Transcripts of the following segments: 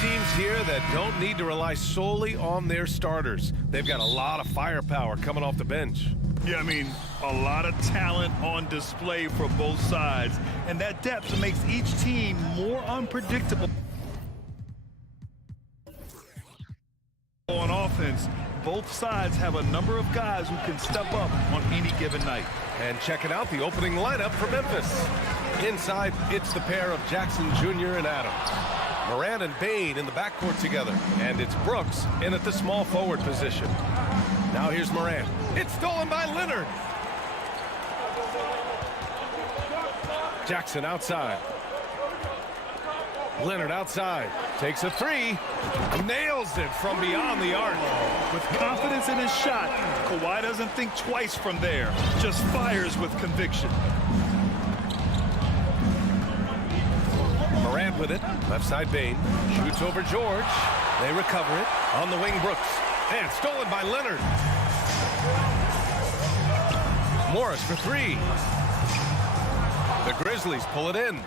teams here that don't need to rely solely on their starters. They've got a lot of firepower coming off the bench. Yeah, I mean, a lot of talent on display for both sides. And that depth makes each team more unpredictable. On offense, both sides have a number of guys who can step up on any given night. And checking out the opening lineup for Memphis. Inside, it's the pair of Jackson Jr. and Adams. Moran and Bain in the backcourt together. And it's Brooks in at the small forward position. Now here's Moran. It's stolen by Leonard. Jackson outside. Leonard outside. Takes a three. Nails it from beyond the arc. With confidence in his shot, Kawhi doesn't think twice from there. Just fires with conviction. Moran with it. Left side Bain. Shoots over George. They recover it. On the wing, Brooks. And stolen by Leonard. Morris for three. The Grizzlies pull it in.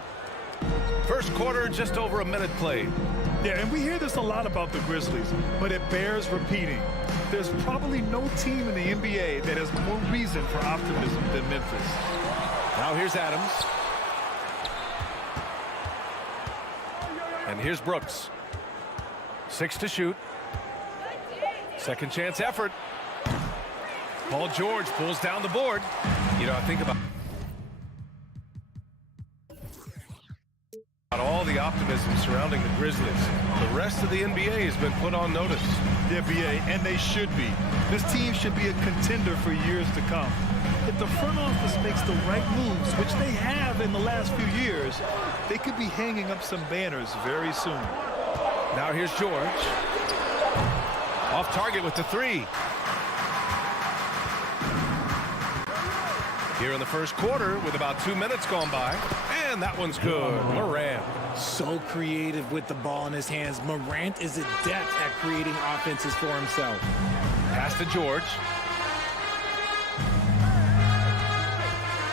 First quarter, just over a minute played. Yeah, and we hear this a lot about the Grizzlies, but it bears repeating. There's probably no team in the NBA that has more reason for optimism than Memphis. Now here's Adams. And here's Brooks. 6 to shoot. Second chance effort. Paul George pulls down the board. You know, I think about all the optimism surrounding the Grizzlies. The rest of the NBA has been put on notice. The NBA, and they should be. This team should be a contender for years to come. If the front office makes the right moves, which they have in the last few years, they could be hanging up some banners very soon. Now here's George. Off target with the three. Here in the first quarter with about 2 minutes gone by. And that one's good. Morant. So creative with the ball in his hands. Morant is adept at creating offenses for himself. Pass to George.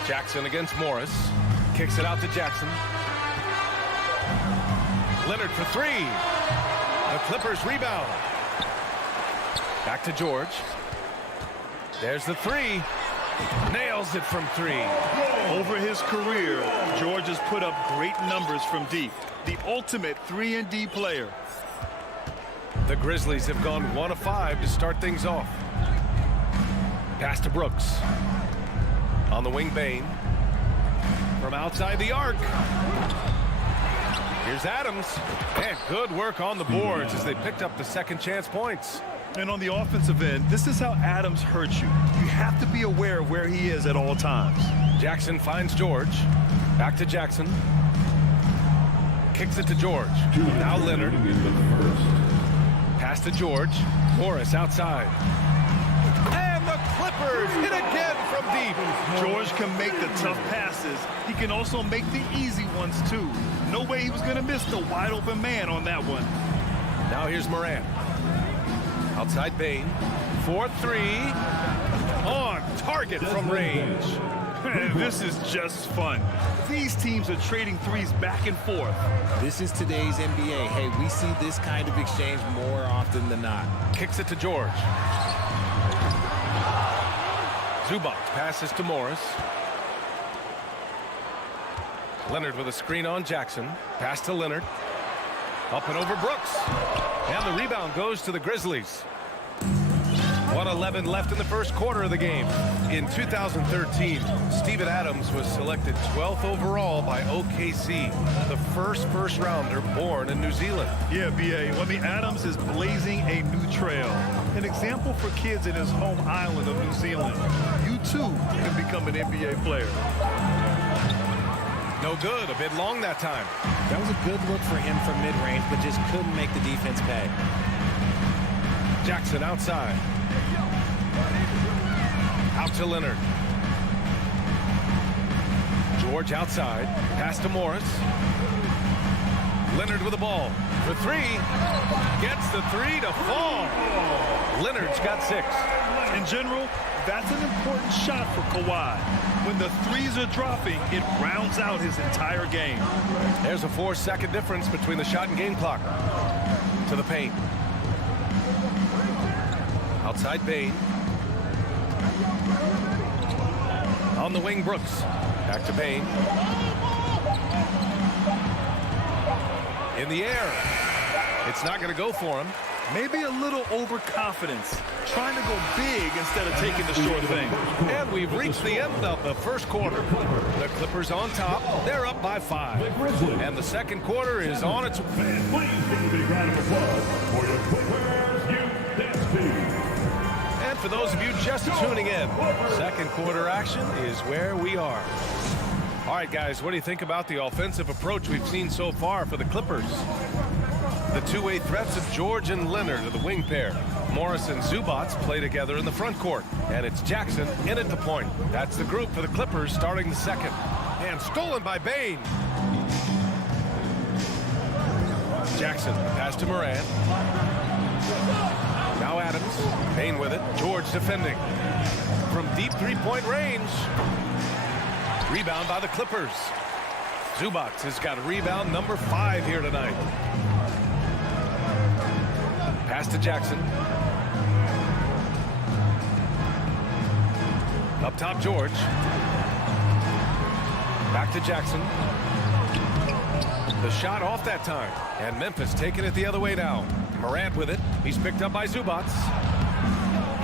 Jackson against Morris. Kicks it out to Jackson. Leonard for three. The Clippers rebound. Back to George. There's the three. Nails it from three. Over his career, George has put up great numbers from deep. The ultimate 3-and-D player. The Grizzlies have gone 1 of 5 to start things off. Pass to Brooks. On the wing, Bain. From outside the arc. Here's Adams. And good work on the boards as they picked up the second chance points. And on the offensive end, this is how Adams hurts you. You have to be aware of where he is at all times. Jackson finds George. Back to Jackson. Kicks it to George. Now Leonard. Pass to George. Morris outside. And the Clippers hit again from deep. George can make the tough passes. He can also make the easy ones, too. No way he was going to miss the wide-open man on that one. Now here's Moran. Outside Bain. 4-3. On target from range. This is just fun. These teams are trading threes back and forth. This is today's NBA. Hey, we see this kind of exchange more often than not. Kicks it to George. Zubac passes to Morris. Leonard with a screen on Jackson. Pass to Leonard. Up and over Brooks. And the rebound goes to the Grizzlies. 1:11 left in the first quarter of the game. In 2013, Steven Adams was selected 12th overall by OKC, the first rounder born in New Zealand. Yeah, B.A. Adams is blazing a new trail. An example for kids in his home island of New Zealand. You, too, can become an NBA player. No good. A bit long that time. That was a good look for him from mid-range, but just couldn't make the defense pay. Jackson outside. Out to Leonard. George outside. Pass to Morris. Leonard with the ball. For three. Gets the three to fall. Leonard's got 6. In general, that's an important shot for Kawhi. When the threes are dropping, it rounds out his entire game. There's a 4-second difference between the shot and game clock. To the paint. Outside Bain. On the wing, Brooks. Back to Bain. In the air. It's not going to go for him. Maybe a little overconfidence, trying to go big instead of taking the short thing. And we've reached the end of the first quarter. The Clippers on top. They're up by 5. And the second quarter is on its way. Please give a big round of applause for your Clippers Youth Dance Team. And for those of you just tuning in, second quarter action is where we are. All right, guys, what do you think about the offensive approach we've seen so far for the Clippers? The two-way threats of George and Leonard are the wing pair. Morris and Zubats play together in the front court. And it's Jackson in at the point. That's the group for the Clippers starting the second. And stolen by Bain. Jackson, pass to Morant. Now Adams. Bain with it. George defending. From deep three-point range. Rebound by the Clippers. Zubats has got rebound number 5 here tonight. Pass to Jackson. Up top, George. Back to Jackson. The shot off that time. And Memphis taking it the other way now. Morant with it. He's picked up by Zubats.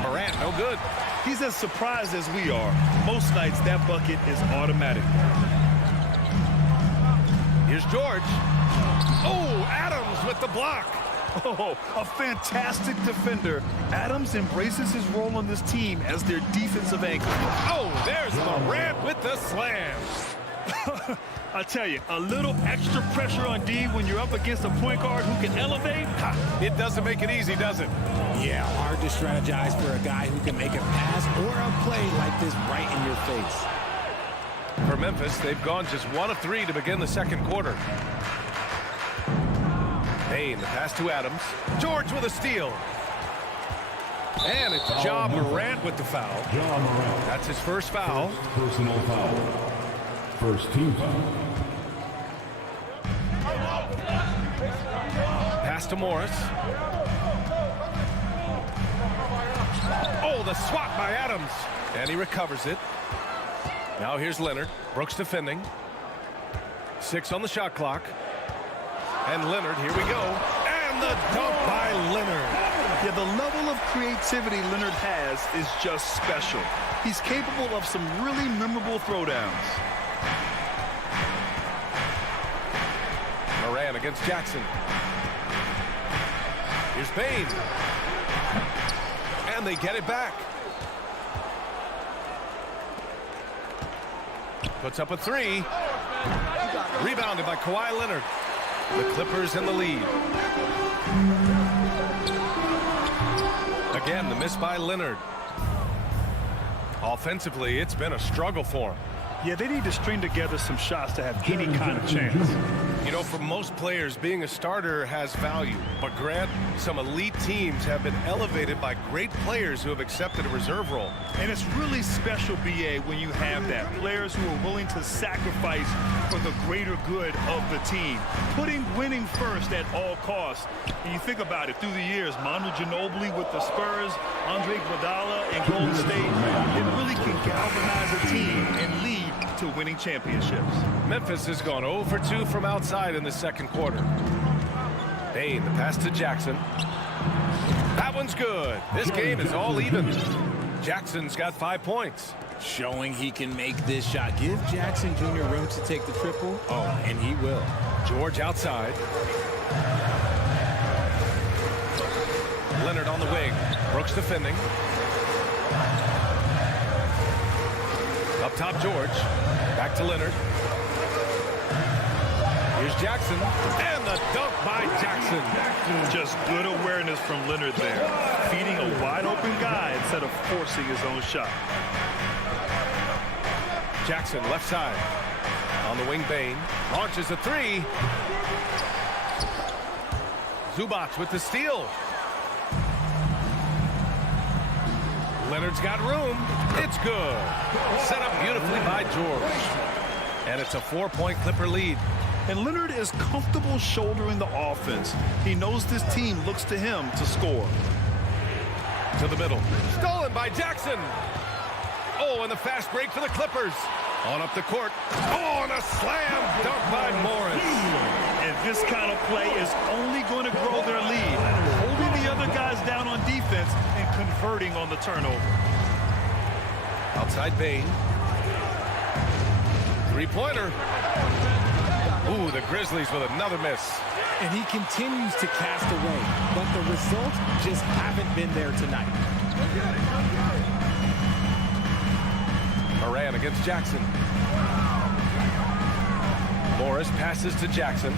Morant, no good. He's as surprised as we are. Most nights, that bucket is automatic. Here's George. Oh, Adams with the block. Oh, a fantastic defender. Adams embraces his role on this team as their defensive anchor. Oh, there's Morant with the slam. I tell you, a little extra pressure on D when you're up against a point guard who can elevate. It doesn't make it easy, does it? Yeah, hard to strategize for a guy who can make a pass or a play like this right in your face. For Memphis, they've gone just 1 of 3 to begin the second quarter. Bain, the pass to Adams. George with a steal. And it's Ja Morant with the foul. Ja Morant. That's his first foul. Personal foul. First team foul. Pass to Morris. Oh, the swat by Adams. And he recovers it. Now here's Leonard. Brooks defending. 6 on the shot clock. And Leonard, here we go. And the dunk by Leonard. Yeah, the level of creativity Leonard has is just special. He's capable of some really memorable throwdowns. Morant against Jackson. Here's Bain. And they get it back. Puts up a 3. Rebounded by Kawhi Leonard. The Clippers in the lead. Again, the miss by Leonard. Offensively, it's been a struggle for him. Yeah, they need to string together some shots to have any kind of chance. You know, for most players, being a starter has value. But Grant, some elite teams have been elevated by great players who have accepted a reserve role. And it's really special, B.A., when you have that. Players who are willing to sacrifice for the greater good of the team. Putting winning first at all costs. And you think about it, through the years, Manu Ginobili with the Spurs, Andre Iguodala in Golden State, it really can galvanize a team and lead to winning championships. Memphis has gone 0 for 2 from outside in the second quarter. Bain, the pass to Jackson. That one's good. This game is all even. Jackson's got 5 points. Showing he can make this shot. Give Jackson Jr. room to take the triple. Oh, and he will. George outside. Leonard on the wing. Brooks defending. Up top, George. Back to Leonard. Here's Jackson. And the dunk by Jackson. Just good awareness from Leonard there. Feeding a wide-open guy instead of forcing his own shot. Jackson, left side. On the wing, Bain. Launches a 3. Zubats with the steal. Leonard's got room. It's good. Set up beautifully by George. And it's a 4-point Clipper lead. And Leonard is comfortable shouldering the offense. He knows this team looks to him to score. To the middle. Stolen by Jackson. Oh, and the fast break for the Clippers. On up the court. Oh, and a slam dunk by Morris. And this kind of play is only going to grow their lead. Holding the other guys down on defense and converting on the turnover. Outside Bain. Three-pointer. Ooh, the Grizzlies with another miss. And he continues to cast away, but the results just haven't been there tonight. Moran against Jackson. Morris passes to Jackson.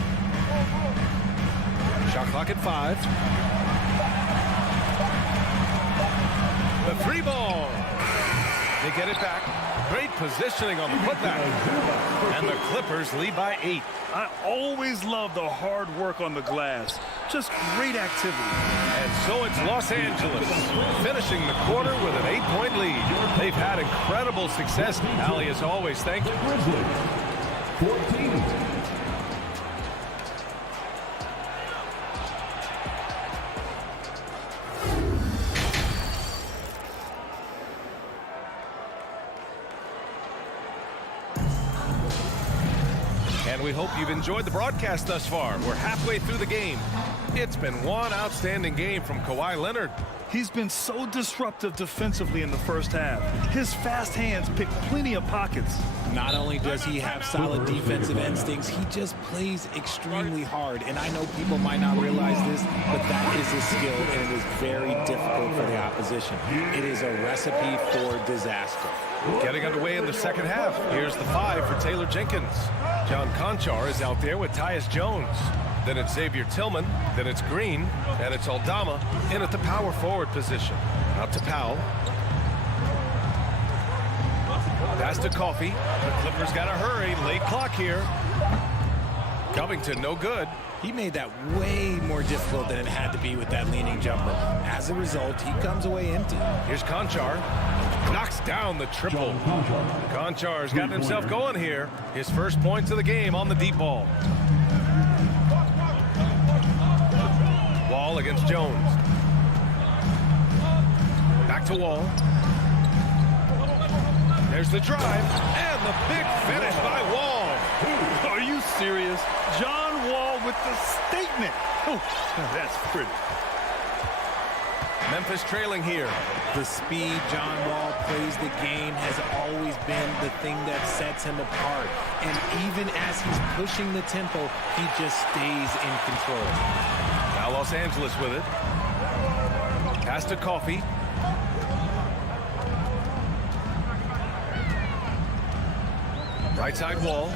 Shot clock at 5. The three ball. They get it back. Great positioning on the putback. And the Clippers lead by 8. I always love the hard work on the glass. Just great activity. And so it's Los Angeles finishing the quarter with an 8-point lead. They've had incredible success. Allie, as always, thank you. Grizzlies, 14. And we hope you've enjoyed the broadcast thus far. We're halfway through the game. It's been one outstanding game from Kawhi Leonard. He's been so disruptive defensively in the first half. His fast hands pick plenty of pockets. Not only does he have solid defensive instincts, he just plays extremely hard. And I know people might not realize this, but that is a skill, and it is very difficult for the opposition. It is a recipe for disaster. Getting underway in the second half. Here's the 5 for Taylor Jenkins. John Conchar is out there with Tyus Jones. Then it's Xavier Tillman. Then it's Green. And it's Aldama in at the power forward position. Out to Powell. Pass to Coffey. The Clippers got to hurry. Late clock here. Covington, no good. He made that way more difficult than it had to be with that leaning jumper. As a result, he comes away empty. Here's Conchar. Knocks down the triple. Conchar's gotten himself going here. His first points of the game on the deep ball. Wall against Jones. Back to Wall. There's the drive. And the big finish by Wall. Are you serious? John Wall with the statement. Oh, that's pretty. Memphis trailing here. The speed John Wall plays the game has always been the thing that sets him apart. And even as he's pushing the tempo, he just stays in control. Now Los Angeles with it. Pass to Coffey. Right side Wall.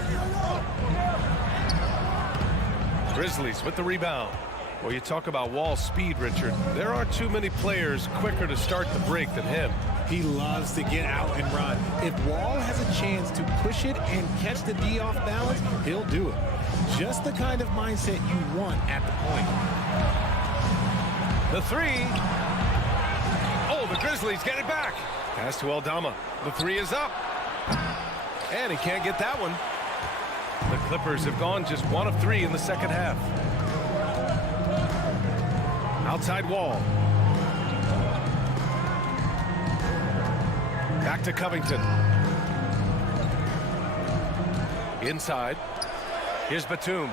Grizzlies with the rebound. Well, you talk about Wall's speed, Richard. There aren't too many players quicker to start the break than him. He loves to get out and run. If Wall has a chance to push it and catch the D off balance, he'll do it. Just the kind of mindset you want at the point. The 3. Oh, the Grizzlies get it back. Pass to Aldama. The 3 is up. And he can't get that one. The Clippers have gone just 1 of 3 in the second half. Outside Wall. Back to Covington. Inside. Here's Batum.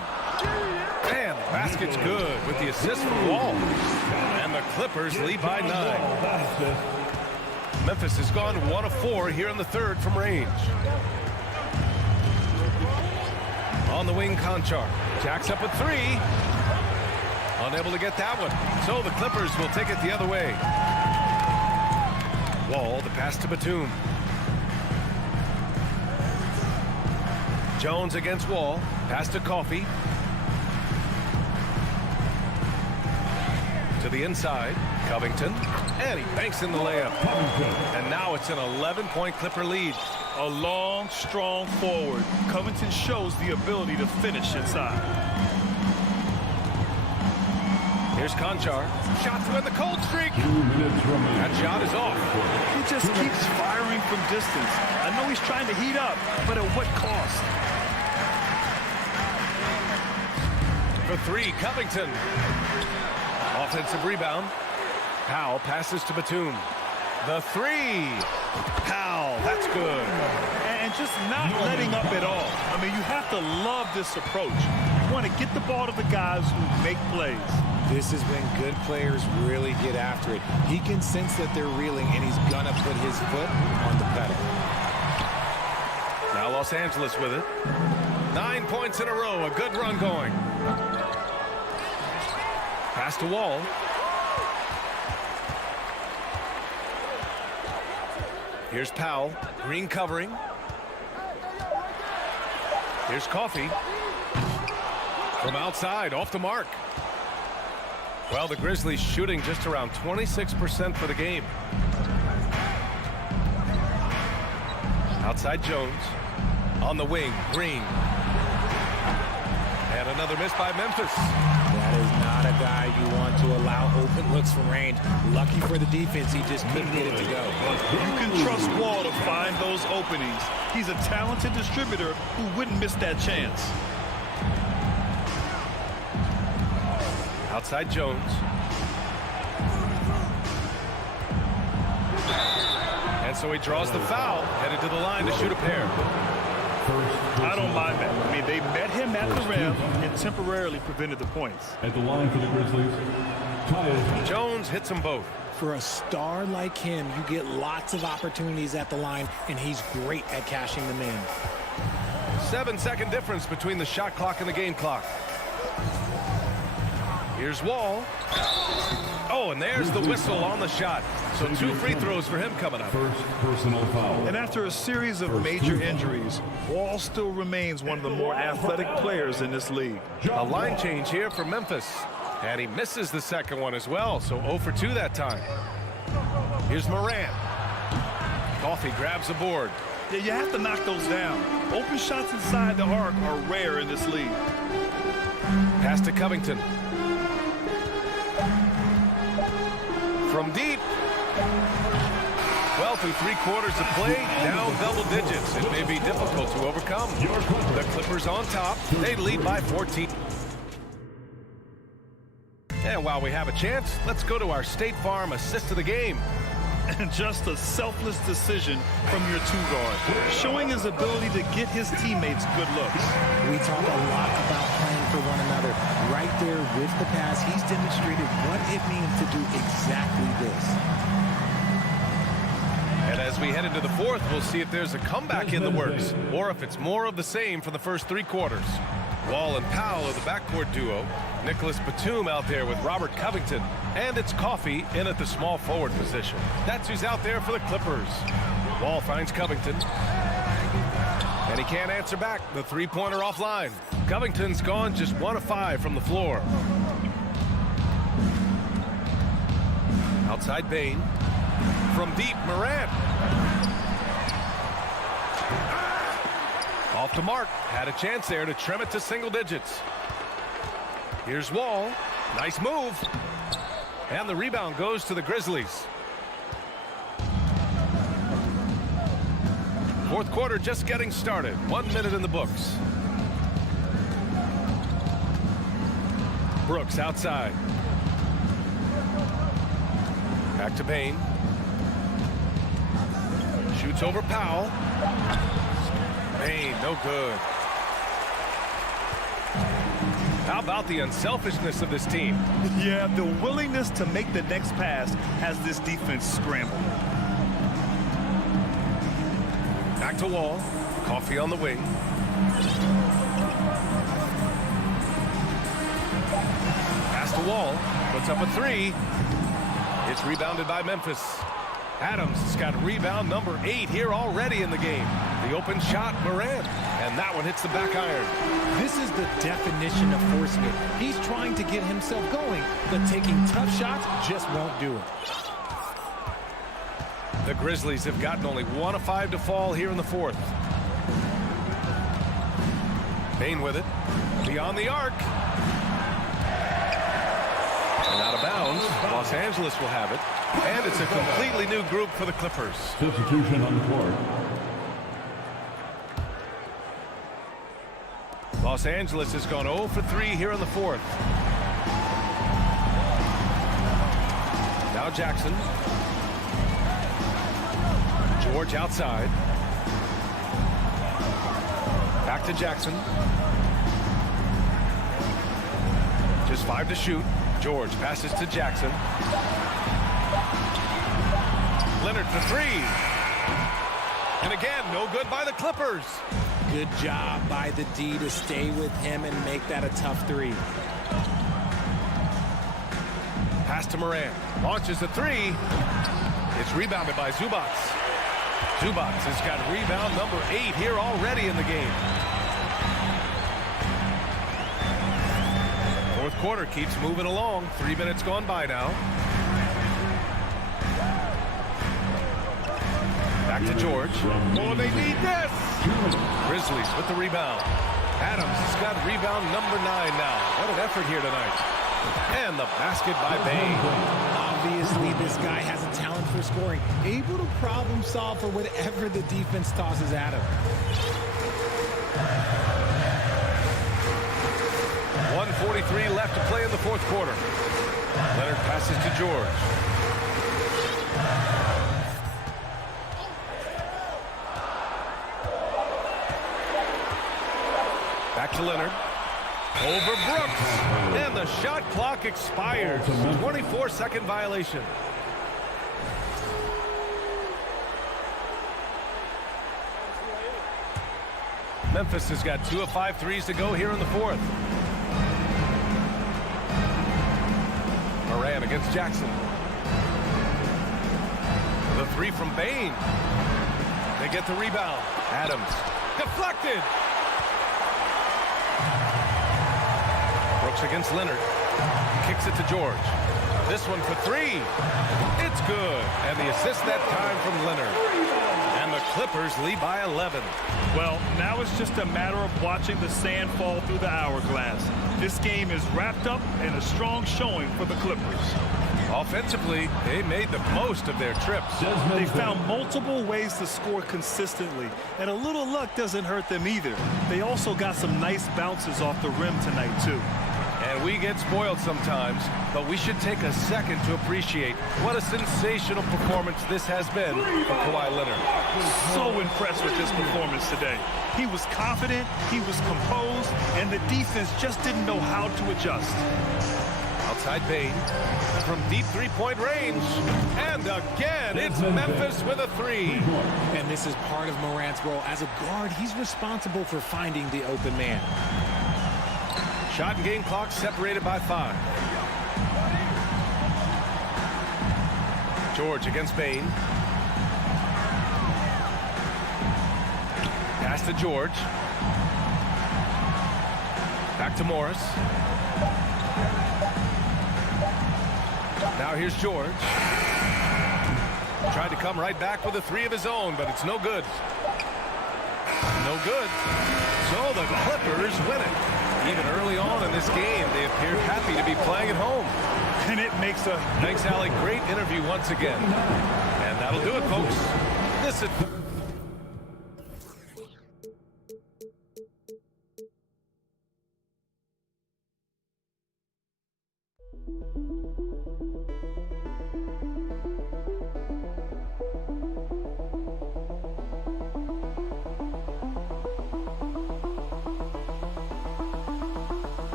And the basket's good with the assist from Wall. And the Clippers lead by 9. Memphis has gone 1 of 4 here in the third from range. On the wing, Conchar. Jacks up at 3. Unable to get that one. So the Clippers will take it the other way. Wall, the pass to Batum. Jones against Wall. Pass to Coffey. To the inside. Covington. And he banks in the layup. And now it's an 11-point Clipper lead. A long, strong forward. Covington shows the ability to finish inside. Here's Conchar. Shot to end the cold streak. 2 minutes remaining. That shot is off. He just keeps firing from distance. I know he's trying to heat up, but at what cost? For three, Covington. Offensive rebound. Powell passes to Batum. The three. Powell, that's good. And just not letting up at all. I mean, you have to love this approach. You want to get the ball to the guys who make plays. This is when good players really get after it. He can sense that they're reeling, and he's going to put his foot on the pedal. Now Los Angeles with it. 9 points in a row. A good run going. Pass to Wall. Here's Powell. Green covering. Here's Coffey. From outside, off the mark. Well, the Grizzlies shooting just around 26% for the game. Outside Jones. On the wing, Green. And another miss by Memphis. That is not a guy you want to allow open looks from range. Lucky for the defense, he just couldn't get it to go. You can trust Wall to find those openings. He's a talented distributor who wouldn't miss that chance. Outside Jones. And so he draws the foul, headed to the line to shoot a pair. I don't mind that. I mean, they met him at the rim and temporarily prevented the points. At the line for the Grizzlies, Tyus. Jones hits them both. For a star like him, you get lots of opportunities at the line, and he's great at cashing them in. 7-second difference between the shot clock and the game clock. Here's Wall. Oh, and there's the whistle on the shot. So 2 free throws for him coming up. First personal foul. And after a series of major injuries, Wall still remains one of the more athletic players in this league. A line change here for Memphis. And he misses the second one as well, so 0 for 2 that time. Here's Morant. Coffey grabs the board. Yeah, you have to knock those down. Open shots inside the arc are rare in this league. Pass to Covington. From deep. Well, through 3 quarters of play, down double digits. It may be difficult to overcome. The Clippers on top. They lead by 14. And while we have a chance, let's go to our State Farm assist of the game. And just a selfless decision from your 2-guard, showing his ability to get his teammates good looks. We talk a lot about playing for one another. Right there with the pass, he's demonstrated what it means to do exactly this. And as we head into the fourth, we'll see if there's a comeback in the works, or if it's more of the same for the first 3 quarters. Wall and Powell are the backcourt duo. Nicholas Batum out there with Robert Covington. And it's Coffey in at the small forward position. That's who's out there for the Clippers. Wall finds Covington. And he can't answer back. The 3-pointer offline. Covington's gone just 1 of 5 from the floor. Outside Bain. From deep, Morant. Off the mark. Had a chance there to trim it to single digits. Here's Wall. Nice move. And the rebound goes to the Grizzlies. Fourth quarter just getting started. 1 minute in the books. Brooks outside. Back to Bain. Shoots over Powell. Bain, no good. How about the unselfishness of this team? Yeah, the willingness to make the next pass has this defense scrambled. Back to Wall. Coffey on the wing. Pass to Wall. Puts up a 3. It's rebounded by Memphis. Adams has got rebound number 8 here already in the game. The open shot, Morant. And that one hits the back iron. This is the definition of forcing it. He's trying to get himself going, but taking tough shots just won't do it. The Grizzlies have gotten only 1 of 5 to fall here in the fourth. Bain with it. Beyond the arc. And out of bounds. Los Angeles will have it. And it's a completely new group for the Clippers. Substitution on the court. Los Angeles has gone 0 for 3 here in the fourth. Now Jackson. George outside. Back to Jackson. Just 5 to shoot. George passes to Jackson. Leonard for 3. And again, no good by the Clippers. Good job by the D to stay with him and make that a tough 3. Pass to Moran. Launches the 3. It's rebounded by Zubac. Zubac has got rebound number 8 here already in the game. Fourth quarter keeps moving along. 3 minutes gone by now. Back to George. Oh, they need this. Grizzlies with the rebound. Adams has got rebound number 9 now. What an effort here tonight. And the basket by Bain. Obviously, this guy has a talent for scoring. Able to problem solve for whatever the defense tosses at him. 1:43 left to play in the fourth quarter. Leonard passes to George. Back to Leonard. Over Brooks. And the shot clock expires. 24-second violation. Memphis has got 2 of 5 threes to go here in the fourth. Moran against Jackson. The 3 from Bain. They get the rebound. Adams. Deflected. Brooks against Leonard. Kicks it to George. This one for 3. It's good. And the assist that time from Leonard. And the Clippers lead by 11. Well, now it's just a matter of watching the sand fall through the hourglass. This game is wrapped up in a strong showing for the Clippers. Offensively, they made the most of their trips. They found multiple ways to score consistently, and a little luck doesn't hurt them either. They also got some nice bounces off the rim tonight, too. And we get spoiled sometimes, but we should take a second to appreciate what a sensational performance this has been for Kawhi Leonard. So impressed with his performance today. He was confident, he was composed, and the defense just didn't know how to adjust. Outside Bain from deep three-point range. And again, it's Memphis with a 3. And this is part of Morant's role. As a guard, he's responsible for finding the open man. Shot and game clock separated by 5. George against Bain. Pass to George. Back to Morris. Now here's George. Tried to come right back with a 3 of his own, but it's no good. No good. So the Clippers win it. Even early on in this game, they appeared happy to be playing at home. And it makes a... Thanks, Allie. Great interview once again. And that'll do it, folks. This is...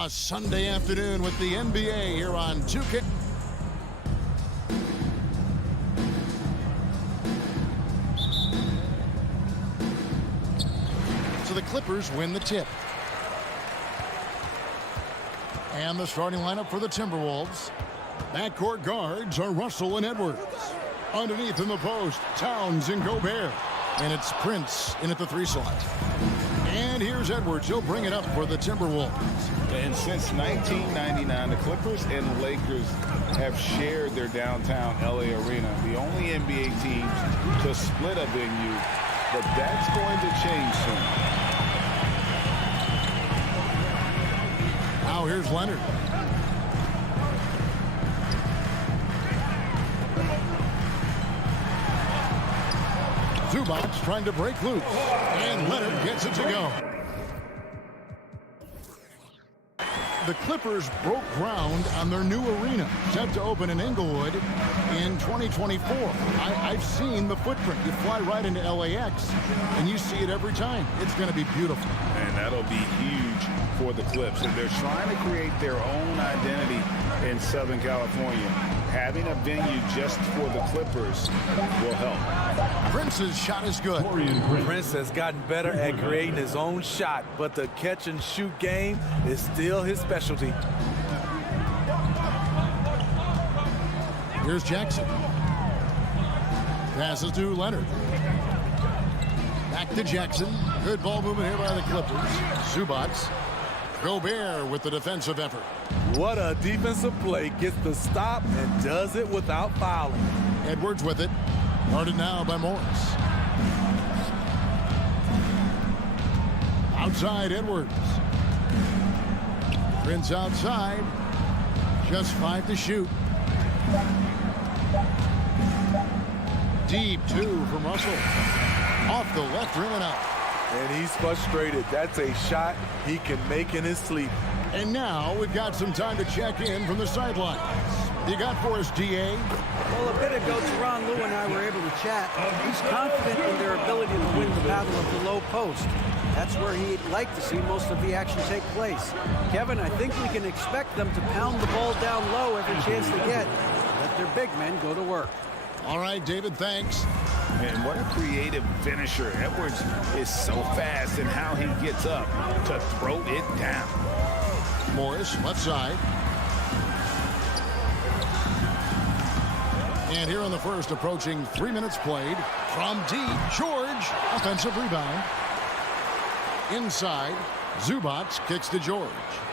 A Sunday afternoon with the NBA here on 2K. So the Clippers win the tip. And the starting lineup for the Timberwolves. Backcourt guards are Russell and Edwards. Underneath in the post, Towns and Gobert. And it's Prince in at the 3 slot. And here's Edwards. He'll bring it up for the Timberwolves. And since 1999, the Clippers and Lakers have shared their downtown LA arena. The only NBA teams to split a venue, but that's going to change soon. Now here's Leonard. Zubac trying to break loose. And Leonard gets it to go. The Clippers broke ground on their new arena, set to open in Inglewood in 2024. I've seen the footprint. You fly right into LAX, and you see it every time. It's going to be beautiful. And that'll be huge for the Clips. And they're trying to create their own identity in Southern California. Having a venue just for the Clippers will help. Prince's shot is good. Prince has gotten better at creating his own shot, but the catch-and-shoot game is still his specialty. Here's Jackson. Passes to Leonard. Back to Jackson. Good ball movement here by the Clippers. Zubac. Gobert with the defensive effort. What a defensive play. Gets the stop and does it without fouling. Edwards with it. Guarded now by Morris. Outside Edwards. Prince outside. Just 5 to shoot. Deep 2 from Russell. Off the left rim and out. And he's frustrated. That's a shot he can make in his sleep. And now we've got some time to check in from the sidelines. You got for us, DA? Well, a bit ago, Teron Lou and I were able to chat. He's confident in their ability to win the battle of the low post. That's where he'd like to see most of the action take place. Kevin, I think we can expect them to pound the ball down low every chance they get. Let their big men go to work. All right, David, thanks. And what a creative finisher. Edwards is so fast in how he gets up to throw it down. Morris, left side. And here in the first, approaching 3 minutes played. From deep, George, offensive rebound. Inside, Zubac kicks to George.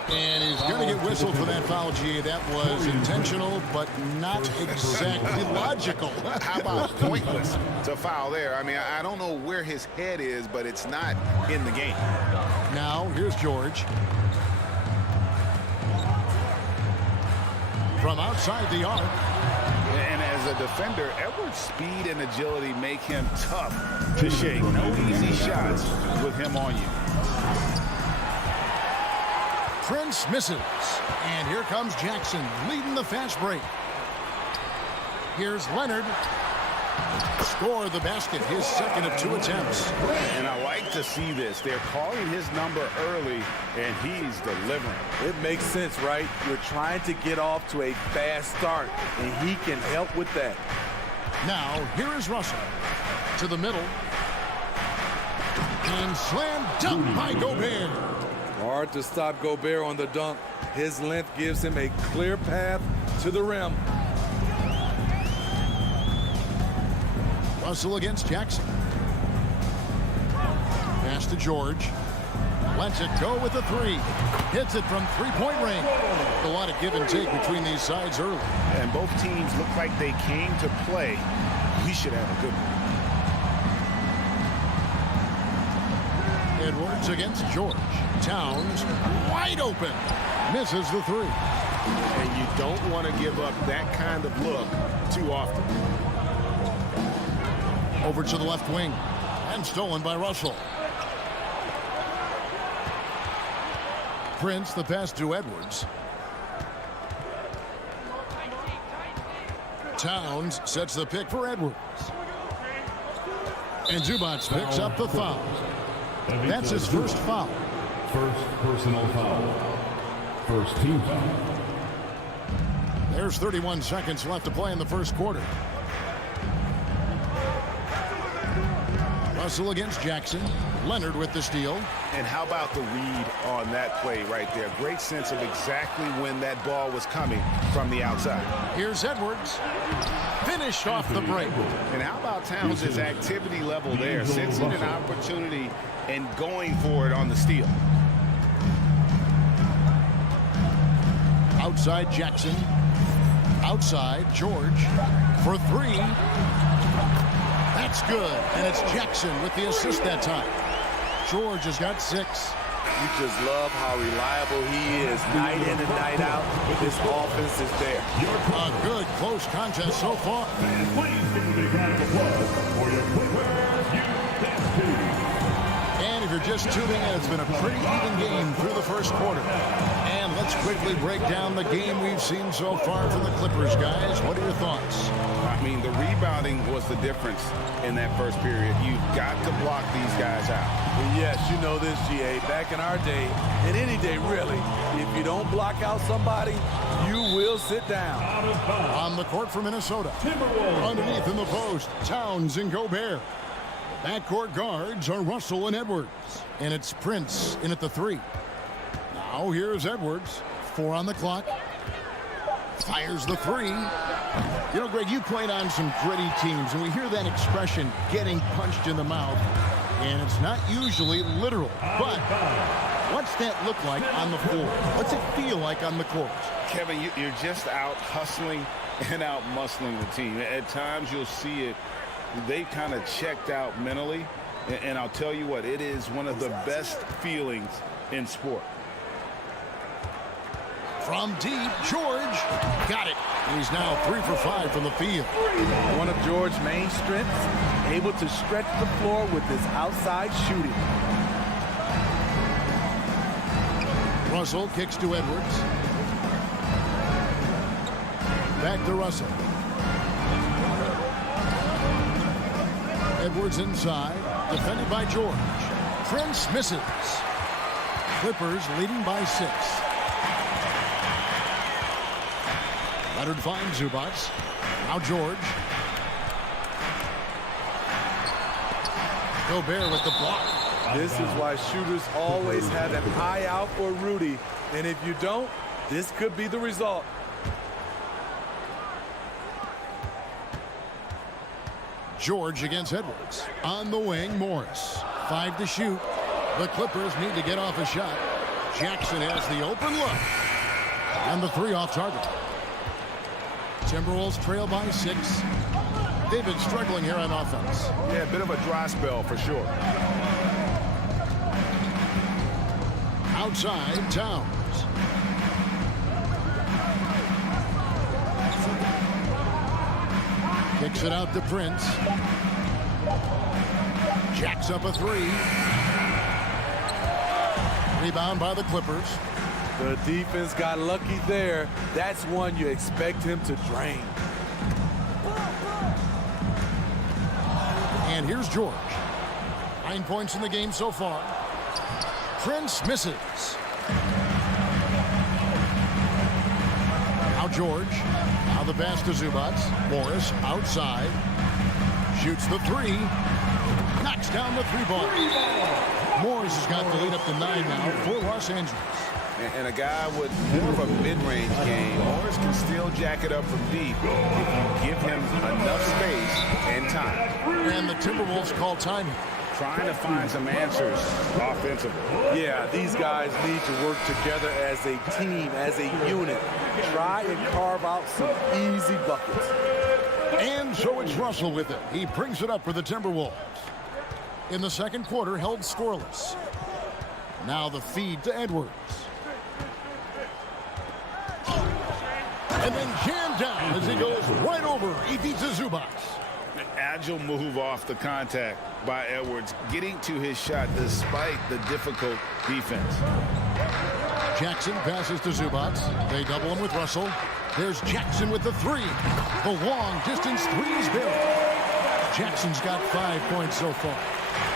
And he's going to get whistled for that foul, G. That was intentional, but not exactly logical. How about pointless to foul there? I mean, I don't know where his head is, but it's not in the game. Now, here's George. From outside the arc. And as a defender, Edwards' speed and agility make him tough to shake. No easy shots with him on you. Prince misses. And here comes Jackson leading the fast break. Here's Leonard. Score the basket, his second of 2 attempts. And I like to see this. They're calling his number early, and he's delivering. It makes sense, right? You're trying to get off to a fast start, and he can help with that. Now, here is Russell. To the middle. And slam dunk by Gobert. Hard to stop Gobert on the dunk. His length gives him a clear path to the rim. Russell against Jackson. Pass to George. Lets it go with the 3. Hits it from 3-point range. A lot of give and take between these sides early. And both teams look like they came to play. We should have a good one. Edwards against George. Towns wide open. Misses the 3. And you don't want to give up that kind of look too often. Over to the left wing. And stolen by Russell. Prince, the pass to Edwards. Towns sets the pick for Edwards. And Zubac picks up the foul. That's his first foul. First personal foul. First team foul. There's 31 seconds left to play in the first quarter. Russell against Jackson. Leonard with the steal. And how about the read on that play right there? Great sense of exactly when that ball was coming from the outside. Here's Edwards. Finished off the break. And how about Towns' activity level there? Sensing an opportunity and going for it on the steal. Outside Jackson. Outside George for three. That's good. And it's Jackson with the assist that time. George has got 6. You just love how reliable he is night in and night out. His offense is there. A good close contest so far. And please give a big round of applause for your Quickwares Youth Team. And if you're just tuning in, it's been a pretty even game through the first quarter. And let's quickly break down the game we've seen so far from the Clippers, guys. What are your thoughts? I mean, the rebounding was the difference in that first period. You've got to block these guys out. Yes, you know this, GA. Back in our day, and any day really, if you don't block out somebody, you will sit down. On the court for Minnesota. Underneath in the post, Towns and Gobert. Backcourt guards are Russell and Edwards. And it's Prince in at the 3. Now here's Edwards. 4 on the clock. Fires the 3. You know, Greg, you played on some gritty teams, and we hear that expression, getting punched in the mouth. And it's not usually literal. But what's that look like on the floor? What's it feel like on the court? Kevin, you're just out hustling and out muscling the team. At times you'll see it. They kind of checked out mentally. And I'll tell you what, it is one of the best feelings in sport. From deep, George got it. He's now 3 for 5 from the field. One of George's main strengths, able to stretch the floor with his outside shooting. Russell kicks to Edwards. Back to Russell. Edwards inside, defended by George. Prince misses. Clippers leading by 6. Leonard finds Zubats. Now George. Gobert with the block. This is why shooters always have an eye out for Rudy. And if you don't, this could be the result. George against Edwards. On the wing, Morris. 5 to shoot. The Clippers need to get off a shot. Jackson has the open look. And the 3 off target. Timberwolves trail by 6. They've been struggling here on offense. Yeah, a bit of a dry spell for sure. Outside, Towns. Kicks it out to Prince. Jacks up a 3. Rebound by the Clippers. The defense got lucky there. That's one you expect him to drain. And here's George. 9 points in the game so far. Prince misses. Now George. Now the pass to Zubats. Morris outside. Shoots the 3. Knocks down the 3-ball. Morris has got the lead up to 9 now for Los Angeles. And a guy with more of a mid-range game, Morris can still jack it up from deep if you give him enough space and time. And the Timberwolves call time. Trying to find some answers offensively. Yeah, these guys need to work together as a team, as a unit. Try and carve out some easy buckets. And so it's Russell with it. He brings it up for the Timberwolves. In the second quarter, held scoreless. Now the feed to Edwards. And then jammed down as he goes right over Ivica Zubats. Agile move off the contact by Edwards, getting to his shot despite the difficult defense. Jackson passes to Zubats. They double him with Russell. There's Jackson with the 3. The long distance 3 is good. Jackson's got 5 points so far.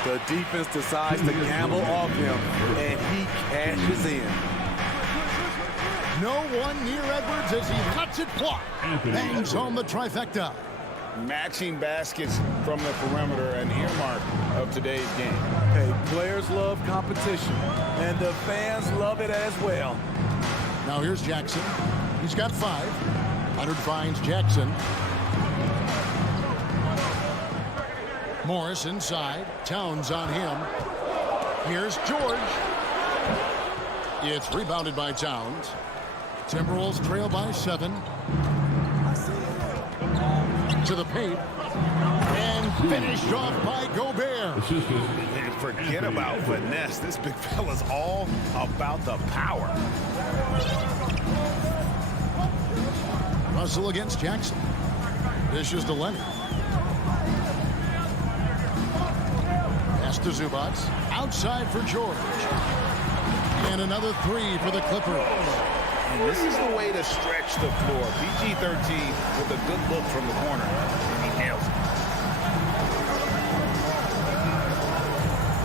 The defense decides to gamble off him, and he cashes in. No one near Edwards as he cuts it blocked. Bangs home the trifecta. Matching baskets from the perimeter, an earmark of today's game. Hey, players love competition, and the fans love it as well. Now here's Jackson. He's got 5. Leonard finds Jackson. Morris inside. Towns on him. Here's George. It's rebounded by Towns. Timberwolves trail by 7. To the paint. And finished off by Gobert. And forget about finesse. This big fella's all about the power. Russell against Jackson. Dishes to Leonard. Pass to Zubac. Outside for George. And another 3 for the Clippers. And this is the way to stretch the floor. PG-13 with a good look from the corner. And he nails it.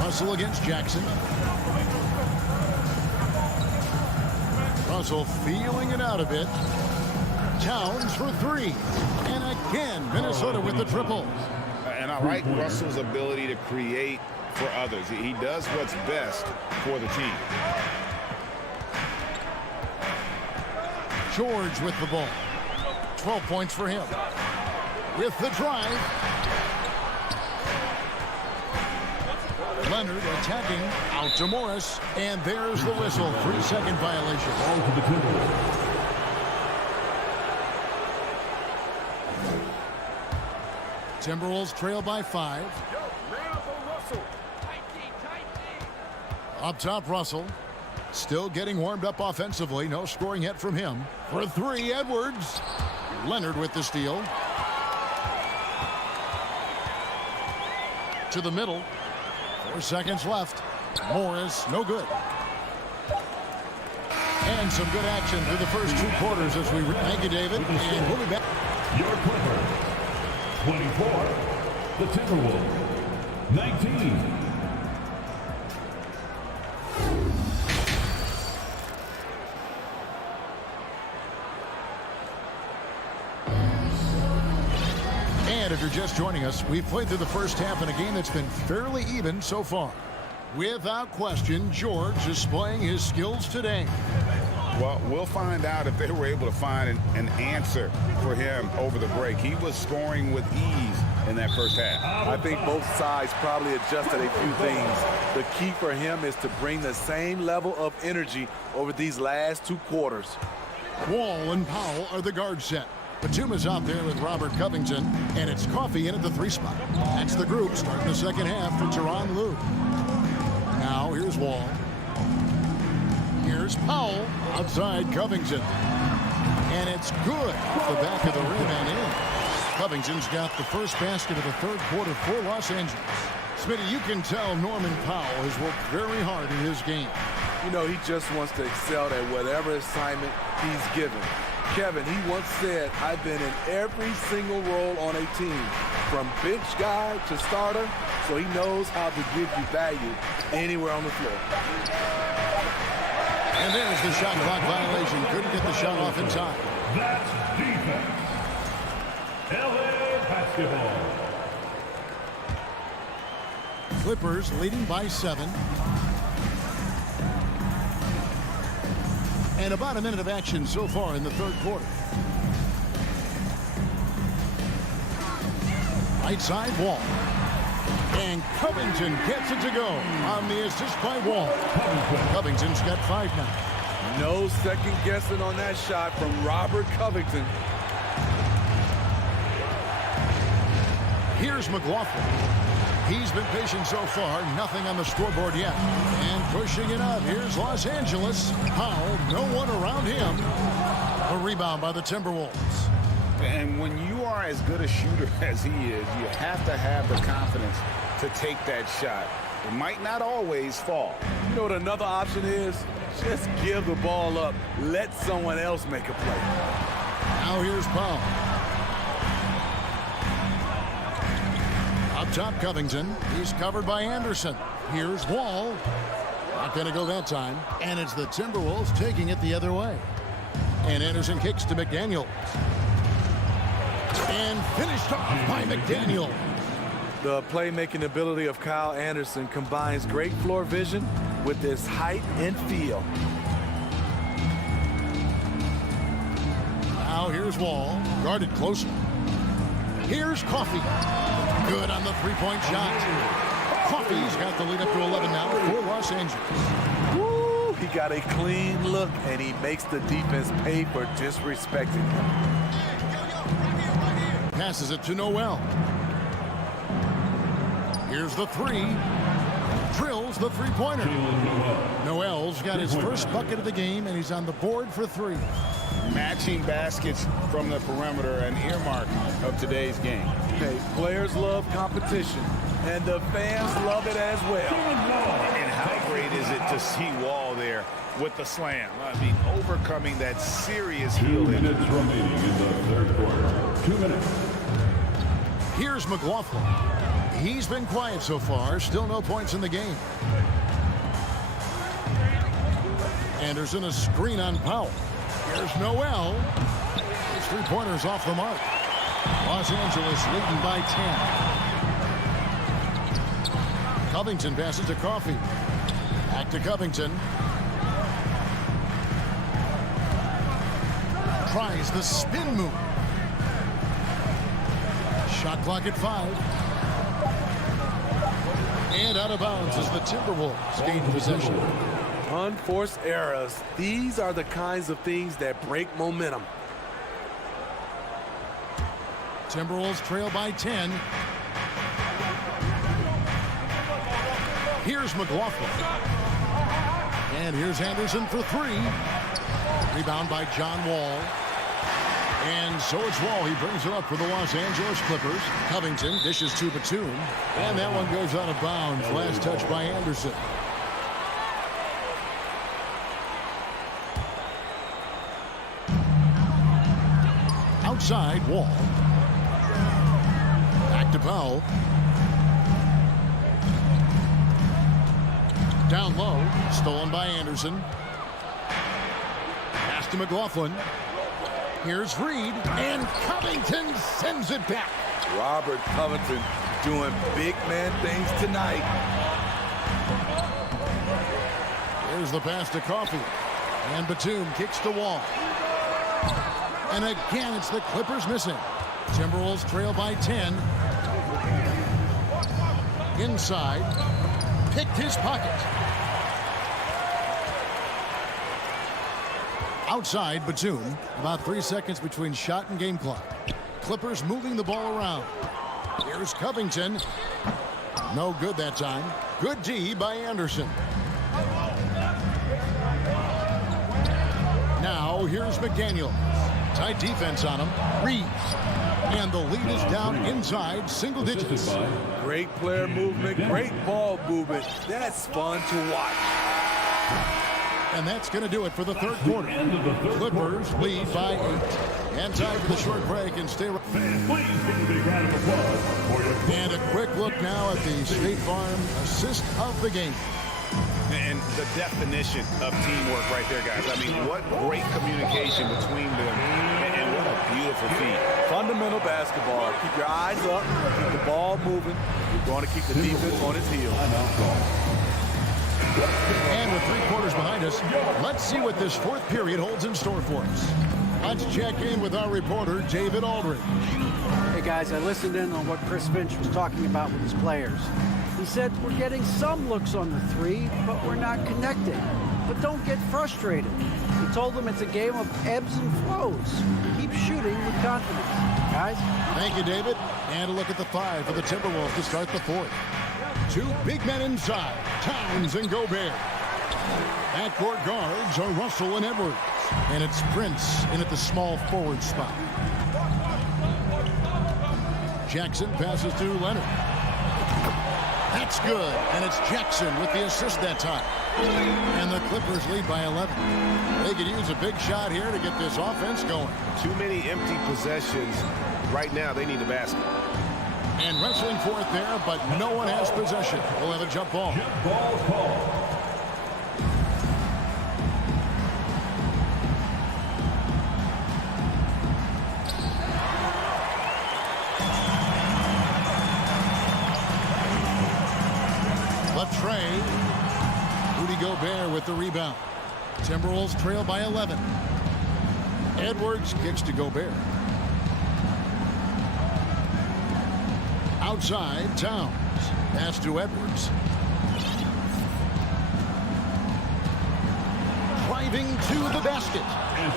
Russell against Jackson. Russell feeling it out a bit. Towns for 3. And again, Minnesota with the triple. And I like Russell's ability to create for others. He does what's best for the team. George with the ball. 12 points for him. With the drive. Leonard attacking. Out to Morris. And there's the whistle. 3-second violation. Timberwolves trail by 5. Up top, Russell. Still getting warmed up offensively. No scoring yet from him. For 3, Edwards. Leonard with the steal. To the middle. 4 seconds left. Morris, no good. And some good action through the first 2 quarters as we... Thank you, David. And we'll be back. Your Clippers, 24. The Timberwolves, 19. And if you're just joining us, we've played through the first half in a game that's been fairly even so far. Without question, George is displaying his skills today. Well, we'll find out if they were able to find an answer for him over the break. He was scoring with ease in that first half. I think both sides probably adjusted a few things. The key for him is to bring the same level of energy over these last 2 quarters. Wall and Powell are the guard set. Batuma's out there with Robert Covington, and it's Coffey in at the 3 spot. That's the group starting the second half for Tyronn Lue. Now here's Wall. Here's Powell outside Covington. And it's good off the back of the rim and in. Covington's got the first basket of the 3rd quarter for Los Angeles. Smitty, you can tell Norman Powell has worked very hard in his game. You know, he just wants to excel at whatever assignment he's given. Kevin, he once said, I've been in every single role on a team, from bench guy to starter, so he knows how to give you value anywhere on the floor. And there's the shot clock violation. Couldn't get the shot off in time. That's defense. LA basketball. Clippers leading by 7. And about a minute of action so far in the 3rd quarter. Right side, Wall. And Covington gets it to go on the assist by Wall. Covington's got 5 now. No second guessing on that shot from Robert Covington. Here's McLaughlin. He's been patient so far. Nothing on the scoreboard yet. And pushing it up. Here's Los Angeles. Powell, no one around him. A rebound by the Timberwolves. And when you are as good a shooter as he is, you have to have the confidence to take that shot. It might not always fall. You know what another option is? Just give the ball up. Let someone else make a play. Now here's Powell. Up top, Covington. He's covered by Anderson. Here's Wall. Not going to go that time. And it's the Timberwolves taking it the other way. And Anderson kicks to McDaniel. And finished off by McDaniel. The playmaking ability of Kyle Anderson combines great floor vision with his height and feel. Now here's Wall, guarded closer. Here's Coffey. Good on the three-point shot. Coffey's got the lead up to 11 now for Los Angeles. Woo! He got a clean look, and he makes the defense pay for disrespecting him. Passes it to Noel. Here's the three. Drills the three-pointer. Noel's got his first bucket of the game, and he's on the board for three. Matching baskets from the perimeter, an earmark of today's game. Okay, players love competition, and the fans love it as well. And how great is it to see Wall there with the slam? I mean, overcoming that serious 2 heel injury. minutes remaining in the third quarter. 2 minutes. Here's McLaughlin. He's been quiet so far. Still no points in the game. Anderson, a screen on Powell. Here's Noel. His three-pointer's off the mark. Los Angeles leading by 10. Covington passes to Coffey. Back to Covington. Tries the spin move. Shot clock at 5. And out of bounds as the Timberwolves gain possession. Unforced errors. These are the kinds of things that break momentum. Timberwolves trail by 10. Here's McLaughlin. And here's Anderson for three. Rebound by John Wall. And so it's Wall. He brings it up for the Los Angeles Clippers. Covington dishes to Batum. And that one goes out of bounds. Last touch by Anderson. Outside, Wall. Back to Powell. Down low. Stolen by Anderson. Pass to McLaughlin. Here's Reed, and Covington sends it back. Robert Covington doing big man things tonight. Here's the pass to Coffey. And Batum kicks the Wall. And again, it's the Clippers missing. Timberwolves trail by 10. Inside. Picked his pocket. Outside, Batum. About 3 seconds between shot and game clock. Clippers moving the ball around. Here's Covington. No good that time. Good D by Anderson. Now, here's McDaniel. Tight defense on him. Reed. And the lead is down inside single digits. Great player movement, great ball movement. That's fun to watch. And that's going to do it for the third quarter. Clippers lead by 8. And time for the short break and stay. Fans, please give a big round of applause for your. And a quick look now at the State Farm assist of the game. And the definition of teamwork right there, guys. I mean, what great communication between them, and what a beautiful feat. Fundamental basketball. Keep your eyes up, keep the ball moving. You're going to keep the defense on its heels. And with 3 quarters behind us, let's see what this fourth period holds in store for us. Let's check in with our reporter, David Aldridge. Hey, guys, I listened in on what Chris Finch was talking about with his players. He said, we're getting some looks on the three, but we're not connecting. But don't get frustrated. He told them it's a game of ebbs and flows. Keep shooting with confidence. Guys? Thank you, David. And a look at the 5 for the Timberwolves to start the fourth. 2 big men inside, Towns and Gobert. Backcourt guards are Russell and Edwards. And it's Prince in at the small forward spot. Jackson passes to Leonard. That's good, and it's Jackson with the assist that time. And the Clippers lead by 11. They could use a big shot here to get this offense going. Too many empty possessions. Right now, they need a basket. And wrestling for it there, but no one has possession. We'll have a jump ball. Ball call. Trey. Rudy Gobert with the rebound. Timberwolves trail by 11. Edwards kicks to Gobert. Outside, Towns. Pass to Edwards. Driving to the basket.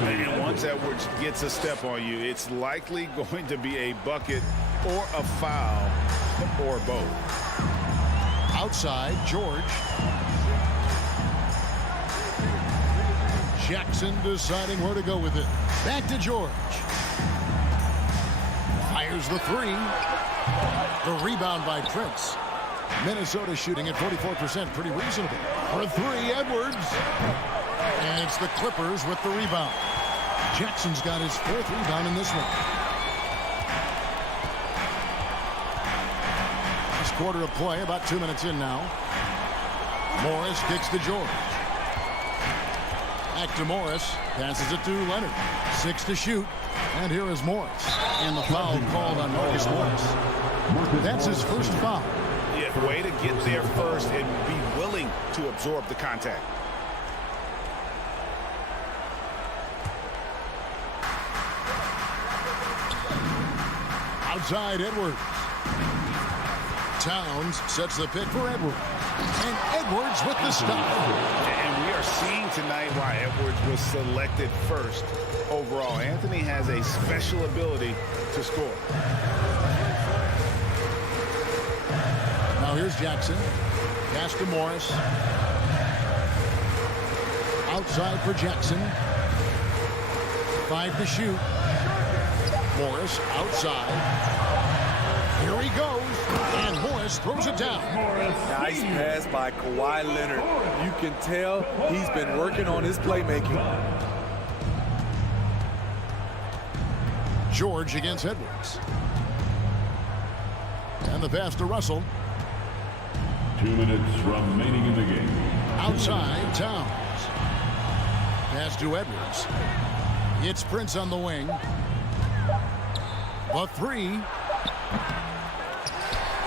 And once Edwards gets a step on you, it's likely going to be a bucket or a foul or both. Outside, George. Jackson deciding where to go with it. Back to George. Fires the three. The rebound by Prince. Minnesota shooting at 44%, pretty reasonable. For three, Edwards. And it's the Clippers with the rebound. Jackson's got his fourth rebound in this one. Last quarter of play, about 2 minutes in now. Morris kicks to George. Back to Morris. Passes it to Leonard. 6 to shoot. And here is Morris. And the foul called on Marcus Morris. That's his first foul. Yeah, way to get there first and be willing to absorb the contact. Outside, Edwards. Towns sets the pick for Edwards. And Edwards with the stop. And we are seeing tonight why Edwards was selected first overall. Anthony has a special ability to score. Now here's Jackson. Pass to Morris. Outside for Jackson. 5 to shoot. Morris outside. Here he goes. And Morris throws it down. Nice pass by Kawhi Leonard. You can tell he's been working on his playmaking. George against Edwards. And the pass to Russell. 2 minutes remaining in the game. Outside, Towns. Pass to Edwards. It's Prince on the wing. A three.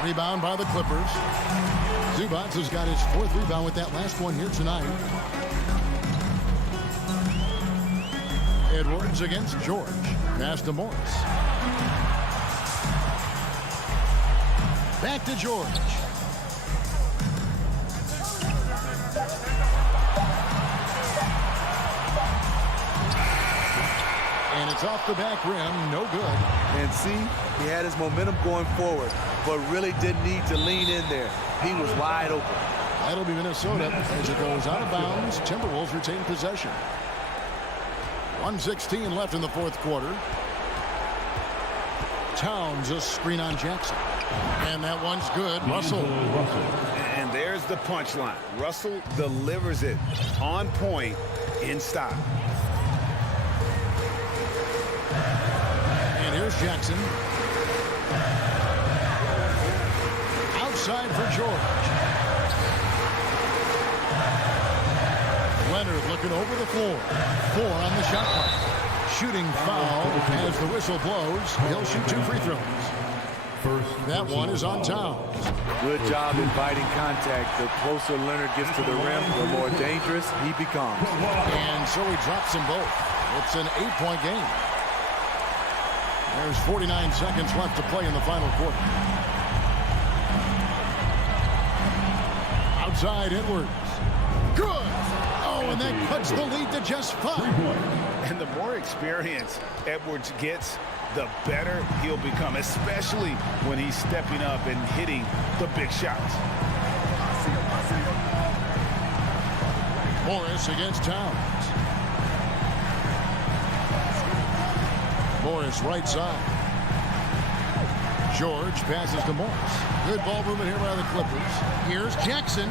Rebound by the Clippers. Zubac has got his fourth rebound with that last one here tonight. Edwards against George. Pass to Morris. Back to George. And it's off the back rim, no good. And see, he had his momentum going forward, but really didn't need to lean in there. He was wide open. That'll be Minnesota as it goes out of bounds. Timberwolves retain possession. 1:16 left in the fourth quarter. Towns a screen on Jackson. And that one's good. Russell. And there's the punchline. Russell delivers it on point in style. And here's Jackson. Outside for George. Leonard looking over the floor. 4 on the shot clock. Shooting foul as the whistle blows. He'll shoot 2 free throws. That one is on Towns. Good job inviting contact. The closer Leonard gets to the rim, the more dangerous he becomes. And so he drops them both. It's an 8-point game. There's 49 seconds left to play in the final quarter. Outside, Edwards. Good! Oh, and that cuts the lead to just 5. And the more experience Edwards gets, the better he'll become, especially when he's stepping up and hitting the big shots. Morris against Towns. Morris right side. George passes to Morris. Good ball movement here by the Clippers. Here's Jackson.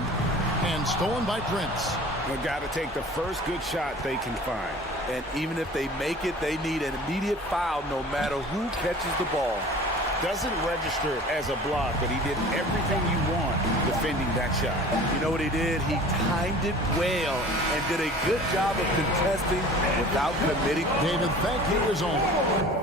And stolen by Prince. They've got to take the first good shot they can find. And even if they make it, they need an immediate foul no matter who catches the ball. Doesn't register as a block, but he did everything you want defending that shot. You know what he did? He timed it well and did a good job of contesting without committing. David, thank you as always.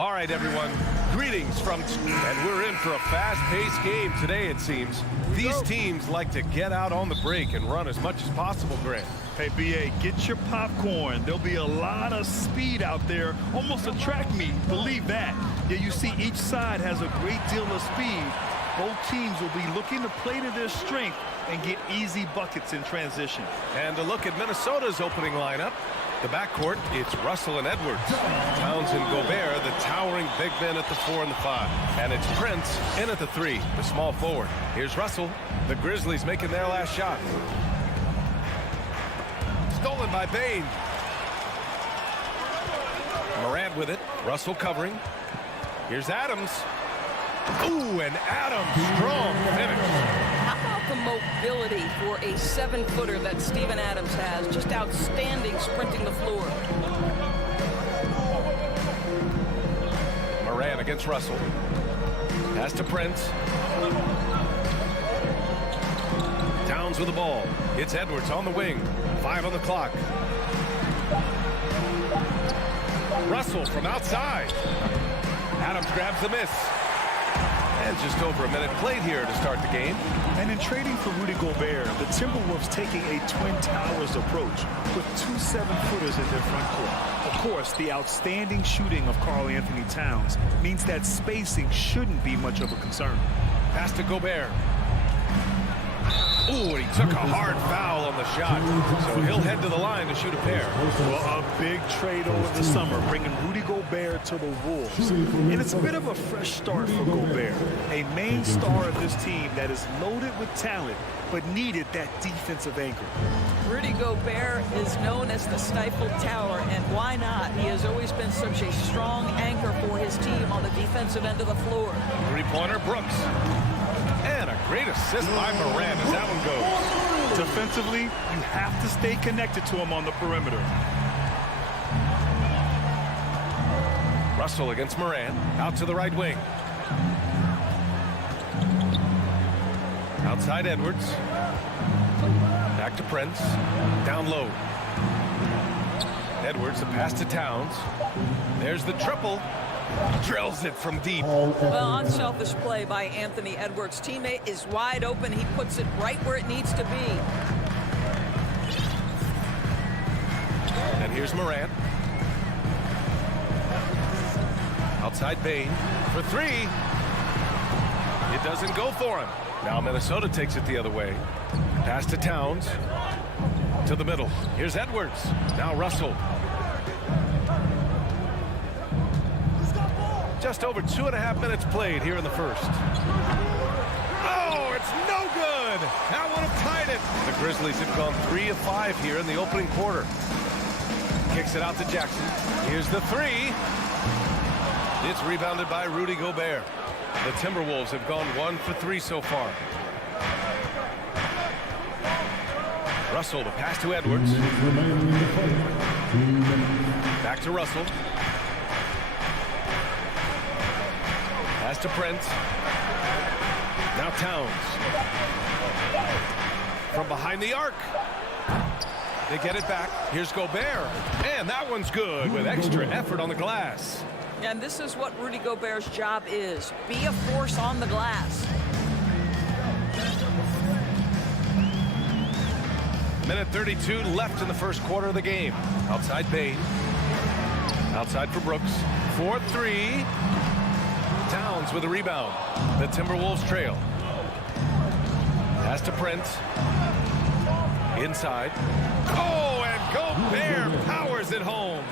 All right, everyone. Greetings from... And we're in for a fast-paced game today, it seems. These teams like to get out on the break and run as much as possible, Grant. Hey, BA, get your popcorn. There'll be a lot of speed out there, almost a track meet, believe that. Yeah, you see each side has a great deal of speed. Both teams will be looking to play to their strength and get easy buckets in transition. And a look at Minnesota's opening lineup. The backcourt, it's Russell and Edwards. Towns and Gobert, the towering big men at the 4 and the 5. And it's Prince in at the 3, the small forward. Here's Russell. The Grizzlies making their last shot. Stolen by Bain. Morant with it. Russell covering. Here's Adams. Ooh, and Adams, strong finish. How about the mobility for a 7-footer that Steven Adams has? Just outstanding sprinting the floor. Morant against Russell. Pass to Prince. Towns with the ball. It's Edwards on the wing. 5 on the clock. Russell from outside. Adams grabs the miss. And just over a minute played here to start the game. And in trading for Rudy Gobert, the Timberwolves taking a Twin Towers approach with 2 7-footers in their front court. Of course, the outstanding shooting of Karl Anthony Towns means that spacing shouldn't be much of a concern. Pass to Gobert. Ooh, and he took a hard foul on the shot. So he'll head to the line to shoot a pair. Well, a big trade over the summer, bringing Rudy Gobert to the Wolves. And it's a bit of a fresh start for Gobert, a main star of this team that is loaded with talent, but needed that defensive anchor. Rudy Gobert is known as the stifled tower, and why not? He has always been such a strong anchor for his team on the defensive end of the floor. Three-pointer, Brooks. And a great assist by Morant as that one goes. Defensively, you have to stay connected to him on the perimeter. Russell against Morant. Out to the right wing. Outside Edwards. Back to Prince. Down low. Edwards, the pass to Towns. There's the triple. Drills it from deep. Well, unselfish play by Anthony Edwards. Teammate is wide open. He puts it right where it needs to be. And here's Morant. Outside Bain for three. It doesn't go for him. Now Minnesota takes it the other way. Pass to Towns. To the middle. Here's Edwards. Now Russell. Just over 2.5 minutes played here in the first. Oh, it's no good. That would have tied it. The Grizzlies have gone 3 of 5 here in the opening quarter. Kicks it out to Jackson. Here's the three. It's rebounded by Rudy Gobert. The Timberwolves have gone 1 for 3 so far. Russell, the pass to Edwards. Back to Russell. Pass to Prince. Now Towns. From behind the arc. They get it back. Here's Gobert. And that one's good with extra effort on the glass. And this is what Rudy Gobert's job is. Be a force on the glass. Minute 32 left in the first quarter of the game. Outside Bain. Outside for Brooks. 4-3. Towns with a rebound. The Timberwolves trail. Pass to Prince. Inside. Oh, and Gobert powers it home.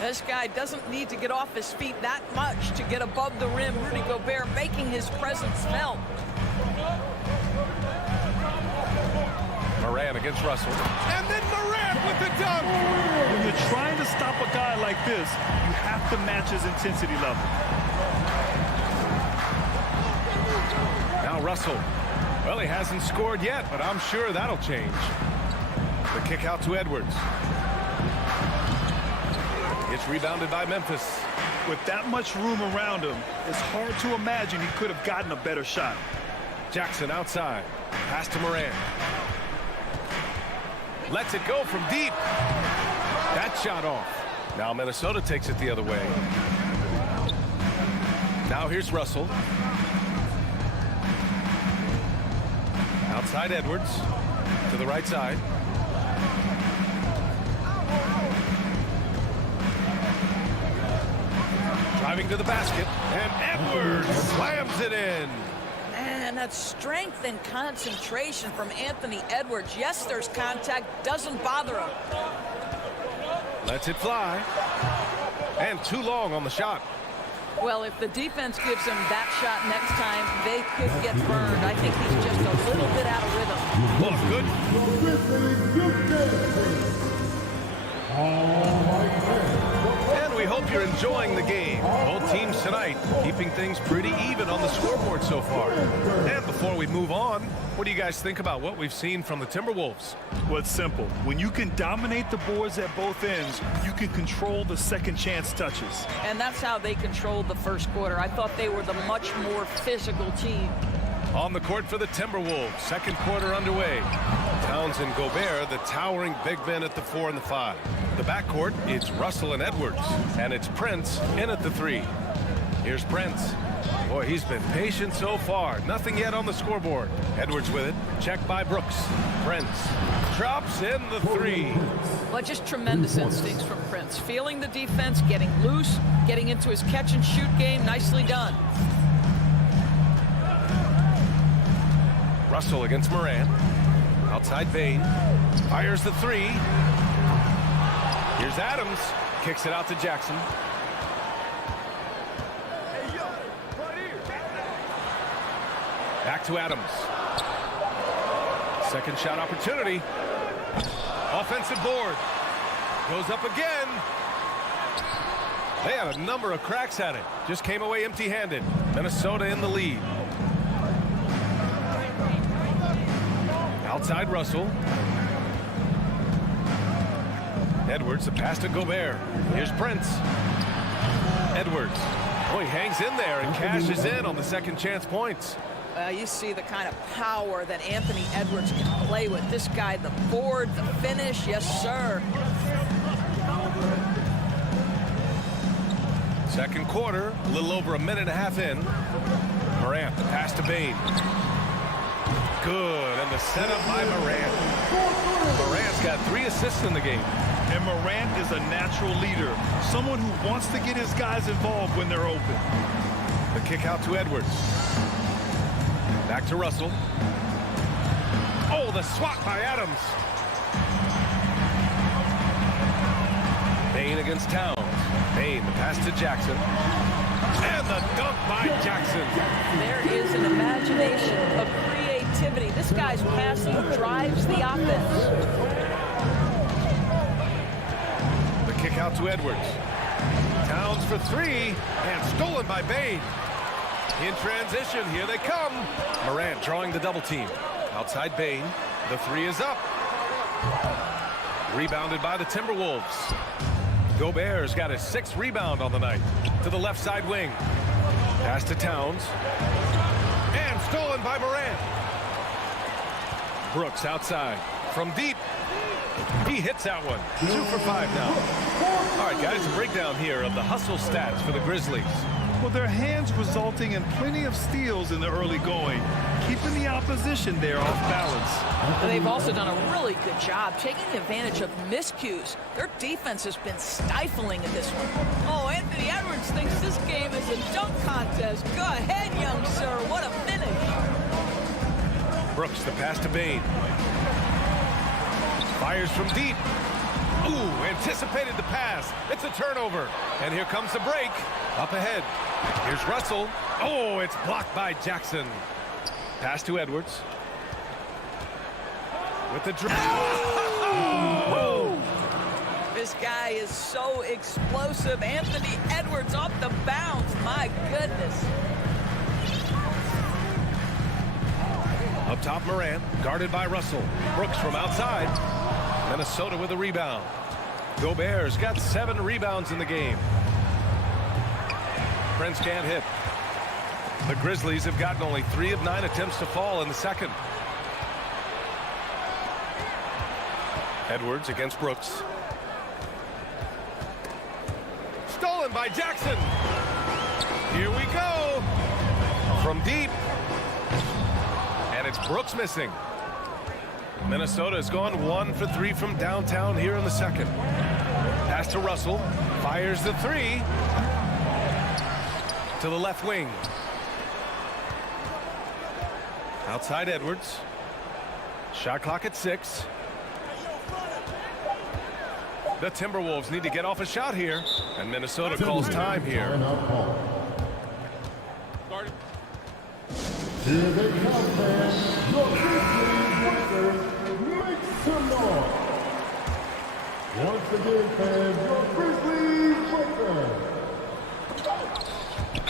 This guy doesn't need to get off his feet that much to get above the rim. Rudy Gobert making his presence felt. Morant against Russell. And then Morant with the dunk. When you're trying to stop a guy like this, you have to match his intensity level. Now Russell. Well, he hasn't scored yet, but I'm sure that'll change. The kick out to Edwards. It's rebounded by Memphis. With that much room around him, it's hard to imagine he could have gotten a better shot. Jackson outside. Pass to Morant. Lets it go from deep. That shot off. Now Minnesota takes it the other way. Now here's Russell. Outside Edwards. To the right side. Driving to the basket. And Edwards slams it in. And that strength and concentration from Anthony Edwards. Yes, there's contact. Doesn't bother him. Lets it fly. And too long on the shot. Well, if the defense gives him that shot next time, they could get burned. I think he's just a little bit out of rhythm. Look good. And we hope you're enjoying the game. Both teams tonight keeping things pretty even on the scoreboard so far. And before we move on, what do you guys think about what we've seen from the Timberwolves? Well, it's simple. When you can dominate the boards at both ends, you can control the second chance touches. And that's how they controlled the first quarter. I thought they were the much more physical team. On the court for the Timberwolves, second quarter underway. Towns and Gobert, the towering big men at the 4 and the 5. The backcourt, it's Russell and Edwards. And it's Prince in at the 3. Here's Prince. Boy, he's been patient so far. Nothing yet on the scoreboard. Edwards with it. Checked by Brooks. Prince drops in the 3. Well, just tremendous instincts from Prince. Feeling the defense, getting loose, getting into his catch-and-shoot game. Nicely done. Russell against Morant. Outside Bain. Fires the 3. Here's Adams. Kicks it out to Jackson. Back to Adams. Second shot opportunity. Offensive board. Goes up again. They had a number of cracks at it. Just came away empty-handed. Minnesota in the lead. Outside Russell. Edwards, the pass to Gobert. Here's Prince. Edwards. Boy, he hangs in there and cashes in on the second chance points. You see the kind of power that Anthony Edwards can play with. This guy, the board, the finish, yes, sir. Second quarter, a little over a minute and a half in. Morant, the pass to Bain. Good, and the setup by Morant. Morant's got 3 assists in the game. And Morant is a natural leader, someone who wants to get his guys involved when they're open. The kick out to Edwards. Back to Russell. Oh, the swat by Adams. Bain against Towns. Bain, the pass to Jackson. And the dunk by Jackson. There is an imagination, a creativity. This guy's passing drives the offense. The kick out to Edwards. Towns for 3, and stolen by Bain. In transition, here they come. Morant drawing the double team. Outside Bain, the 3 is up. Rebounded by the Timberwolves. Gobert's got his 6th rebound on the night. To the left side wing. Pass to Towns. And stolen by Morant. Brooks outside. From deep. He hits that one. 2 for 5 now. All right, guys, a breakdown here of the hustle stats for the Grizzlies. Well, their hands resulting in plenty of steals in the early going, keeping the opposition there off balance. They've also done a really good job taking advantage of miscues. Their defense has been stifling in this one. Oh, Anthony Edwards thinks this game is a dunk contest. Go ahead, young sir. What a finish. Brooks, the pass to Bain. Fires from deep. Ooh, anticipated the pass. It's a turnover. And here comes the break. Up ahead. Here's Russell. Oh, it's blocked by Jackson. Pass to Edwards. With the dribble. Oh! This guy is so explosive. Anthony Edwards off the bounce. My goodness. Up top, Morant, guarded by Russell. Brooks from outside. Minnesota with a rebound. Gobert's got 7 rebounds in the game. Prince can't hit. The Grizzlies have gotten only 3 of 9 attempts to fall in the second. Edwards against Brooks. Stolen by Jackson. Here we go. From deep. And it's Brooks missing. Minnesota has gone 1 for 3 from downtown here in the second. Pass to Russell. Fires the 3. To the left wing. Outside Edwards. Shot clock at 6. The Timberwolves need to get off a shot here. And Minnesota calls time here. Here they come, fans. Your Grizzlies Breakers, make some noise. Once again, fans, your Grizzlies Breakers.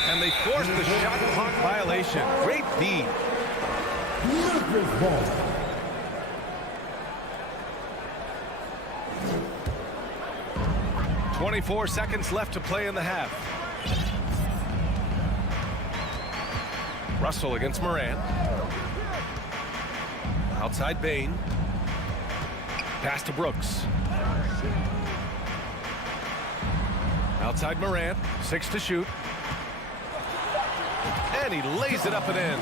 And they forced the shot clock violation. Great feed. Memphis ball. .24 seconds left to play in the half. Russell against Morant. Outside Bain. Pass to Brooks. Outside Morant. 6 to shoot. And he lays it up and in.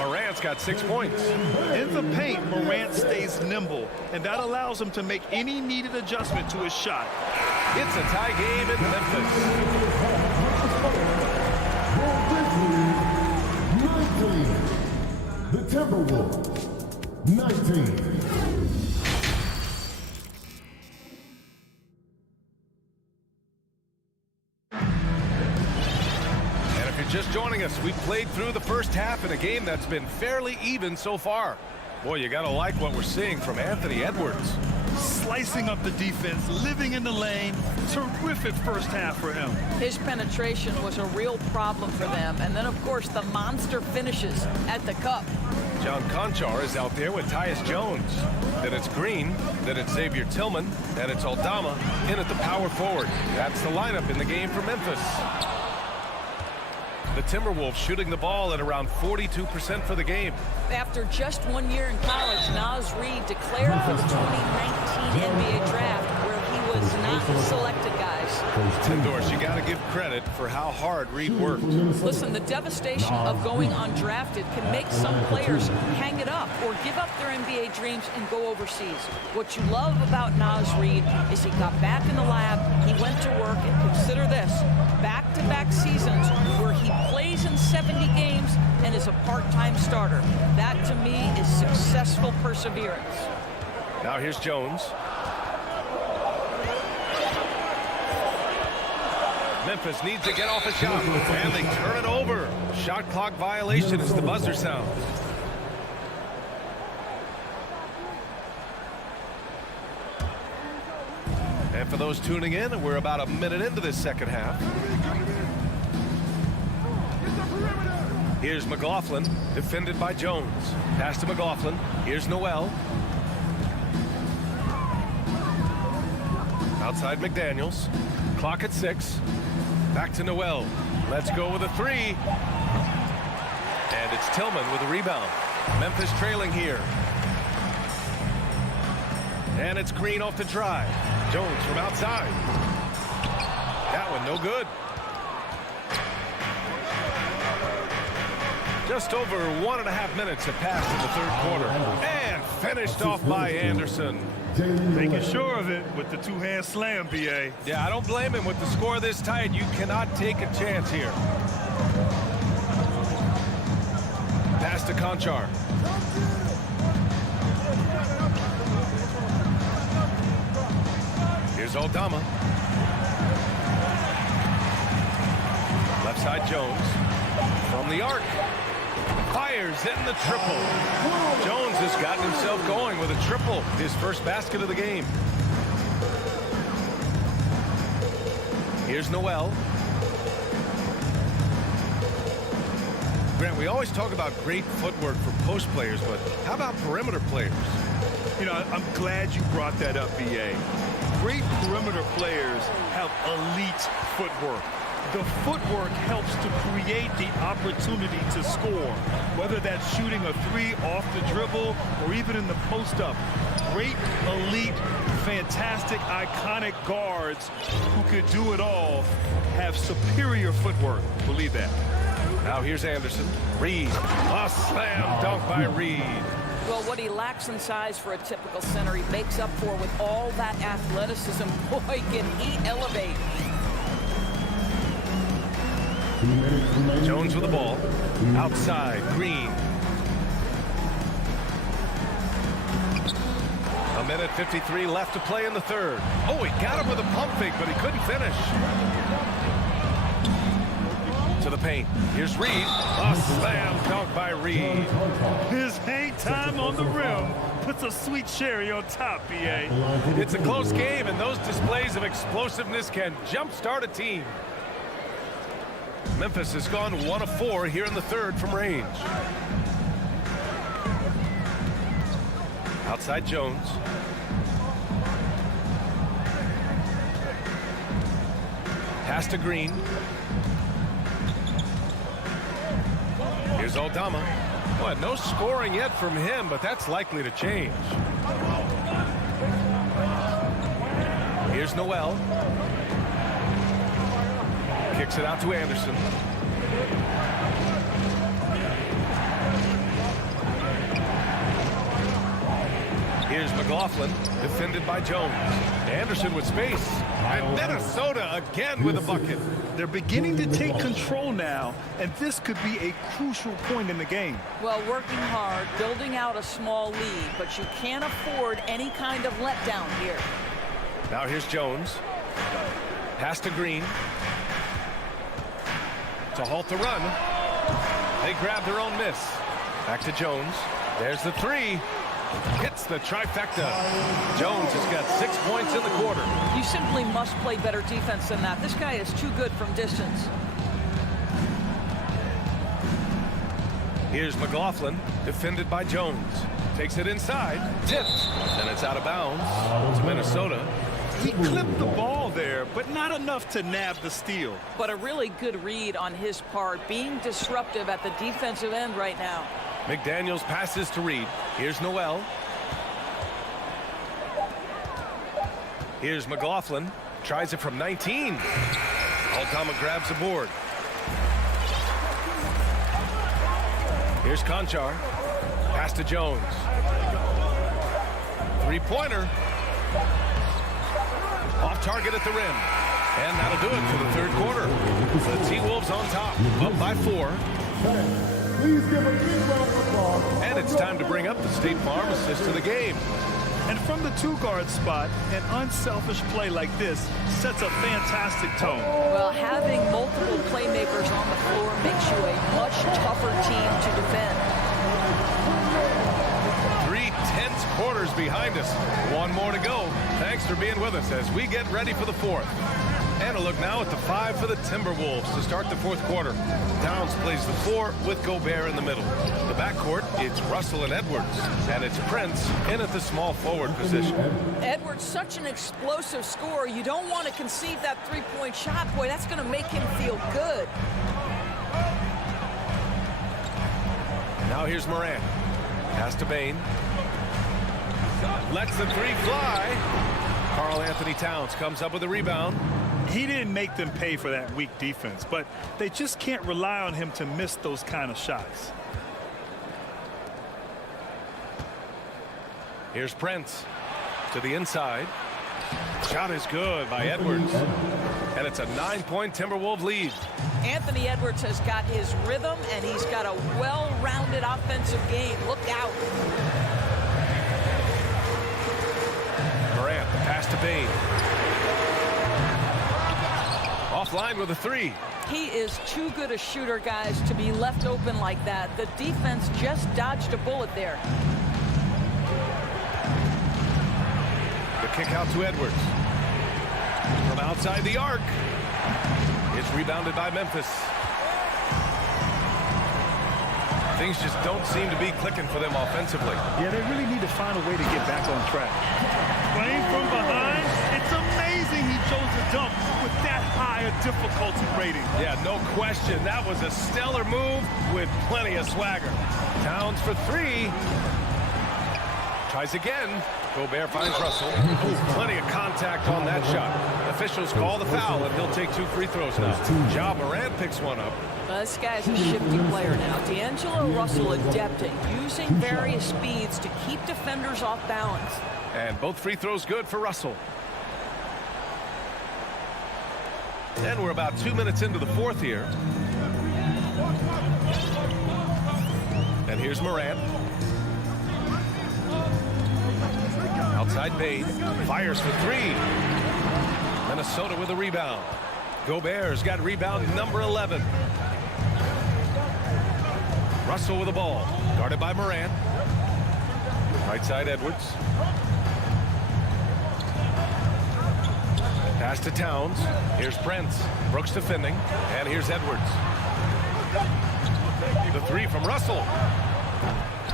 Morant's got 6 points. In the paint, Morant stays nimble, and that allows him to make any needed adjustment to his shot. It's a tie game in Memphis. 19. The Timberwolves, 19. Just joining us, we've played through the first half in a game that's been fairly even so far. Boy, you gotta like what we're seeing from Anthony Edwards. Slicing up the defense, living in the lane. Terrific first half for him. His penetration was a real problem for them. And then, of course, the monster finishes at the cup. John Conchar is out there with Tyus Jones. Then it's Green, then it's Xavier Tillman, and it's Aldama in at the power forward. That's the lineup in the game for Memphis. The Timberwolves shooting the ball at around 42% for the game. After just 1 year in college, Naz Reid declared for the 2019 NBA draft, where he was not selected, guys. place. Endorse, you got to give credit for how hard Reed worked. Listen, the devastation of going undrafted can make some players hang it up or give up their NBA dreams and go overseas. What you love about Naz Reid is he got back in the lab, he went to work, and consider this, back-to-back seasons where he plays in 70 games and is a part-time starter. That, to me, is successful perseverance. Now here's Jones. Memphis needs to get off a shot, and they turn it over. Shot clock violation as the buzzer sounds. And for those tuning in, we're about a minute into this second half. Here's McLaughlin, defended by Jones. Pass to McLaughlin. Here's Noel. Outside McDaniels. Clock at 6. Back to Noel. Let's go with a 3. And it's Tillman with a rebound. Memphis trailing here. And it's Green off the drive. Jones from outside. That one no good. Just over 1.5 minutes have passed in the third quarter. And finished off by Anderson. Making sure of it with the two-hand slam, B.A. Yeah, I don't blame him. With the score this tight, you cannot take a chance here. Pass to Conchar. Here's Aldama. Left side Jones. From the arc. Fires in the triple. Jones has gotten himself going with a triple. His first basket of the game. Here's Noel. Grant, we always talk about great footwork for post players, but how about perimeter players? You know, I'm glad you brought that up, B.A. Great perimeter players have elite footwork. The footwork helps to create the opportunity to score, whether that's shooting a 3 off the dribble or even in the post-up. Great, elite, fantastic, iconic guards who could do it all have superior footwork. Believe that. Now here's Anderson. Reed. A slam dunk by Reed. Well, what he lacks in size for a typical center, he makes up for with all that athleticism. Boy, can he elevate. Jones with the ball. Outside, Green. A minute 53 left to play in the third. Oh, he got him with a pump fake, but he couldn't finish. To the paint. Here's Reed. A slam dunk by Reed. His hang time on the rim puts a sweet cherry on top, B.A. It's a close game, and those displays of explosiveness can jumpstart a team. Memphis has gone 1 of 4 here in the third from range. Outside Jones. Pass to Green. Here's Aldama. Boy, no scoring yet from him, but that's likely to change. Here's Noel. Kicks it out to Anderson. Here's McLaughlin, defended by Jones. Anderson with space. And Minnesota again with a bucket. They're beginning to take control now, and this could be a crucial point in the game. Well, working hard, building out a small lead, but you can't afford any kind of letdown here. Now here's Jones. Pass to Green. To halt the run. They grab their own miss. Back to Jones. There's the 3. Hits the trifecta. Jones has got 6 points in the quarter. You simply must play better defense than that. This guy is too good from distance. Here's McLaughlin, defended by Jones. Takes it inside. Tipped. And it's out of bounds to Minnesota. He clipped the ball there, but not enough to nab the steal. But a really good read on his part, being disruptive at the defensive end right now. McDaniels passes to Reed. Here's Noel. Here's McLaughlin. tries it from 19. Aldama grabs the board. Here's Conchar. Pass to Jones. Three-pointer. Off target at the rim. And that'll do it for the third quarter. The T-Wolves on top, up by 4. Please give a big round of applause. And it's time to bring up the State Farm assist of the game. And from the two-guard spot, an unselfish play like this sets a fantastic tone. Well, having multiple playmakers on the floor makes you a much tougher team to defend. 3 tense quarters behind us. One more to go. Thanks for being with us as we get ready for the fourth. And a look now at the 5 for the Timberwolves to start the fourth quarter. Towns plays the 4 with Gobert in the middle. The backcourt, it's Russell and Edwards. And it's Prince in at the small forward position. Edwards, such an explosive scorer. You don't want to concede that three-point shot. Boy, that's going to make him feel good. Now here's Morant. Pass to Bane. Lets the 3 fly. Karl Anthony Towns comes up with a rebound. He didn't make them pay for that weak defense, but they just can't rely on him to miss those kind of shots. Here's Prince to the inside. Shot is good by Edwards. And it's a 9-point Timberwolves lead. Anthony Edwards has got his rhythm, and he's got a well-rounded offensive game. Look out. Morant, the pass to Bane. Offline with a 3. He is too good a shooter, guys, to be left open like that. The defense just dodged a bullet there. The kick out to Edwards. From outside the arc. It's rebounded by Memphis. Things just don't seem to be clicking for them offensively. Yeah, they really need to find a way to get back on track. Playing from behind, it's amazing he chose a dunk with that high a difficulty rating. Yeah, no question. That was a stellar move with plenty of swagger. Towns for 3. Tries again. Gobert finds Russell. Ooh, plenty of contact on that shot. Officials call the foul, and he'll take 2 free throws now. Ja Morant picks one up. This guy's a shifty player now. D'Angelo Russell adept at using various speeds to keep defenders off balance. And both free throws good for Russell. And we're about 2 minutes into the fourth here. And here's Morant. Outside Bane. Fires for 3. Minnesota with a rebound. Gobert's got rebound number 11. Russell with the ball. Guarded by Morant. Right side Edwards. Pass to Towns. Here's Prince. Brooks defending. And here's Edwards. The 3 from Russell.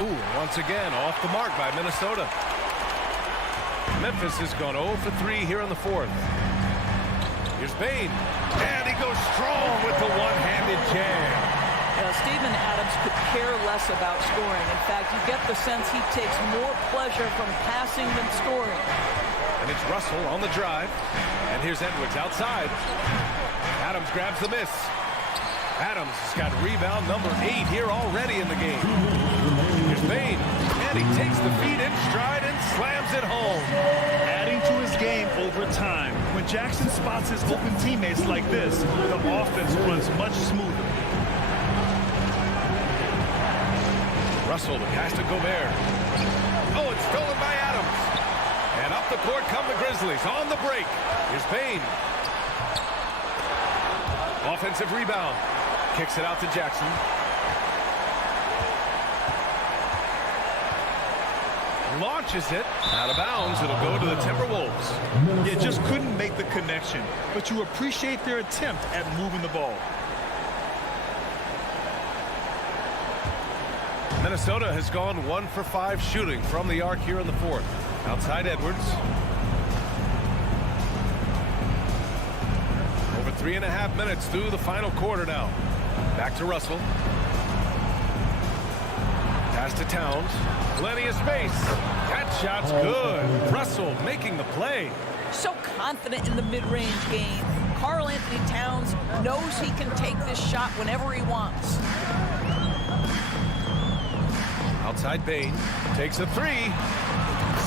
Ooh, once again off the mark by Minnesota. Memphis has gone 0 for 3 here in the fourth. Here's Bane. And he goes strong with the one-handed jam. Steven Adams could care less about scoring. In fact, you get the sense he takes more pleasure from passing than scoring. And it's Russell on the drive. And here's Edwards outside. Adams grabs the miss. Adams has got rebound number 8 here already in the game. Here's Bane. And he takes the feet in stride and slams it home. Adding to his game over time. When Jackson spots his open teammates like this, the offense runs much smoother. Russell, the pass to Gobert. Oh, it's stolen by Adams. And up the court come the Grizzlies on the break. Here's Bane. Offensive rebound. Kicks it out to Jackson. Launches it out of bounds. It'll go to the Timberwolves. You just couldn't make the connection, but you appreciate their attempt at moving the ball. Minnesota has gone 1 for 5 shooting from the arc here in the fourth. Outside Edwards. Over 3.5 minutes through the final quarter now. Back to Russell. Pass to Towns. Plenty of space. That shot's good. Russell making the play. So confident in the mid-range game. Karl Anthony Towns knows he can take this shot whenever he wants. Outside Bain takes a three.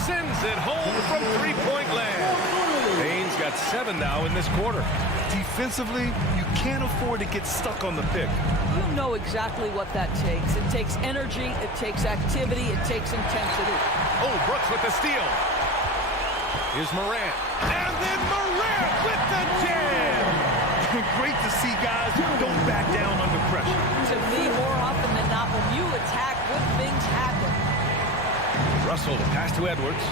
Sends it home from three-point land. Bain's got 7 now in this quarter. Defensively, you can't afford to get stuck on the pick. You know exactly what that takes. It takes energy, it takes activity, it takes intensity. Oh, Brooks with the steal. Here's Morant. And then Morant with the jam. Great to see guys who don't back down under pressure. To me, more often than not, when you attack, good things happen. Russell, the pass to Edwards.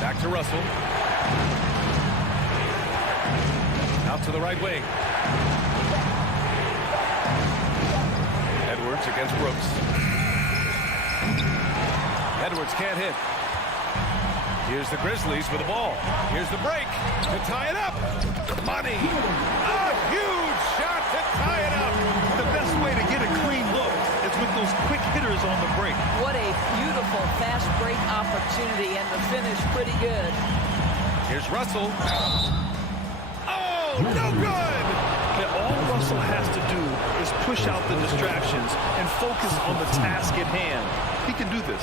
Back to Russell. Out to the right wing. Edwards against Brooks. Edwards can't hit. Here's the Grizzlies with the ball. Here's the break to tie it up. Money. A huge shot to tie it up. The best way to get a clean look is with those quick hitters on the break. What a beautiful fast break opportunity, and the finish pretty good. Here's Russell. Oh, no good. And all Russell has to do is push out the distractions and focus on the task at hand. He can do this.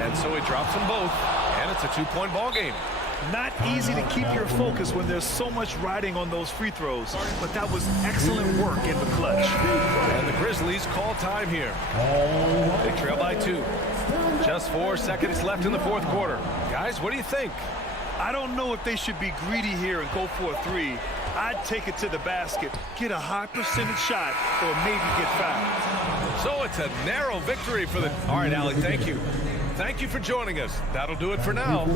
And so he drops them both, and it's a 2-point ball game. Not easy to keep your focus when there's so much riding on those free throws, but that was excellent work in the clutch. And the Grizzlies call time here. They trail by 2. Just 4 seconds left in the fourth quarter. Guys, what do you think? I don't know if they should be greedy here and go for a 3. I'd take it to the basket, get a high percentage shot, or maybe get fouled. So it's a narrow victory for the... All right, Allie, thank you. Thank you for joining us. That'll do it for now.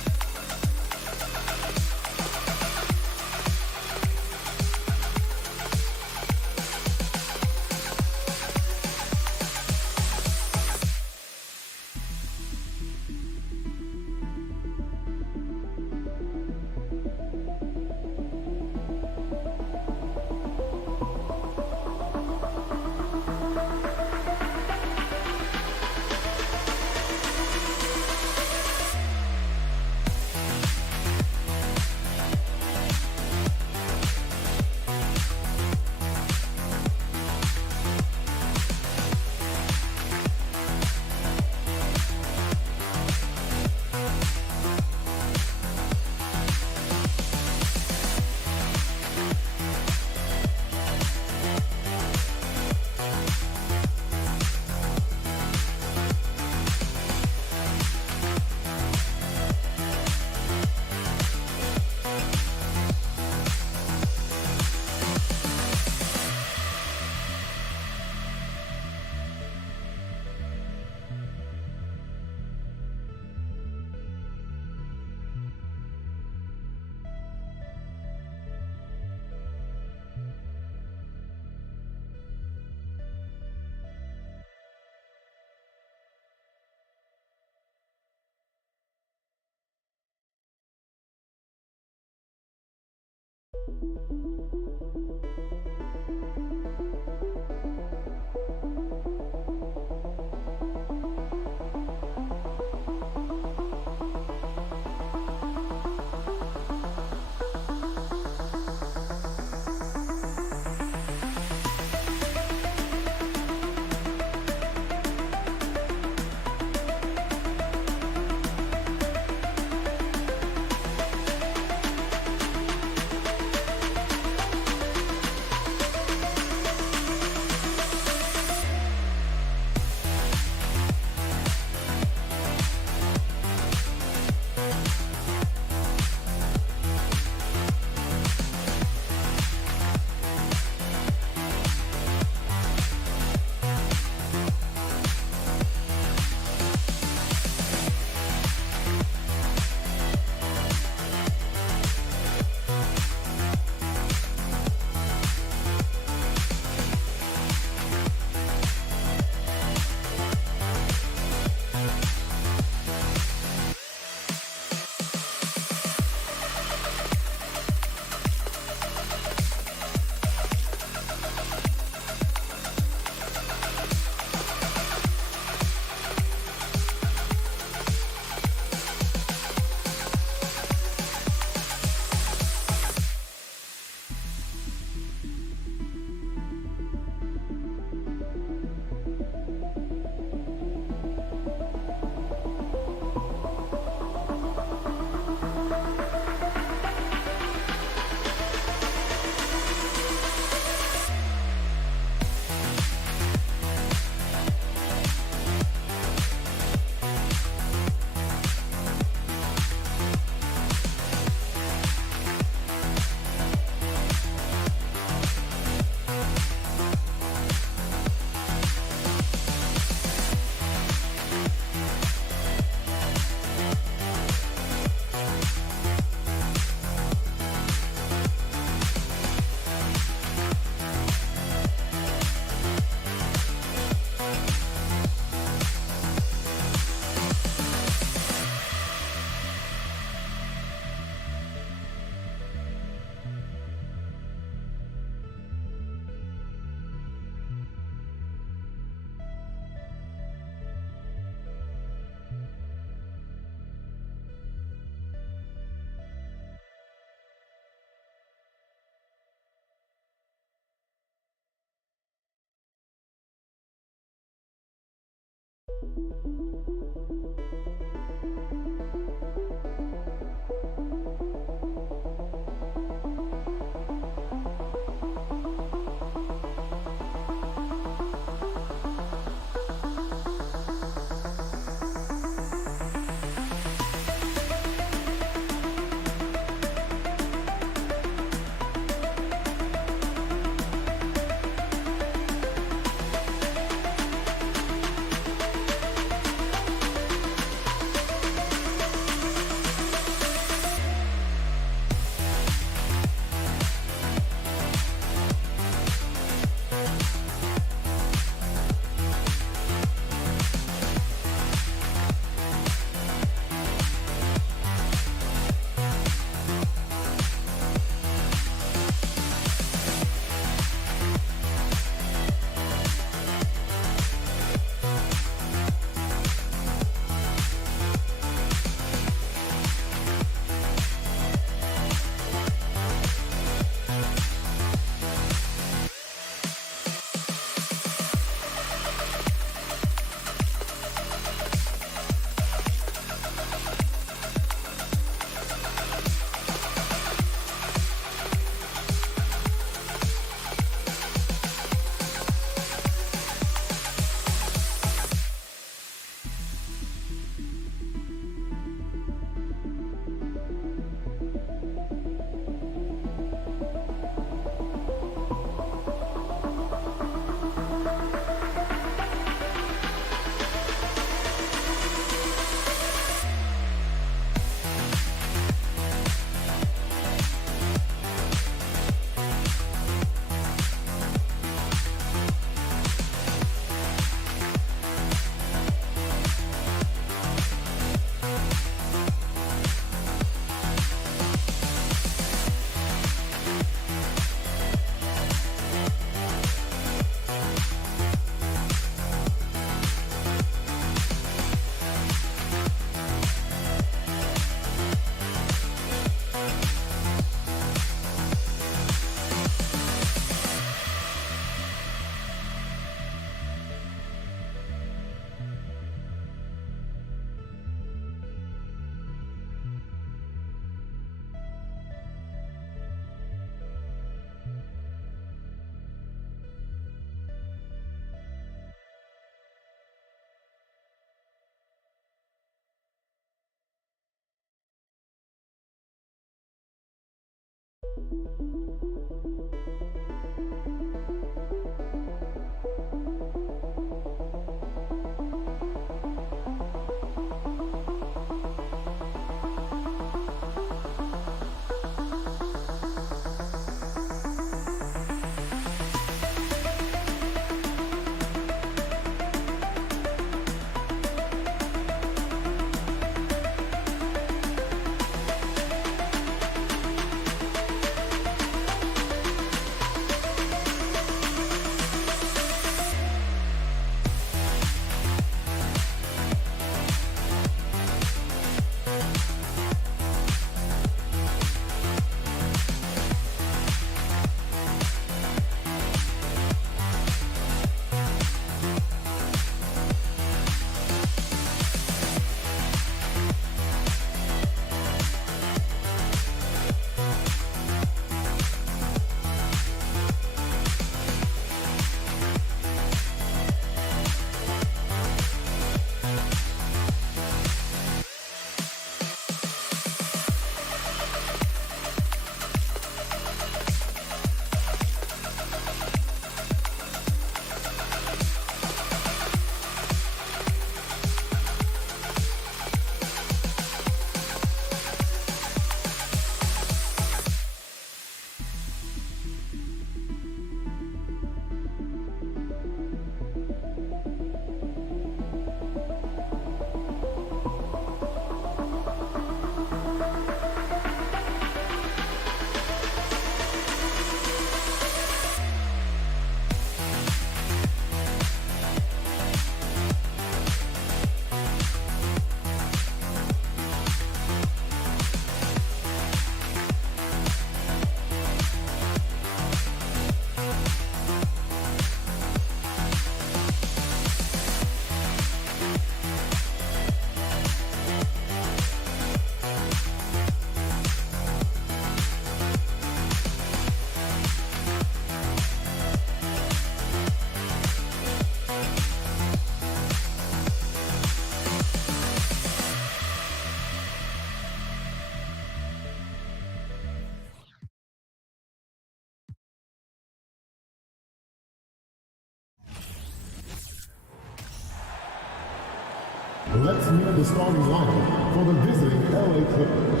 Let's meet the starting lineup for the visiting LA Clippers.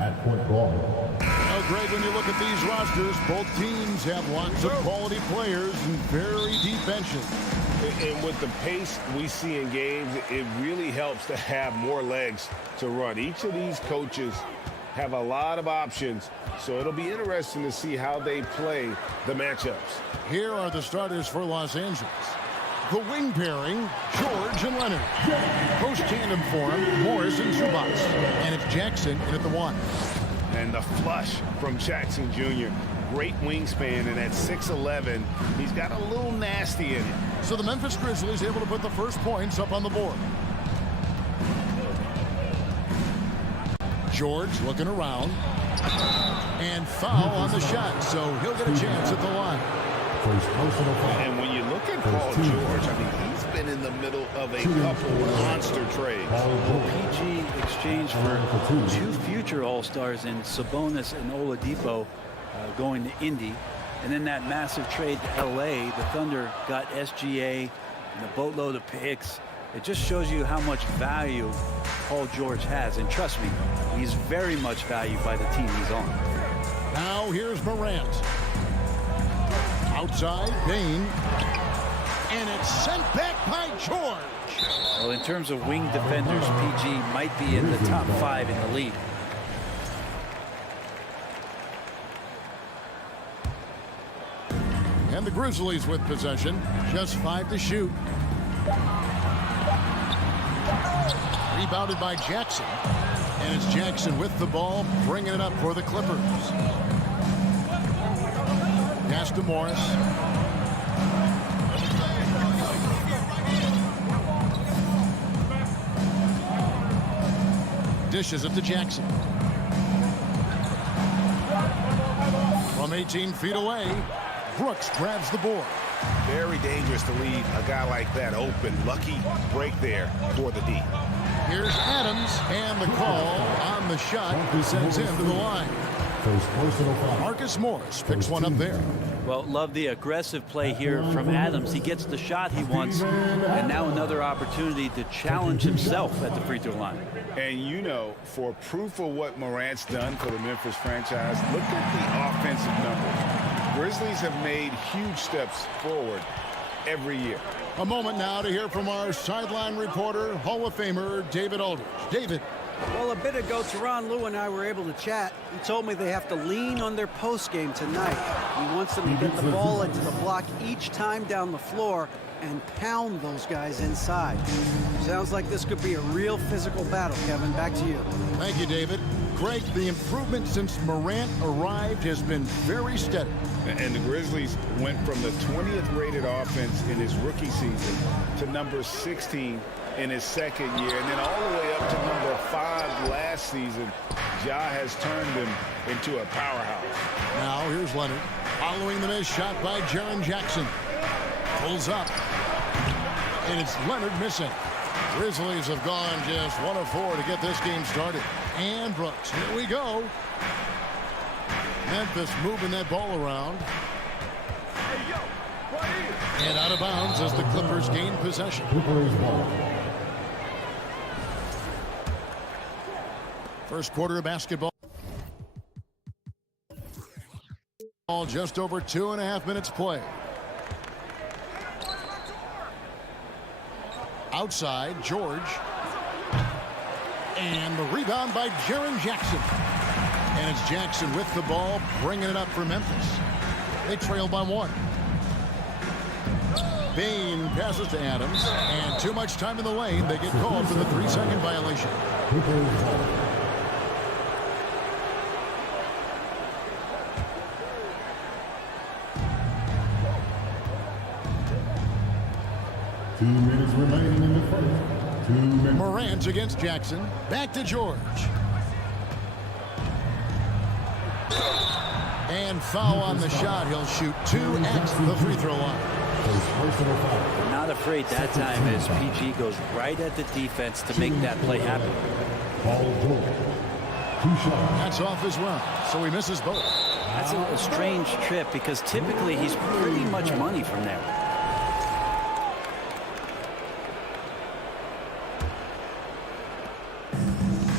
At point guard. Now, Greg, when you look at these rosters, both teams have lots of quality players and very deep benches. And with the pace we see in games, it really helps to have more legs to run. Each of these coaches have a lot of options, so it'll be interesting to see how they play the matchups. Here are the starters for Los Angeles. The wing pairing, George and Leonard. Post tandem form, Morris and Zubac. And it's Jackson in at the 1. And the flush from Jackson Jr. Great wingspan, and at 6'11", he's got a little nasty in it. So the Memphis Grizzlies able to put the first points up on the board. George looking around. And foul on the shot, so he'll get a chance at the line. And when you look at Paul George, I mean, he's been in the middle of a couple monster trades. PG exchanged for 2 future All-Stars in Sabonis and Oladipo going to Indy. And then that massive trade to LA, the Thunder got SGA and a boatload of picks. It just shows you how much value Paul George has. And trust me, he's very much valued by the team he's on. Now here's Morant. Outside, Payne. And it's sent back by George. Well, in terms of wing defenders, PG might be in the top 5 in the league. And the Grizzlies with possession. Just 5 to shoot. Rebounded by Jackson. And it's Jackson with the ball, bringing it up for the Clippers. Pass to Morris. Dishes it to Jackson. From 18 feet away, Brooks grabs the board. Very dangerous to leave a guy like that open. Lucky break there for the D. Here's Adams, and the call on the shot who sends him to the line. First personal foul. Marcus Morris picks one up there. Well, love the aggressive play here from Adams. He gets the shot he wants, and now another opportunity to challenge himself at the free throw line. And you know, for proof of what Morant's done for the Memphis franchise, look at the offensive numbers. Grizzlies have made huge steps forward every year. A moment now to hear from our sideline reporter, Hall of Famer David Aldridge. David. Well, a bit ago, Teron Lue and I were able to chat. He told me they have to lean on their post game tonight. He wants them to get the ball into the block each time down the floor and pound those guys inside. Sounds like this could be a real physical battle, Kevin. Back to you. Thank you, David. Greg, the improvement since Morant arrived has been very steady. And the Grizzlies went from the 20th rated offense in his rookie season to number 16 in his second year, and then all the way up to number 5 last season. Ja has turned him into a powerhouse. Now here's Leonard following the missed shot by Jaren Jackson. Pulls up, and it's Leonard missing. Grizzlies have gone just 1 of 4 to get this game started. And Brooks, here we go. Memphis moving that ball around. And out of bounds as the Clippers gain possession. First quarter of basketball. Just over 2.5 minutes play. Outside, George. And the rebound by Jaren Jackson. And it's Jackson with the ball, bringing it up for Memphis. They trail by 1. Bain passes to Adams. And too much time in the lane. They get called for the 3-second violation. 2 minutes remaining in the first. 2 minutes. Morant against Jackson. Back to George. And foul on the shot. He'll shoot 2 at the free throw line. Not afraid that time as PG goes right at the defense to make that play happen. That's off as well, so he misses both. That's a strange trip because typically he's pretty much money from there.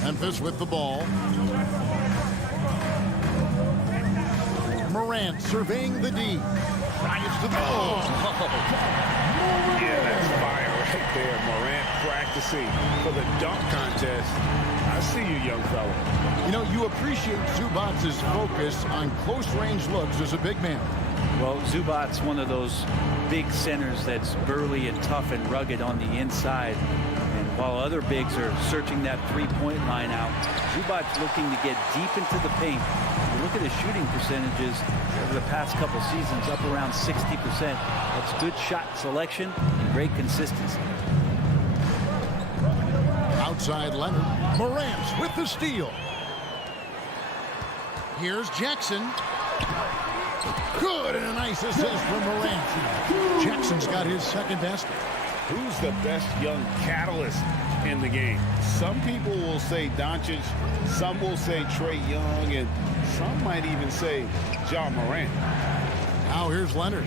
Memphis with the ball. Morant surveying the D. Drives to the ball. Yeah, that's fire right there. Morant practicing for the dunk contest. I see you, young fella. You know, you appreciate Zubac's focus on close-range looks as a big man. Well, Zubac's one of those big centers that's burly and tough and rugged on the inside. And while other bigs are searching that three-point line out, Zubac's looking to get deep into the paint. You look at his shooting percentages over the past couple seasons, up around 60%. That's good shot selection and great consistency. Outside Leonard. Morant with the steal. Here's Jackson. Good, and a nice assist from Morant. Jackson's got his second basket. Who's the best young catalyst in the game? Some people will say Doncic, some will say Trae Young, and some might even say Ja Morant. Now here's Leonard.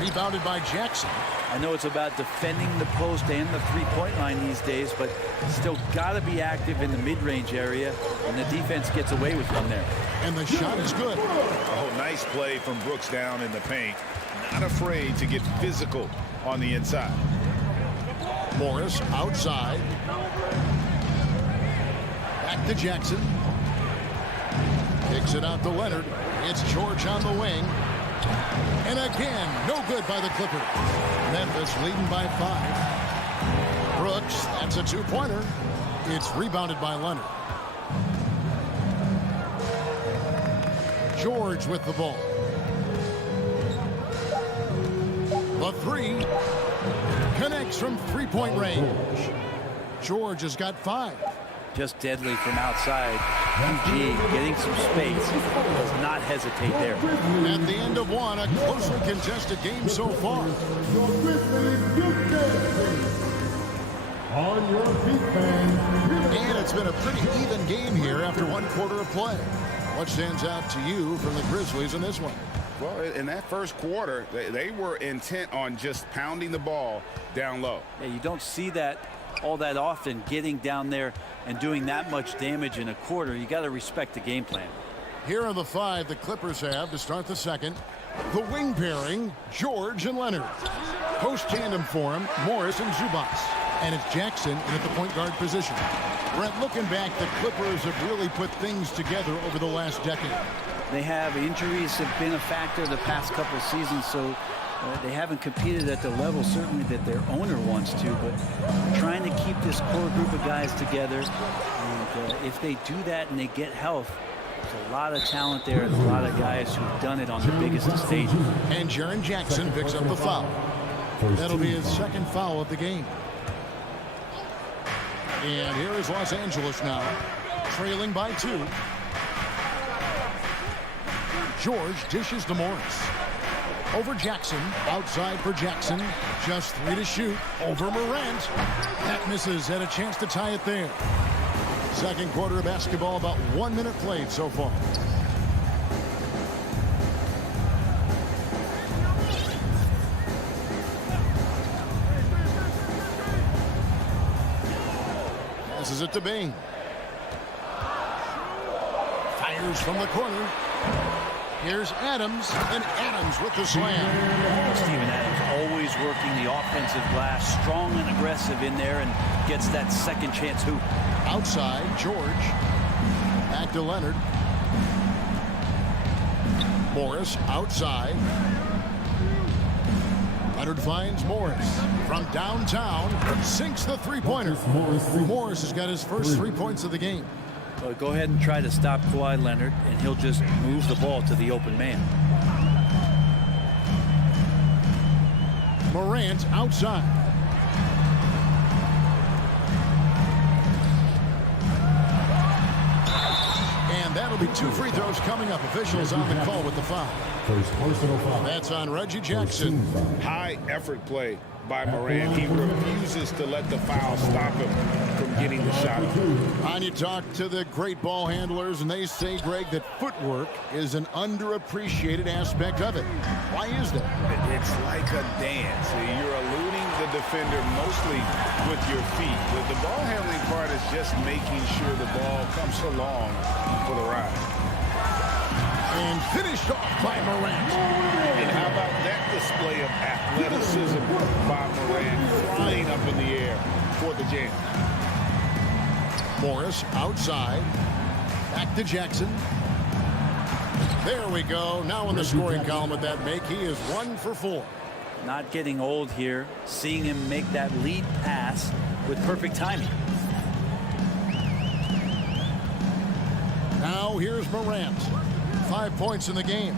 Rebounded by Jackson. I know it's about defending the post and the three-point line these days, but still got to be active in the mid-range area, and the defense gets away with one there. And the shot is good. Oh, nice play from Brooks down in the paint. Not afraid to get physical on the inside. Morris outside. Back to Jackson. Kicks it out to Leonard. It's George on the wing. And again, no good by the Clippers. Memphis leading by 5. Brooks, that's a 2-pointer. It's rebounded by Leonard. George with the ball. The 3 connects from 3-point range. George has got 5. Just deadly from outside. PG getting some space. Does not hesitate there. At the end of 1, a closely contested game so far. Your Grizzlies defense. On your feet, fans. And it's been a pretty even game here after one quarter of play. What stands out to you from the Grizzlies in this one? Well, in that first quarter, they were intent on just pounding the ball down low. Yeah, you don't see that all that often, getting down there and doing that much damage in a quarter. You got to respect the game plan. Here are the 5 the Clippers have to start the second. The wing pairing, George and Leonard. Post tandem for him, Morris and Zubac. And it's Jackson in at the point guard position. Brett, looking back, the Clippers have really put things together over the last decade. They have injuries have been a factor the past couple of seasons, so they haven't competed at the level certainly that their owner wants to, but trying to keep this core group of guys together. And if they do that and they get health, there's a lot of talent there and a lot of guys who've done it on the biggest of stages. And Jaren Jackson picks up the foul. That'll be his second foul of the game. And here is Los Angeles now, trailing by 2. George dishes to Morris. Over Jackson, outside for Jackson. Just 3 to shoot. Over Morant. That misses, had a chance to tie it there. Second quarter of basketball, about 1 minute played so far. Passes it to Bain. Fires from the corner. Here's Adams, and Adams with the slam. Steven Adams always working the offensive glass, strong and aggressive in there, and gets that second chance hoop. Outside, George. Back to Leonard. Morris outside. Leonard finds Morris from downtown, sinks the three-pointer. Morris has got his first 3 points of the game. So go ahead and try to stop Kawhi Leonard, and he'll just move the ball to the open man. Morant outside. And that'll be 2 free throws coming up. Officials on the call with the foul. First personal foul. That's on Reggie Jackson. High effort play by Morant. He refuses to let the foul stop him from getting the shot. And you talk to the great ball handlers, and they say, Greg, that footwork is an underappreciated aspect of it. Why is that? It's like a dance. You're eluding the defender mostly with your feet. The ball handling part is just making sure the ball comes along for the ride. And finished off by Morant. And how about that display of athleticism by Morant, flying up in the air for the jam. Morris outside. Back to Jackson. There we go. Now in the scoring column with that make, he is 1 for 4. Not getting old here. Seeing him make that lead pass with perfect timing. Now here's Morant. 5 points in the game.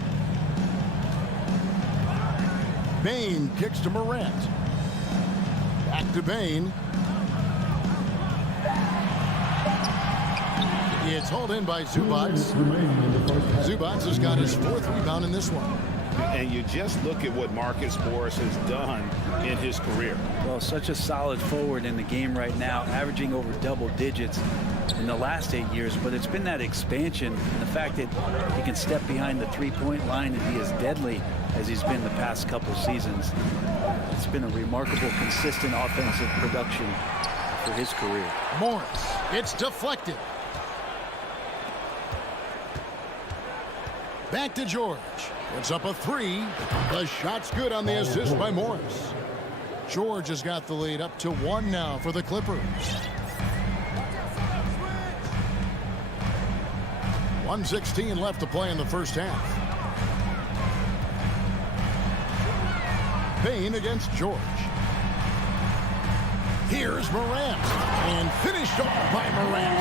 Bain kicks to Morant. Back to Bain. It's hauled in by Zubac. Zubac has got his 4th rebound in this one. And you just look at what Marcus Morris has done in his career. Well, such a solid forward in the game right now, averaging over double digits in the last 8 years, but it's been that expansion and the fact that he can step behind the three-point line and be as deadly as he's been the past couple seasons. It's been a remarkable, consistent offensive production for his career. Morris, it's deflected. Back to George. Puts up a 3. The shot's good on the assist by Morris. George has got the lead up to 1 now for the Clippers. 1:16 left to play in the first half. Bain against George. Here's Morant. And finished off by Morant.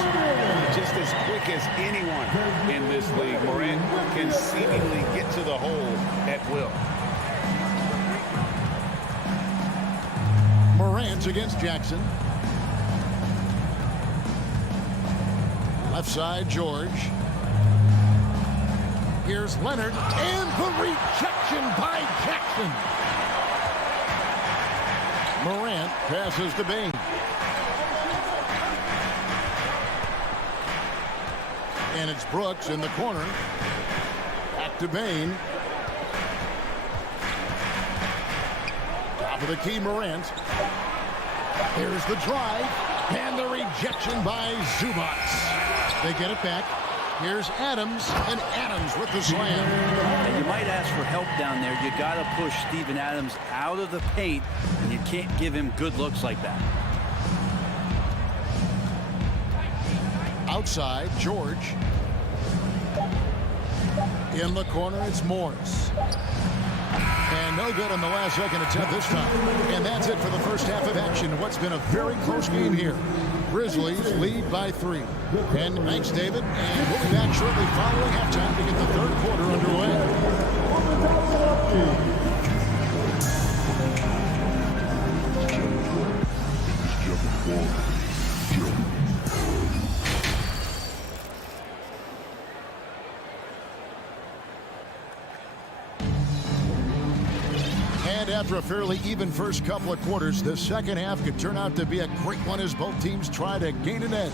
Just as quick as anyone in this league, Morant can seemingly get to the hole at will. Morant against Jackson. Left side, George. Here's Leonard, and the rejection by Jackson. Morant passes to Bain. And it's Brooks in the corner. Back to Bain. Top of the key, Morant. Here's the drive. And the rejection by Zubac. They get it back. Here's Adams, and Adams with the slam. And you might ask for help down there. You got to push Steven Adams out of the paint, and you can't give him good looks like that. Outside, George. In the corner, it's Morris. And no good on the last second attempt this time. And that's it for the first half of action. What's been a very close game here. Grizzlies lead by 3. And thanks, David. And we'll be back shortly following halftime to get the third quarter underway. And after a fairly even first couple of quarters, the second half could turn out to be a great one as both teams try to gain an edge.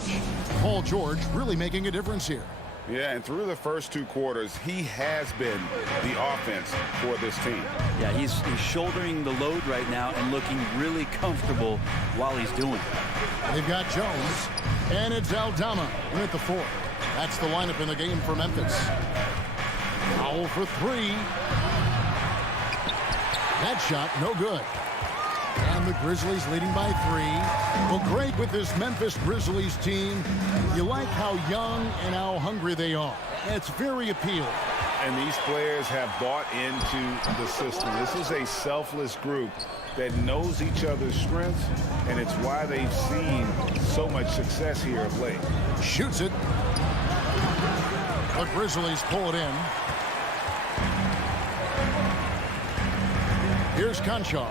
Paul George really making a difference here. Yeah, and through the first 2 quarters, he has been the offense for this team. Yeah, he's shouldering the load right now and looking really comfortable while he's doing it. They've got Jones, and it's Aldama in at the 4. That's the lineup in the game for Memphis. Foul for 3. That shot, no good. And the Grizzlies leading by 3. Well, great with this Memphis Grizzlies team. You like how young and how hungry they are. It's very appealing. And these players have bought into the system. This is a selfless group that knows each other's strengths, and it's why they've seen so much success here of late. Shoots it. The Grizzlies pull it in. Here's Conchar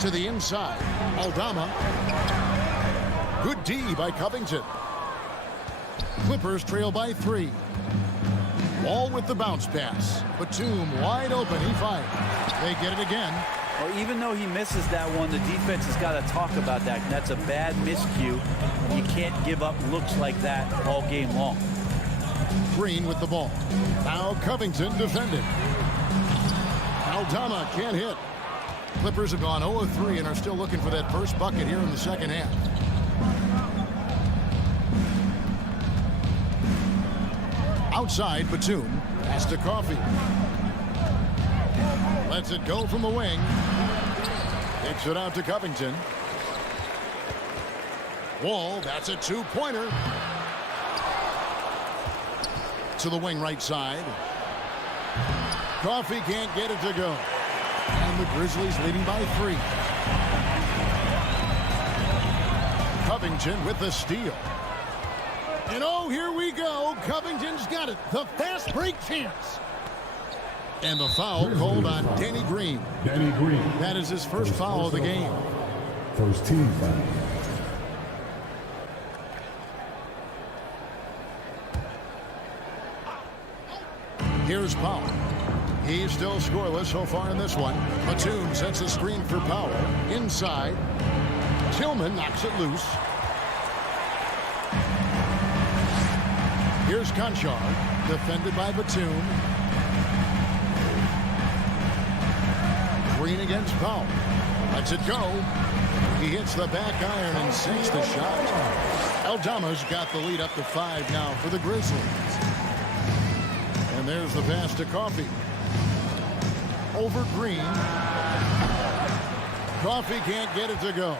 to the inside. Aldama. Good D by Covington. Clippers trail by 3. Wall with the bounce pass. Batum wide open. He fired. They get it again. Well, even though he misses that one, the defense has got to talk about that. That's a bad miscue. You can't give up looks like that all game long. Green with the ball. Now Covington defended. Aldama can't hit. Clippers have gone 0-3 and are still looking for that first bucket here in the second half. Outside, Batum. Pass to Coffee. Lets it go from the wing. Takes it out to Covington. Wall, that's a 2-pointer. To the wing right side. Coffee can't get it to go. And the Grizzlies leading by 3. Covington with the steal. And oh, here we go. Covington's got it. The fast break chance. And the foul called on Danny Green. Danny Green. That is his first foul of the game. First team foul. Here's Powell. He's still scoreless so far in this one. Batum sets a screen for Powell. Inside. Tillman knocks it loose. Here's Conchar. Defended by Batum. Green against Powell. Lets it go. He hits the back iron and sinks the shot. Aldama's got the lead up to 5 now for the Grizzlies. And there's the pass to Coffee. Over Green. Coffee can't get it to go.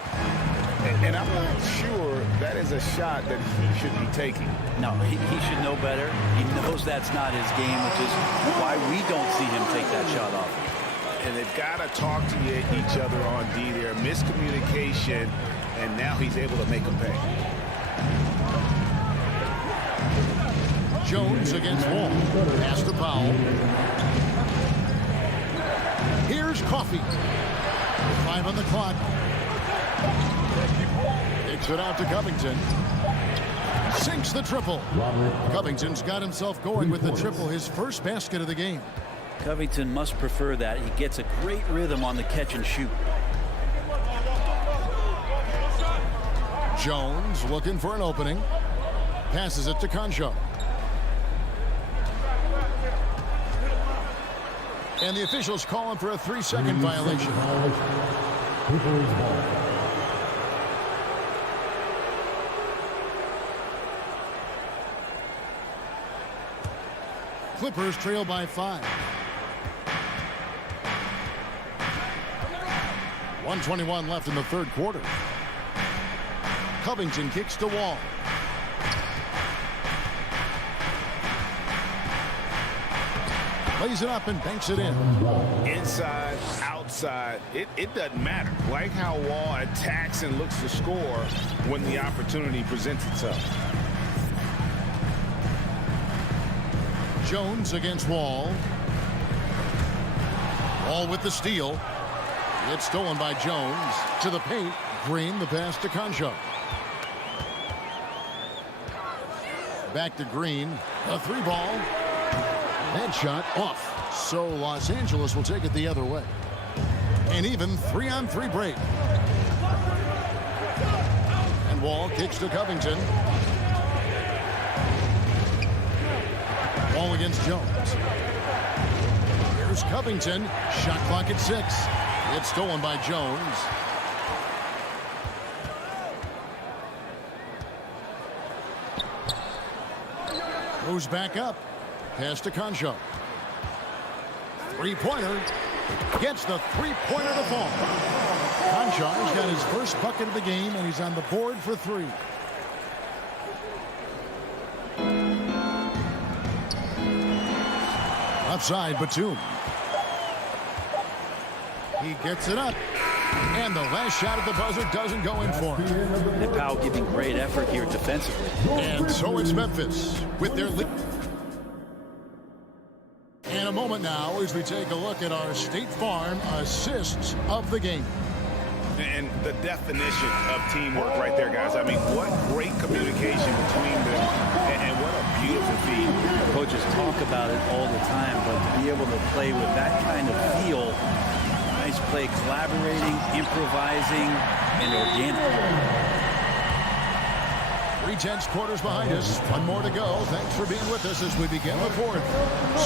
And I'm not sure that is a shot that he should be taking. No, he should know better. He knows that's not his game, which is why we don't see him take that shot off. And they've got to talk to each other on D there. Miscommunication, and now he's able to make them pay. Jones against Wall. Pass to Powell. Here's Coffee. 5 on the clock. Takes it out to Covington. Sinks the triple. Covington's got himself going with the triple, his first basket of the game. Covington must prefer that. He gets a great rhythm on the catch and shoot. Jones looking for an opening. Passes it to Conchar. And the officials call him for a 3-second violation. Clippers ball. Clippers trail by 5. 1:21 left in the third quarter. Covington kicks to Wall. Lays it up and banks it in. Inside, outside, it doesn't matter. Like how Wall attacks and looks to score when the opportunity presents itself. Jones against Wall. Wall with the steal. It's stolen by Jones. To the paint. Green, the pass to Concho. Back to Green. A 3-ball. Headshot off. So Los Angeles will take it the other way. An even 3-on-3 break. And Wall kicks to Covington. Wall against Jones. Here's Covington. Shot clock at 6. It's stolen by Jones. Goes back up. Pass to Concho. 3-pointer. Gets the 3-pointer to fall. Concho's got his first bucket of the game, and he's on the board for 3. Outside, Batum. He gets it up. And the last shot at the buzzer doesn't go in for him. And Powell giving great effort here defensively. And so it's Memphis with their lead. In a moment now as we take a look at our State Farm assists of the game. And the definition of teamwork right there, guys. I mean, what great communication between them, and what a beautiful feed. Coaches talk about it all the time, but to be able to play with that kind of feel, nice play, collaborating, improvising, and organic. 3/10 quarters behind us. One more to go. Thanks for being with us as we begin the fourth.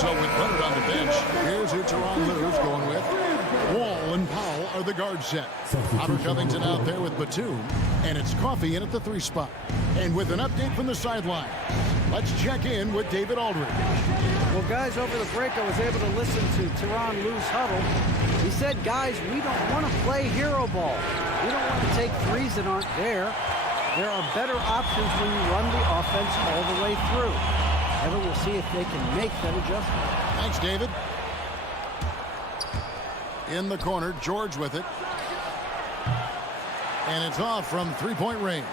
So with Leonard on the bench, here's who Teron Lu's going with. Wall and Powell are the guard set. Robert Covington out there with Batum. And it's Coffey in at the 3 spot. And with an update from the sideline, let's check in with David Aldridge. Well, guys, over the break, I was able to listen to Teron Lu's huddle. He said, guys, we don't want to play hero ball. We don't want to take threes that aren't there. There are better options when you run the offense all the way through. Evan, we'll see if they can make that adjustment. Thanks, David. In the corner, George with it. And it's off from 3-point range.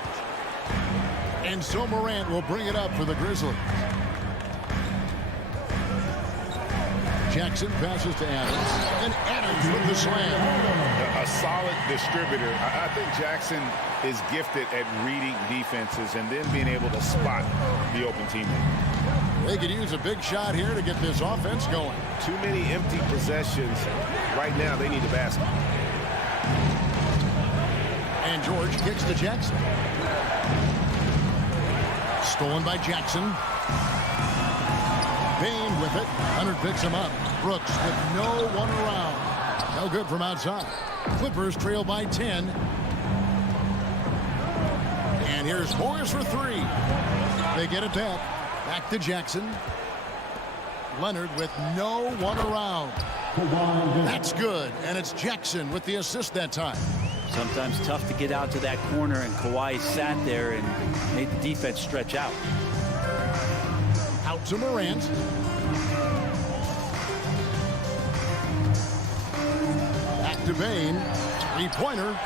And so Morant will bring it up for the Grizzlies. Jackson passes to Adams. And Adams with the slam. A solid distributor. I think Jackson is gifted at reading defenses and then being able to spot the open teammate. They could use a big shot here to get this offense going. Too many empty possessions. Right now, they need a basket. And George kicks to Jackson. Stolen by Jackson. Bain with it. Leonard picks him up. Brooks with no one around. No good from outside. Clippers trail by 10. And here's Morris for 3. They get it back. Back to Jackson. Leonard with no one around. That's good. And it's Jackson with the assist that time. Sometimes tough to get out to that corner, and Kawhi sat there and made the defense stretch out. Out to Morant. Back to Bain. 3-pointer.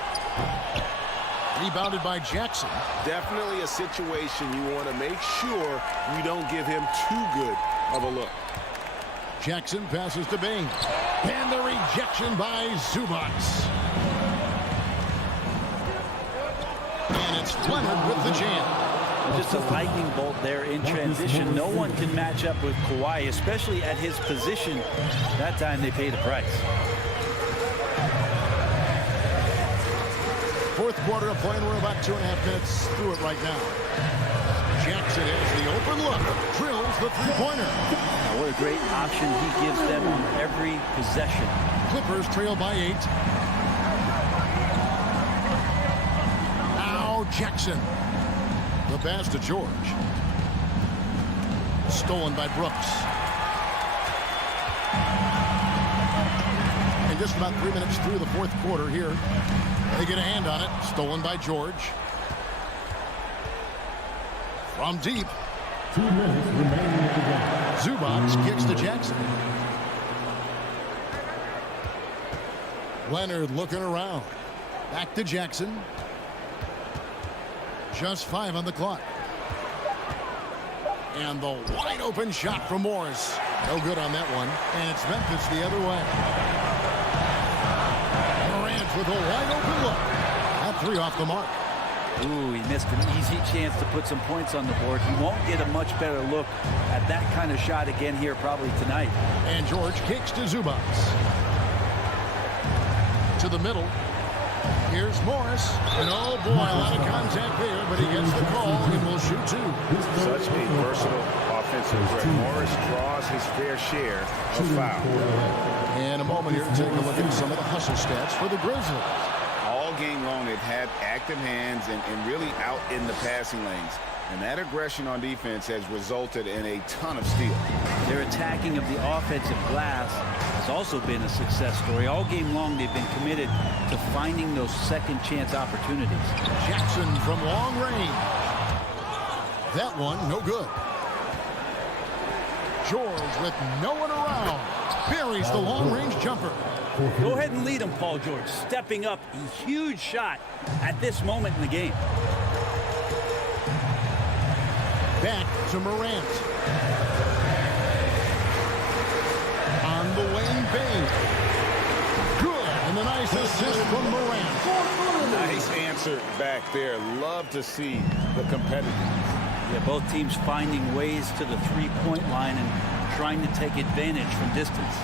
Rebounded by Jackson. Definitely a situation you want to make sure you don't give him too good of a look. Jackson passes to Bain. And the rejection by Zubac. And it's Leonard with the jam. Just a lightning bolt there in transition. No one can match up with Kawhi, especially at his position. That time they pay the price. Fourth quarter of play, and we're about 2.5 minutes through it right now. Jackson has the open look. Drills the three-pointer. What a great option he gives them on every possession. Clippers trail by 8. Now Jackson. The pass to George. Stolen by Brooks. And just about 3 minutes through the fourth quarter here. They get a hand on it. Stolen by George. From deep. 2 minutes remaining in the game. Zubac kicks to Jackson. Leonard looking around. Back to Jackson. Just 5 on the clock. And the wide open shot from Morris. No good on that one. And it's Memphis the other way. Morant with a wide open look. That 3 off the mark. Ooh, he missed an easy chance to put some points on the board. He won't get a much better look at that kind of shot again here probably tonight. And George kicks to Zubac. To the middle. Here's Morris. And oh boy, a lot of contact there, but he gets the call and will shoot 2. Such a versatile offensive threat. Morris draws his fair share of fouls. And a moment here to take a look at some of the hustle stats for the Grizzlies. All game long, they've had active hands and really out in the passing lanes. And that aggression on defense has resulted in a ton of steals. Their attacking of the offensive glass has also been a success story. All game long, they've been committed to finding those second chance opportunities. Jackson from long range. That one, no good. George with no one around. Buries the long-range jumper. Go ahead and lead him, Paul George. Stepping up, a huge shot at this moment in the game. Back to Morant. On the wing, Bain. Good. And the nice assist from Morant. Nice answer back there. Love to see the competitiveness. Yeah, both teams finding ways to the three-point line and trying to take advantage from distance.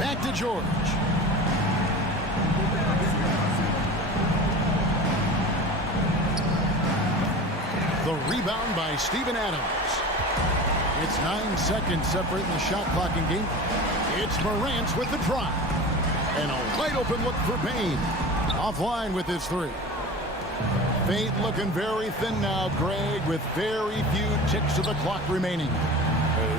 Back to George. The rebound by Steven Adams. It's 9 seconds separating the shot clock in game. It's Morant with the try. And a wide open look for Bain. Offline with his 3. Fate looking very thin now, Greg, with very few ticks of the clock remaining.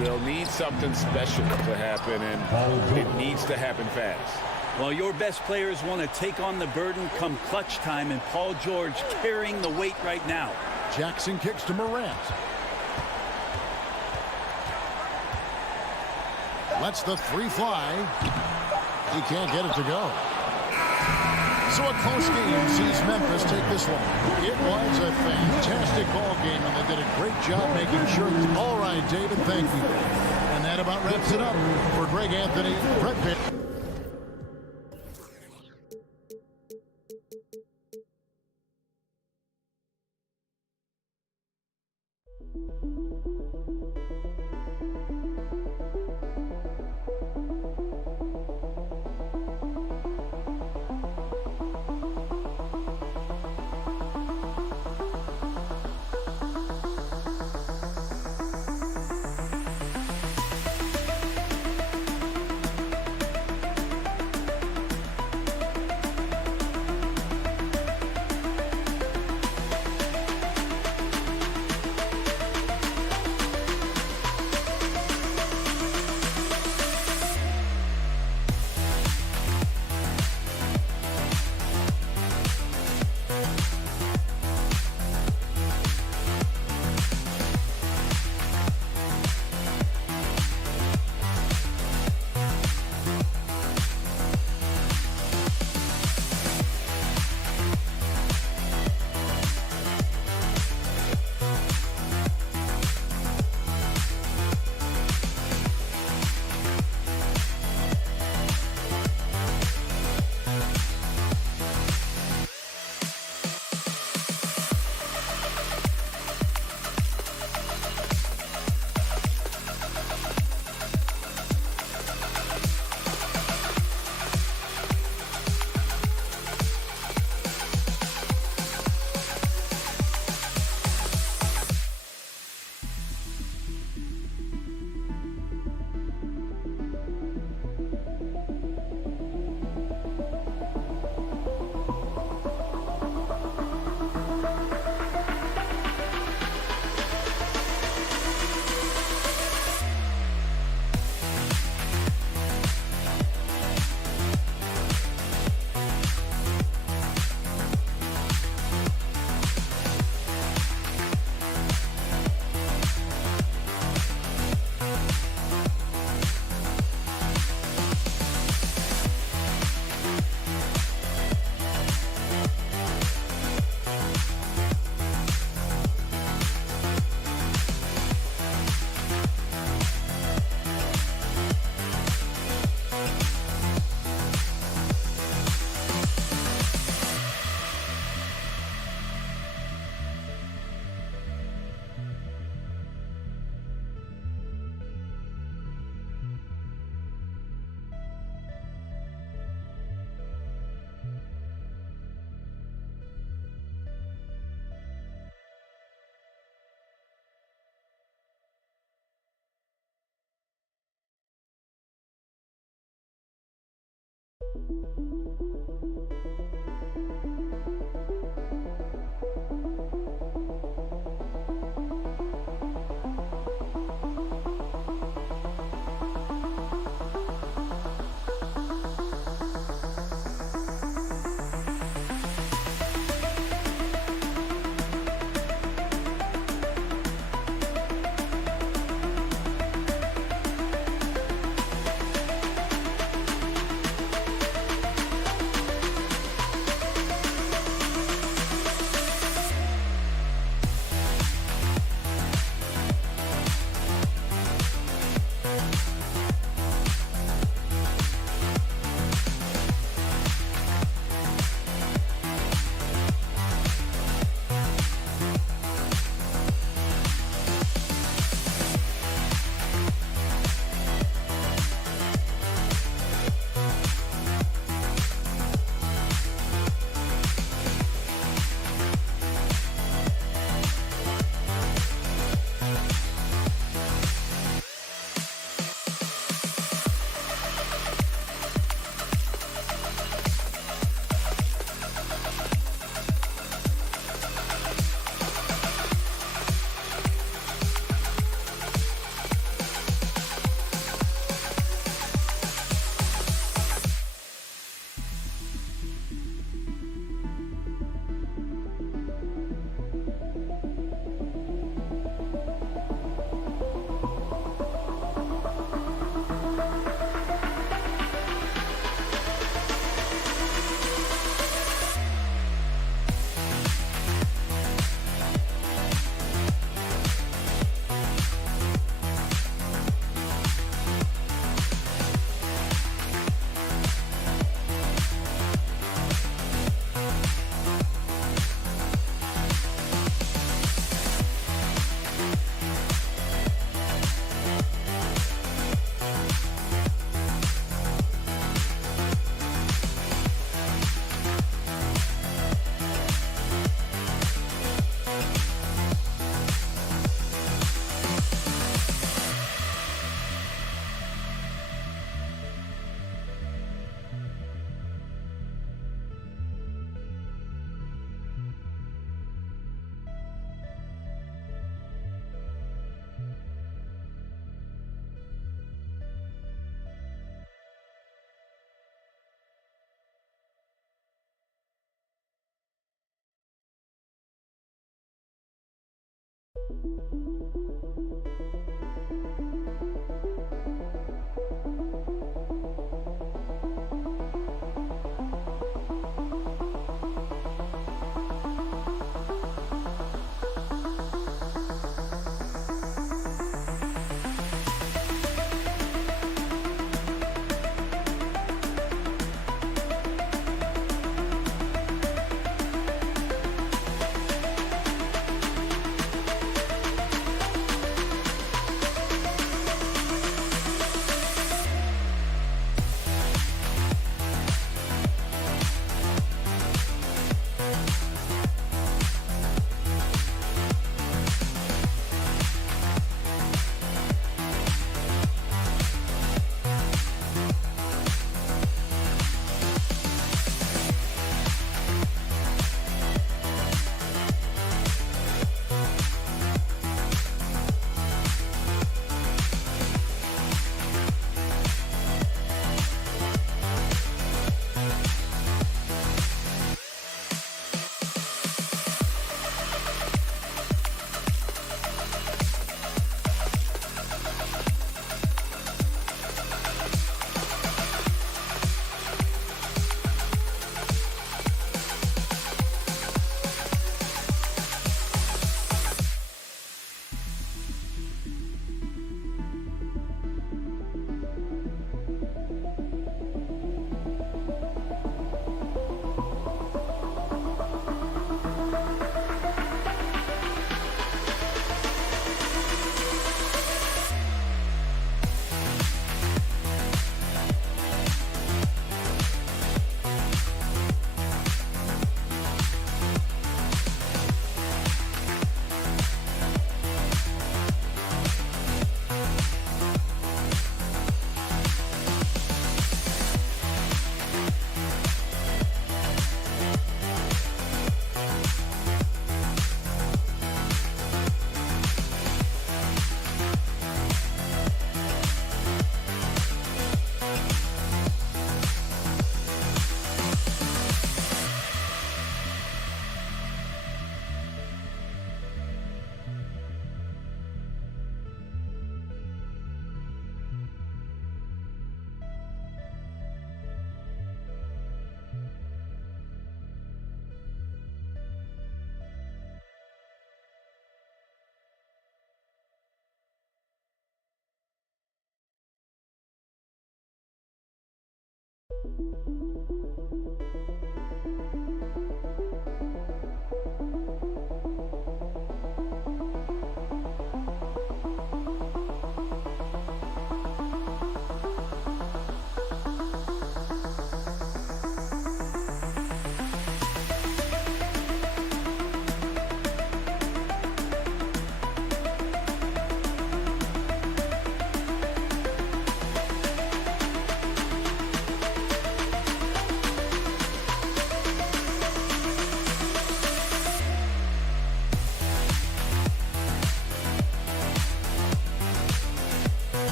They'll need something special to happen, and it needs to happen fast. Well, your best players want to take on the burden come clutch time, and Paul George carrying the weight right now. Jackson kicks to Morant. Lets the 3 fly. He can't get it to go. So a close game sees Memphis take this one. It was a fantastic ball game, and they did a great job making sure. All right, David, thank you. And that about wraps it up for Greg Anthony, Brett Pitt.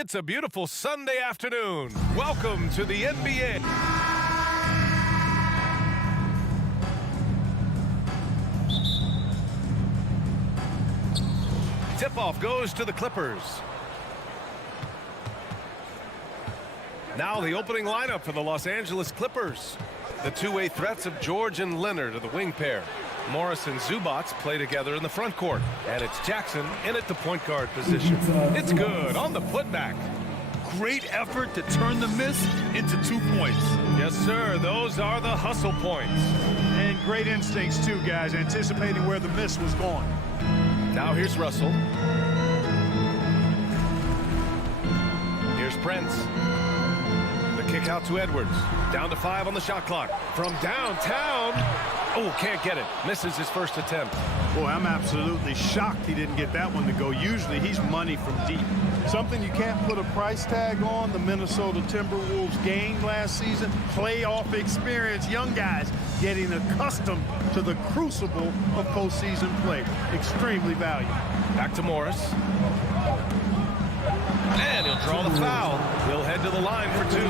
It's a beautiful Sunday afternoon. Welcome to the NBA. Tip-off goes to the Clippers. Now the opening lineup for the Los Angeles Clippers. The two-way threats of George and Leonard are the wing pair. Morris and Zubats play together in the front court. And it's Jackson in at the point guard position. It's good on the putback. Great effort to turn the miss into 2 points. Yes, sir. Those are the hustle points. And great instincts, too, guys, anticipating where the miss was going. Now here's Russell. Here's Prince. The kick out to Edwards. Down to 5 on the shot clock. From downtown. Oh, can't get it. Misses his first attempt. Boy, I'm absolutely shocked he didn't get that one to go. Usually he's money from deep. Something you can't put a price tag on. The Minnesota Timberwolves gained last season. Playoff experience. Young guys getting accustomed to the crucible of postseason play. Extremely valuable. Back to Morris. And he'll draw the foul. He'll head to the line for 2.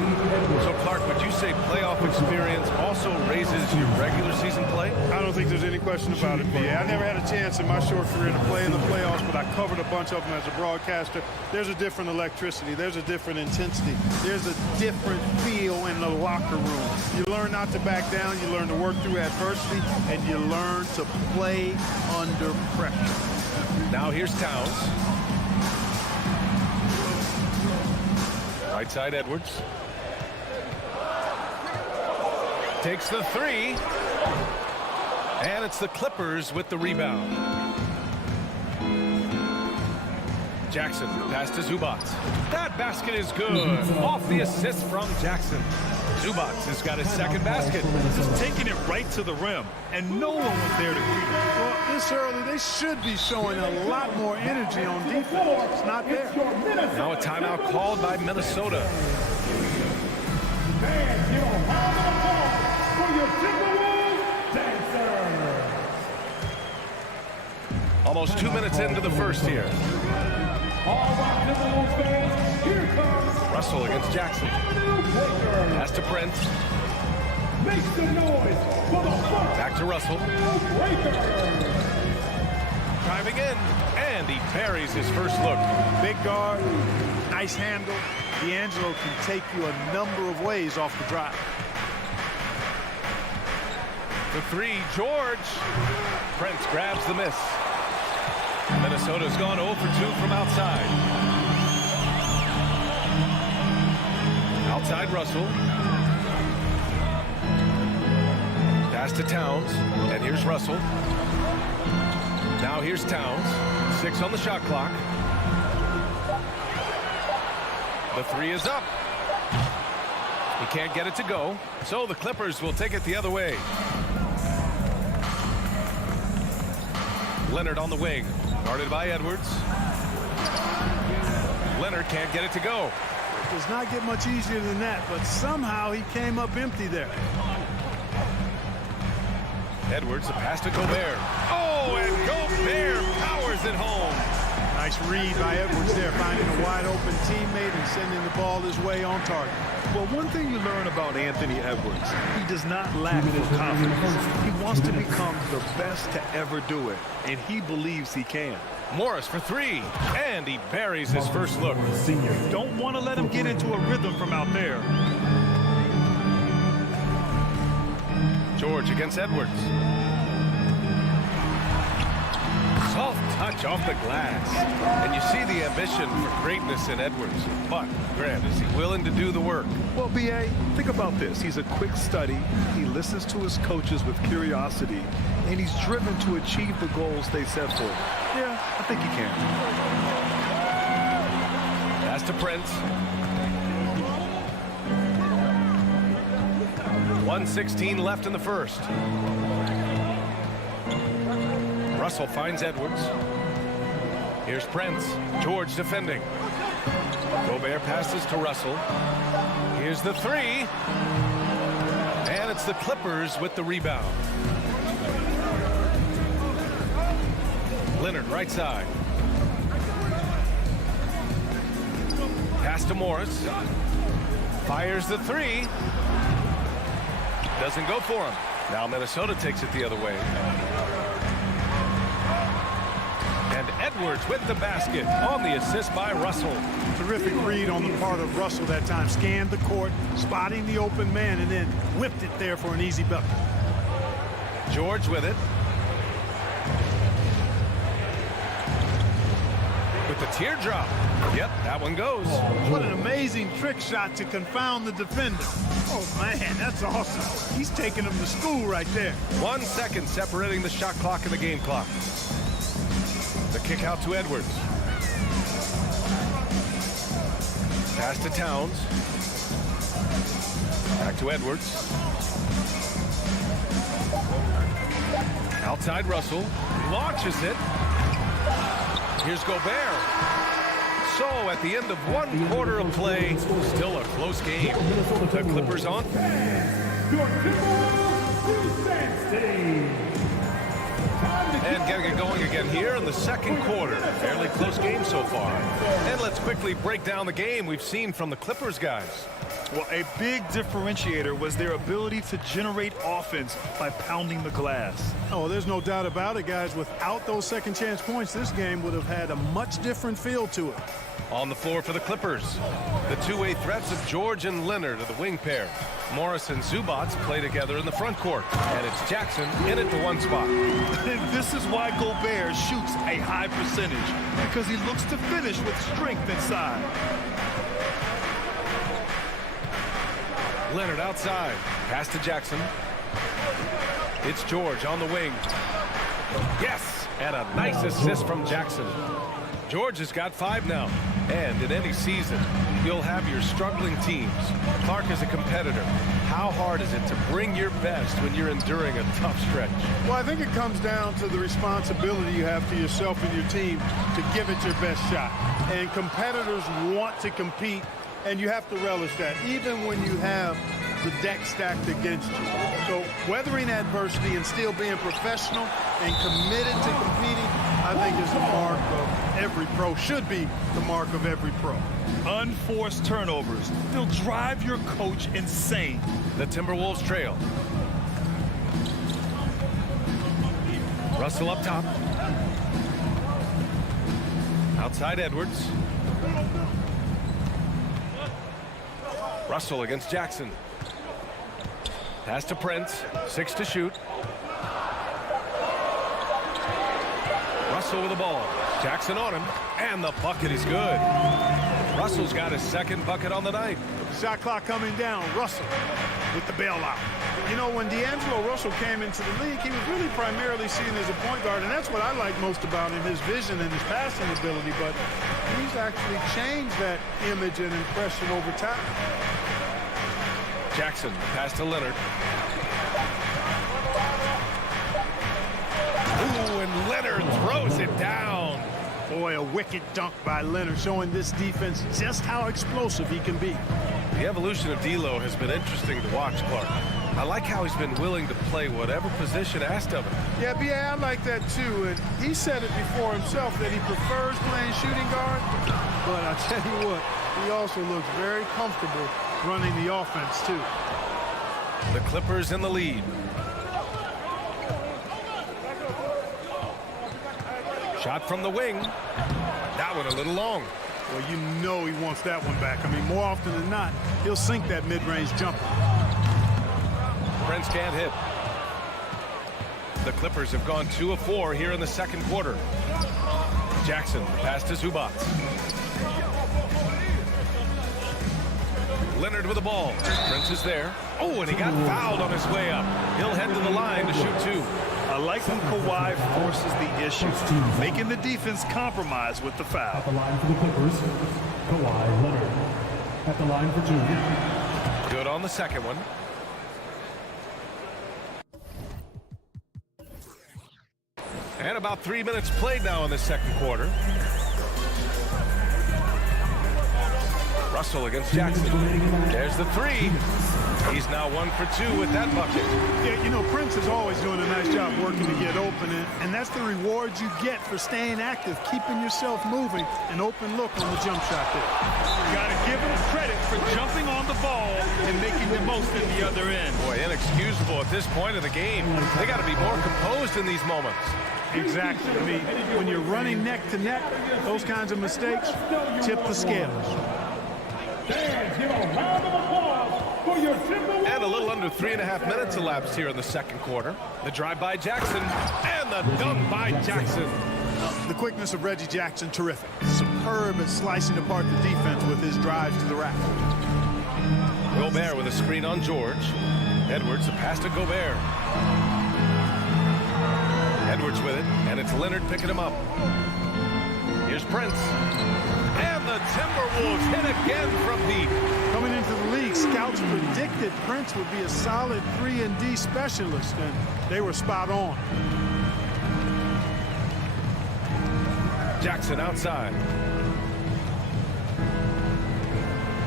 So, Clark, would you say playoff experience also raises your regular season play? I don't think there's any question about it, B.A. I never had a chance in my short career to play in the playoffs, but I covered a bunch of them as a broadcaster. There's a different electricity. There's a different intensity. There's a different feel in the locker room. You learn not to back down. You learn to work through adversity, and you learn to play under pressure. Now here's Towns. Right side Edwards. Takes the 3. And it's the Clippers with the rebound. Jackson pass to Zubats. That basket is good. Off the assist from Jackson. Zubats has got his second basket. Just taking it right to the rim, and no one was there to greet him. Well, this early, they should be showing a lot more energy on defense. It's not there. Now a timeout called by Minnesota. And your final call for your Timberwolves Dancers. Almost 2 minutes into the first here. All right, Timberwolves fans, here comes Russell against Jackson. Pass to Prince. Make some noise for the first Back to Russell. breaker. Driving in, and he buries his first look. Big guard, nice handle. D'Angelo can take you a number of ways off the drive. The 3, George. Prince grabs the miss. Minnesota's gone 0 for 2 from outside. Outside Russell. Pass to Towns, and here's Russell. Now here's Towns. 6 on the shot clock. The 3 is up. He can't get it to go, so the Clippers will take it the other way. Leonard on the wing, guarded by Edwards. Leonard can't get it to go. It does not get much easier than that, but somehow he came up empty there. Edwards, a pass to Gobert. Oh, and Gobert powers it home. Nice read by Edwards there, finding a wide-open teammate and sending the ball his way on target. Well, one thing you learn about Anthony Edwards, he does not lack for confidence. He wants to become the best to ever do it, and he believes he can. Morris for three, and he buries his first look. Don't want to let him get into a rhythm from out there. George against Edwards. Soft touch off the glass. And you see the ambition for greatness in Edwards. But, Grant, is he willing to do the work? Well, B.A., think about this. He's a quick study. He listens to his coaches with curiosity. And he's driven to achieve the goals they set for him. Yeah, I think he can. Pass to Prince. 1:16 left in the first. Russell finds Edwards. Here's Prince. George defending. Gobert passes to Russell. Here's the three. And it's the Clippers with the rebound. Leonard right side. Pass to Morris. Fires the three. Doesn't go for him. Now Minnesota takes it the other way. And Edwards with the basket on the assist by Russell. Terrific read on the part of Russell that time. Scanned the court, spotting the open man, and then whipped it there for an easy bucket. George with it. With the teardrop. Yep, that one goes. What an amazing trick shot to confound the defender. Oh, man, that's awesome. He's taking him to school right there. 1 second separating the shot clock and the game clock. The kick out to Edwards. Pass to Towns. Back to Edwards. Outside Russell. Launches it. Here's Gobert. So at the end of 1 quarter of play, still a close game. The Clippers on. And getting it going again here in the second quarter. Fairly close game so far. And let's quickly break down the game we've seen from the Clippers guys. Well, a big differentiator was their ability to generate offense by pounding the glass. Oh, there's no doubt about it, guys. Without those second chance points, this game would have had a much different feel to it. On the floor for the Clippers, the two-way threats of George and Leonard are the wing pair. Morris and Zubac play together in the front court. And it's Jackson in at the one spot. This is why Gobert shoots a high percentage, because he looks to finish with strength inside. Leonard outside. Pass to Jackson. It's George on the wing. Yes! And a nice assist from Jackson. George has got 5 now. And in any season, you'll have your struggling teams. Clark is a competitor. How hard is it to bring your best when you're enduring a tough stretch? Well, I think it comes down to the responsibility you have to yourself and your team to give it your best shot. And competitors want to compete, and you have to relish that, even when you have the deck stacked against you. So weathering adversity and still being professional and committed to competing, I think is the mark of every pro, should be the mark of every pro. Unforced turnovers. They'll drive your coach insane. The Timberwolves trail. Russell up top. Outside Edwards. Russell against Jackson. Pass to Prince. 6 to shoot. Russell with the ball. Jackson on him. And the bucket is good. Russell's got his second bucket on the night. Shot clock coming down. Russell with the bailout. You know, when D'Angelo Russell came into the league, he was really primarily seen as a point guard, and that's what I like most about him, his vision and his passing ability. But he's actually changed that image and impression over time. Jackson, pass to Leonard. Ooh, and Leonard throws it down. Boy, a wicked dunk by Leonard, showing this defense just how explosive he can be. The evolution of D'Lo has been interesting to watch, Clark. I like how he's been willing to play whatever position asked of him. Yeah, B.A., I like that too. And he said it before himself that he prefers playing shooting guard. But I tell you what, he also looks very comfortable running the offense too. The Clippers in the lead. Shot from the wing. That one a little long. Well, you know he wants that one back. I mean, more often than not, he'll sink that mid-range jumper. Prince can't hit. The Clippers have gone 2 of 4 here in the second quarter. Jackson, pass to Zubac. Leonard with the ball. Prince is there. Oh, and he got fouled on his way up. He'll head to the line to shoot 2. I like when Kawhi forces the issue, making the defense compromise with the foul. At the line for the Clippers, Kawhi Leonard. At the line for 2. Good on the second one. And about 3 minutes played now in the second quarter. Russell against Jackson. There's the 3. He's now 1 for 2 with that bucket. Yeah, you know, Prince is always doing a nice job working to get open, and that's the reward you get for staying active, keeping yourself moving, an open look on the jump shot there. You got to give him credit for jumping on the ball and making the most at the other end. Boy, inexcusable at this point of the game. They got to be more composed in these moments. Exactly. I mean, when you're running neck to neck, those kinds of mistakes tip the scales. And a little under 3.5 minutes elapsed here in the second quarter. The drive by Jackson and the dunk by Jackson. The quickness of Reggie Jackson, terrific. Superb at slicing apart the defense with his drives to the rack. Gobert with a screen on George. Edwards, a pass to Gobert. Edwards with it, and it's Leonard picking him up. Here's Prince. And the Timberwolves hit again from deep. Coming into the league, scouts predicted Prince would be a solid 3-and-D specialist, and they were spot on. Jackson outside.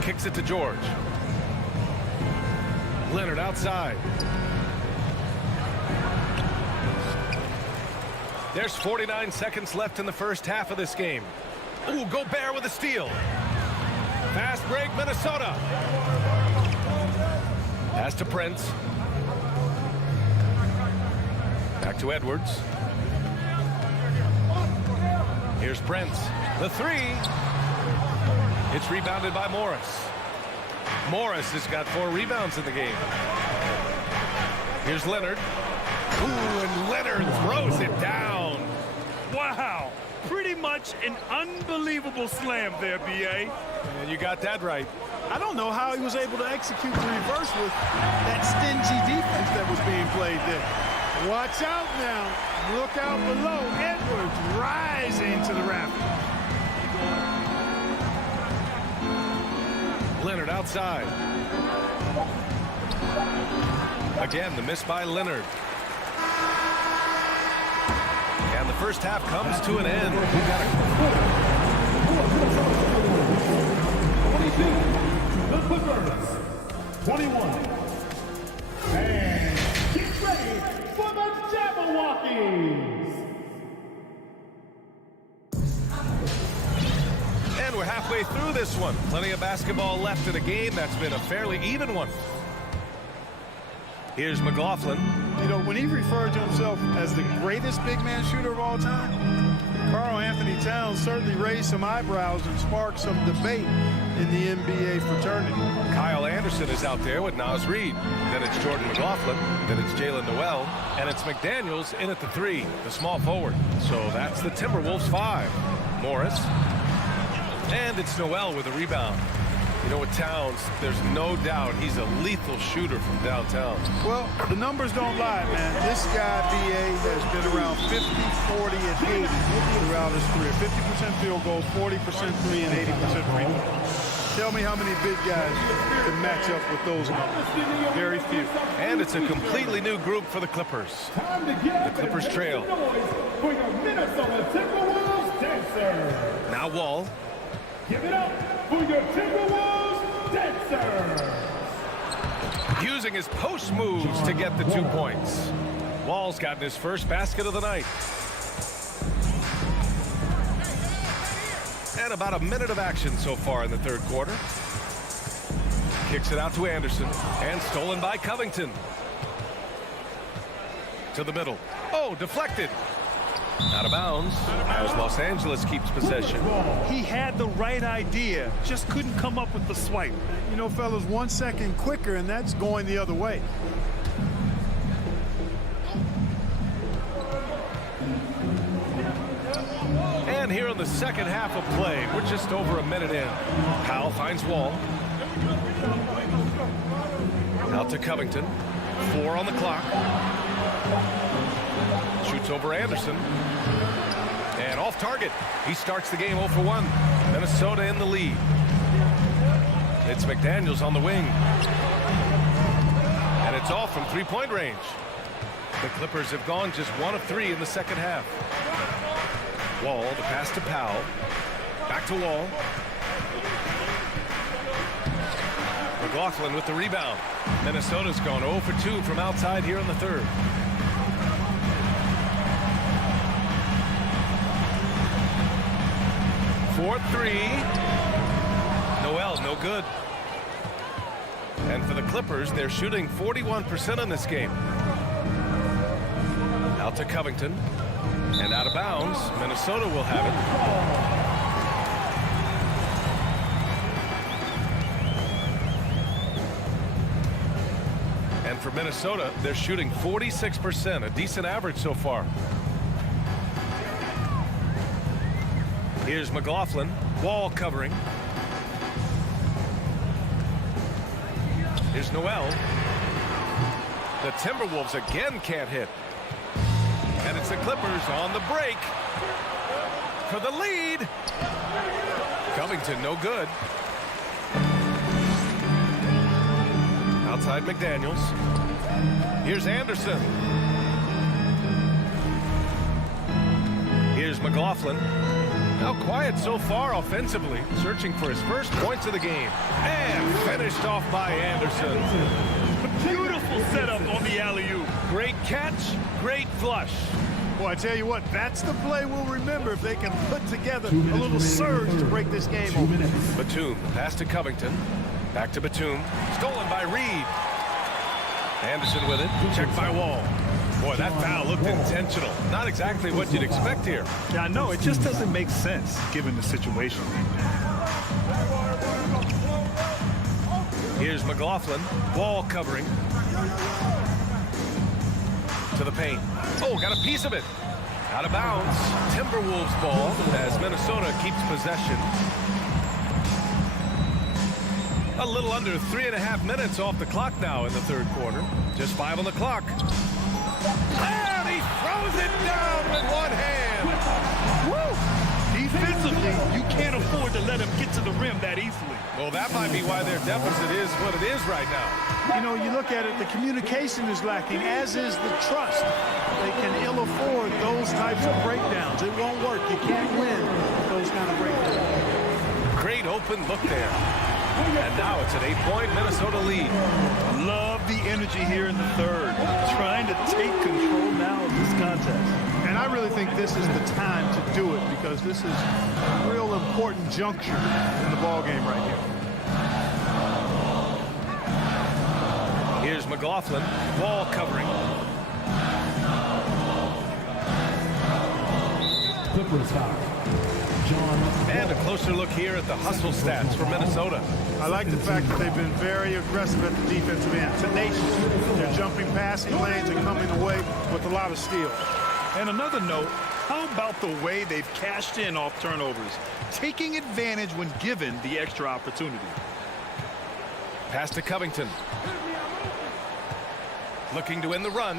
Kicks it to George. Leonard outside. There's 49 seconds left in the first half of this game. Ooh, Gobert with a steal. Fast break, Minnesota. Pass to Prince. Back to Edwards. Here's Prince. The 3. It's rebounded by Morris. Morris has got 4 rebounds in the game. Here's Leonard. Ooh, and Leonard throws it down. Wow. Pretty much an unbelievable slam there, B.A. And you got that right. I don't know how he was able to execute the reverse with that stingy defense that was being played there. Watch out now. Look out below. Edwards rising to the rafters. Leonard outside. Again, the miss by Leonard. And the first half comes to an end. The Clippers, 21. And get ready for the Jabberwockies. And we're halfway through this one. Plenty of basketball left in a game that's been a fairly even one. Here's McLaughlin. You know, when he referred to himself as the greatest big man shooter of all time, Karl Anthony Towns certainly raised some eyebrows and sparked some debate in the NBA fraternity. Kyle Anderson is out there with Naz Reid. Then it's Jordan McLaughlin. Then it's Jalen Noel. And it's McDaniels in at the 3, the small forward. So that's the Timberwolves 5. Morris. And it's Noel with a rebound. You know, with Towns, there's no doubt he's a lethal shooter from downtown. Well, the numbers don't lie, man. This guy, B.A., has been around 50, 40, and 80 throughout his career. 50% field goals, 40% 3, and 80% free throws. Tell me how many big guys can match up with those numbers. Very few. And it's a completely new group for the Clippers. The Clippers trail. Now Wall. Give it up for your Timberwolves dancers. Using his post moves to get the 2 points. Wall's gotten his first basket of the night. And about a minute of action so far in the third quarter. Kicks it out to Anderson. And stolen by Covington. To the middle. Oh, deflected. Out of bounds as Los Angeles keeps possession. He had the right idea, just couldn't come up with the swipe. You know, fellas, 1 second quicker, and that's going the other way. And here in the second half of play, we're just over a minute in. Powell finds Wall. Out to Covington. 4 on the clock. Shoots over Anderson. And off target. He starts the game 0 for 1. Minnesota in the lead. It's McDaniels on the wing. And it's off from three-point range. The Clippers have gone just 1 of 3 in the second half. Wall, the pass to Powell. Back to Wall. McLaughlin with the rebound. Minnesota's gone 0 for 2 from outside here in the third. Fourth three. Noel, no good. And for the Clippers, they're shooting 41% in this game. Out to Covington. And out of bounds. Minnesota will have it. And for Minnesota, they're shooting 46%, a decent average so far. Here's McLaughlin. Wall covering. Here's Noel. The Timberwolves again can't hit. And it's the Clippers on the break for the lead. Covington, no good. Outside McDaniels. Here's Anderson. Here's McLaughlin. Now quiet so far offensively, searching for his first points of the game. And finished off by Anderson. Beautiful setup on the alley-oop. Great catch, great flush. Well, I tell you what, that's the play we'll remember if they can put together a little surge to break this game open. Batum, pass to Covington. Back to Batum. Stolen by Reed. Anderson with it. Checked by Wall. Boy, that foul looked intentional. Not exactly what you'd expect here. Yeah, I know. It just doesn't make sense given the situation. Here's McLaughlin. Wall covering. To the paint. Oh, got a piece of it. Out of bounds. Timberwolves ball as Minnesota keeps possession. A little under 3.5 minutes off the clock now in the third quarter. Just 5 on the clock. And he throws it down with one hand. Woo! Defensively, you can't afford to let him get to the rim that easily. Well, that might be why their deficit is what it is right now. You know, you look at it, the communication is lacking, as is the trust. They can ill afford those types of breakdowns. It won't work. You can't win those kind of breakdowns. Great open look there. And now it's an 8-point Minnesota lead. Love the energy here in the third. Trying to take control now of this contest. And I really think this is the time to do it because this is a real important juncture in the ballgame right here. Here's McLaughlin. Wall covering. Clippers foul. And a closer look here at the hustle stats for Minnesota. I like the fact that they've been very aggressive at the defensive end. Tenacious. They're jumping passing lanes and coming away with a lot of steal. And another note, how about the way they've cashed in off turnovers, taking advantage when given the extra opportunity. Pass to Covington. Looking to win the run.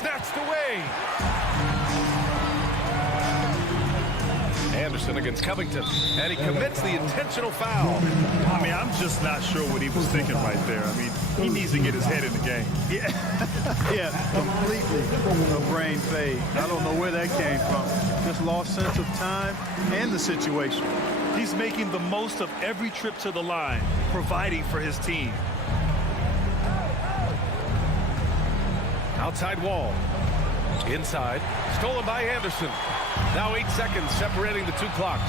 Snatched away. Anderson against Covington, and he commits the intentional foul. I mean, I'm just not sure what he was thinking right there. I mean, he needs to get his head in the game. Yeah, yeah, completely a brain fade. I don't know where that came from. Just lost sense of time and the situation. He's making the most of every trip to the line, providing for his team. Outside wall. Inside. Stolen by Anderson. Now 8 seconds separating the two clocks.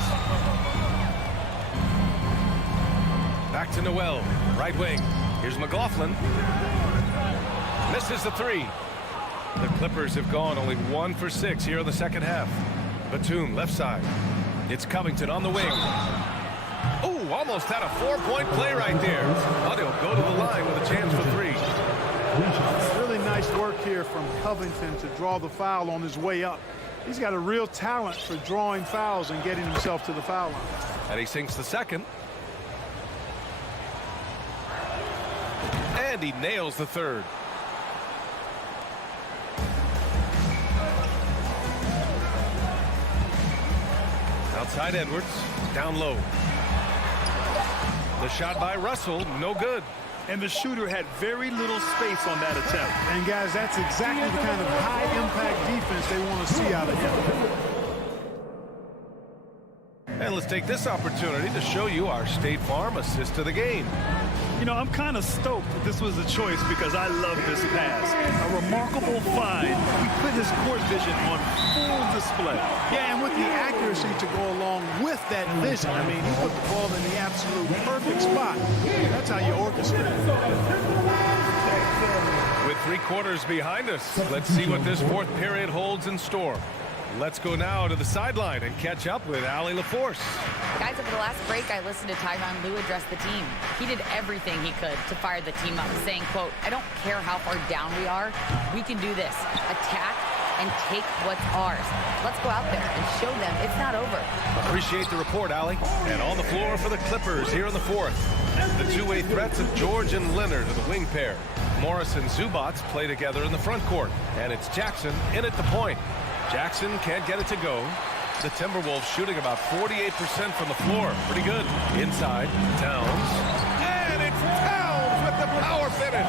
Back to Noel. Right wing. Here's McLaughlin. Misses the three. The Clippers have gone only 1 for 6 here in the second half. Batum left side. It's Covington on the wing. Oh, almost had a 4-point play right there. But he'll go to the line with a chance for 3. Really nice work here from Covington to draw the foul on his way up. He's got a real talent for drawing fouls and getting himself to the foul line. And he sinks the second. And he nails the third. Outside Edwards, down low. The shot by Russell, no good. And the shooter had very little space on that attempt. And guys, that's exactly the kind of high-impact defense they want to see out of him. And let's take this opportunity to show you our State Farm assist to the game. You know, I'm kind of stoked that this was a choice because I love this pass. A remarkable find. He put his court vision on full display. Yeah, and with the accuracy to go along with that vision. I mean, he put the ball in the absolute perfect spot. That's how you orchestrate it. With 3 quarters behind us, let's see what this fourth period holds in store. Let's go now to the sideline and catch up with Allie LaForce. Guys, over the last break, I listened to Tyronn Lue address the team. He did everything he could to fire the team up, saying, quote, "I don't care how far down we are. We can do this. Attack and take what's ours. Let's go out there and show them it's not over." Appreciate the report, Allie. And on the floor for the Clippers here in the fourth. The two-way threats of George and Leonard are the wing pair. Morris and Zubac play together in the front court. And it's Jackson in at the point. Jackson can't get it to go. The Timberwolves shooting about 48% from the floor. Pretty good. Inside, Towns. And it's Towns with the power finish.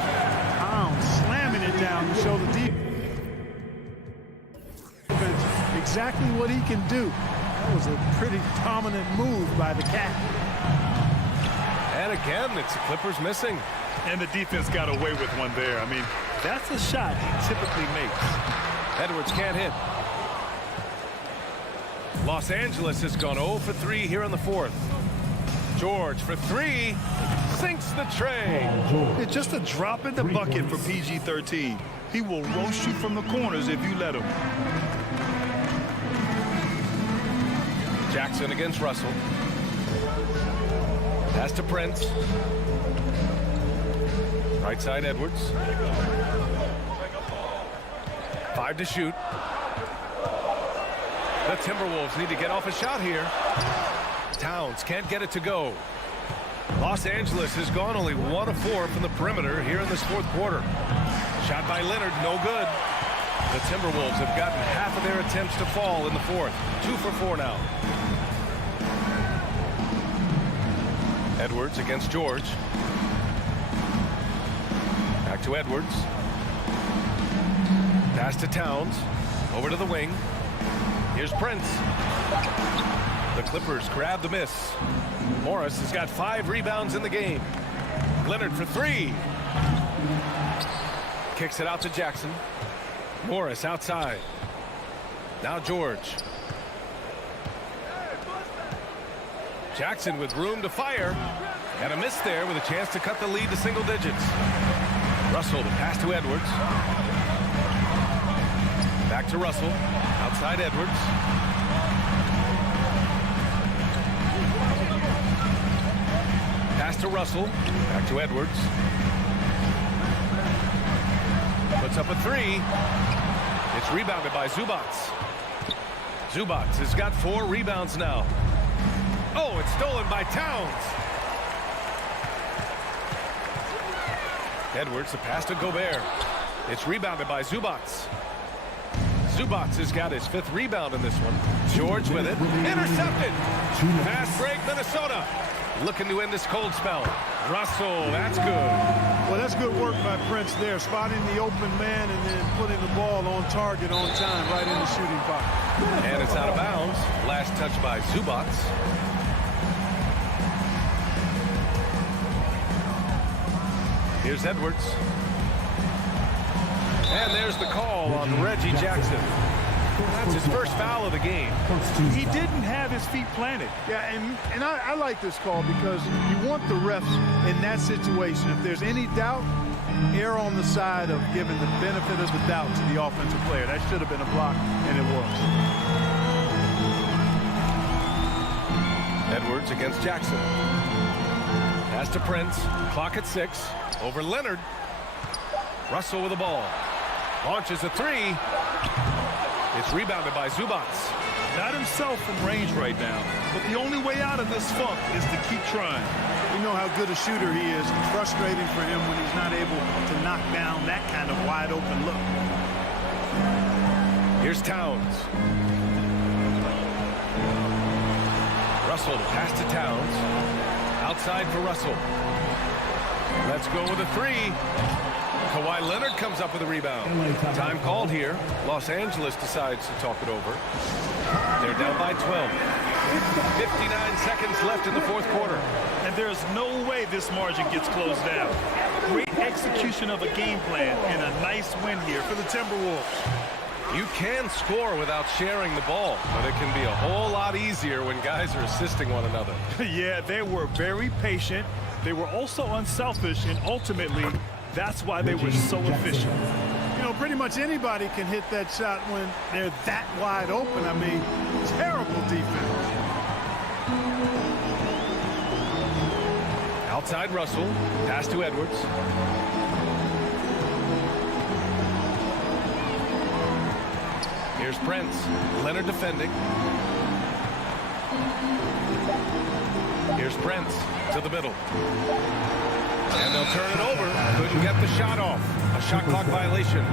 Towns slamming it down to show the defense exactly what he can do. That was a pretty dominant move by the Cat. And again, it's the Clippers missing. And the defense got away with one there. I mean, that's a shot he typically makes. Edwards can't hit. Los Angeles has gone 0 for 3 here in the fourth. George for 3. Sinks the tray. It's just a drop in the bucket for PG-13. He will roast you from the corners if you let him. Jackson against Russell. Pass to Prince. Right side Edwards. 5 to shoot. The Timberwolves need to get off a shot here. Towns can't get it to go. Los Angeles has gone only 1 of 4 from the perimeter here in this fourth quarter. Shot by Leonard, no good. The Timberwolves have gotten half of their attempts to fall in the fourth. 2 for 4 now. Edwards against George. Back to Edwards. Pass to Towns. Over to the wing. Here's Prince. The Clippers grab the miss. Morris has got 5 rebounds in the game. Leonard for 3. Kicks it out to Jackson. Morris outside. Now George. Jackson with room to fire. And a miss there with a chance to cut the lead to single digits. Russell, the pass to Edwards. Back to Russell. Outside Edwards. Pass to Russell. Back to Edwards. Puts up a 3. It's rebounded by Zubac. Zubac has got 4 rebounds now. Oh, it's stolen by Towns. Edwards, the pass to Gobert. It's rebounded by Zubac. Zubats has got his 5th rebound in this one. George with it. Intercepted. Fast break, Minnesota. Looking to end this cold spell. Russell, that's good. Well, that's good work by Prince there, spotting the open man and then putting the ball on target on time right in the shooting box. And it's out of bounds. Last touch by Zubats. Here's Edwards. And there's the call on Reggie Jackson. That's his first foul of the game. He didn't have his feet planted. Yeah, and I like this call because you want the refs in that situation. If there's any doubt, err on the side of giving the benefit of the doubt to the offensive player. That should have been a block, and it was. Edwards against Jackson. Pass to Prince. Clock at 6. Over Leonard. Russell with the ball. Launches a 3. It's rebounded by Zubats. Not himself from range right now, but the only way out of this funk is to keep trying. We know how good a shooter he is. It's frustrating for him when he's not able to knock down that kind of wide open look. Here's Towns. Russell to pass to Towns. Outside for Russell. Let's go with a 3. Kawhi Leonard comes up with a rebound. Time called here. Los Angeles decides to talk it over. They're down by 12. 59 seconds left in the 4th quarter. And there's no way this margin gets closed down. Great execution of a game plan and a nice win here for the Timberwolves. You can score without sharing the ball, but it can be a whole lot easier when guys are assisting one another. Yeah, they were very patient. They were also unselfish, and ultimately, that's why they were so efficient. You know, pretty much anybody can hit that shot when they're that wide open. I mean, terrible defense. Outside Russell. Pass to Edwards. Here's Prince. Leonard defending. Here's Prince to the middle. And they'll turn it over. Couldn't get the shot off. A shot clock violation.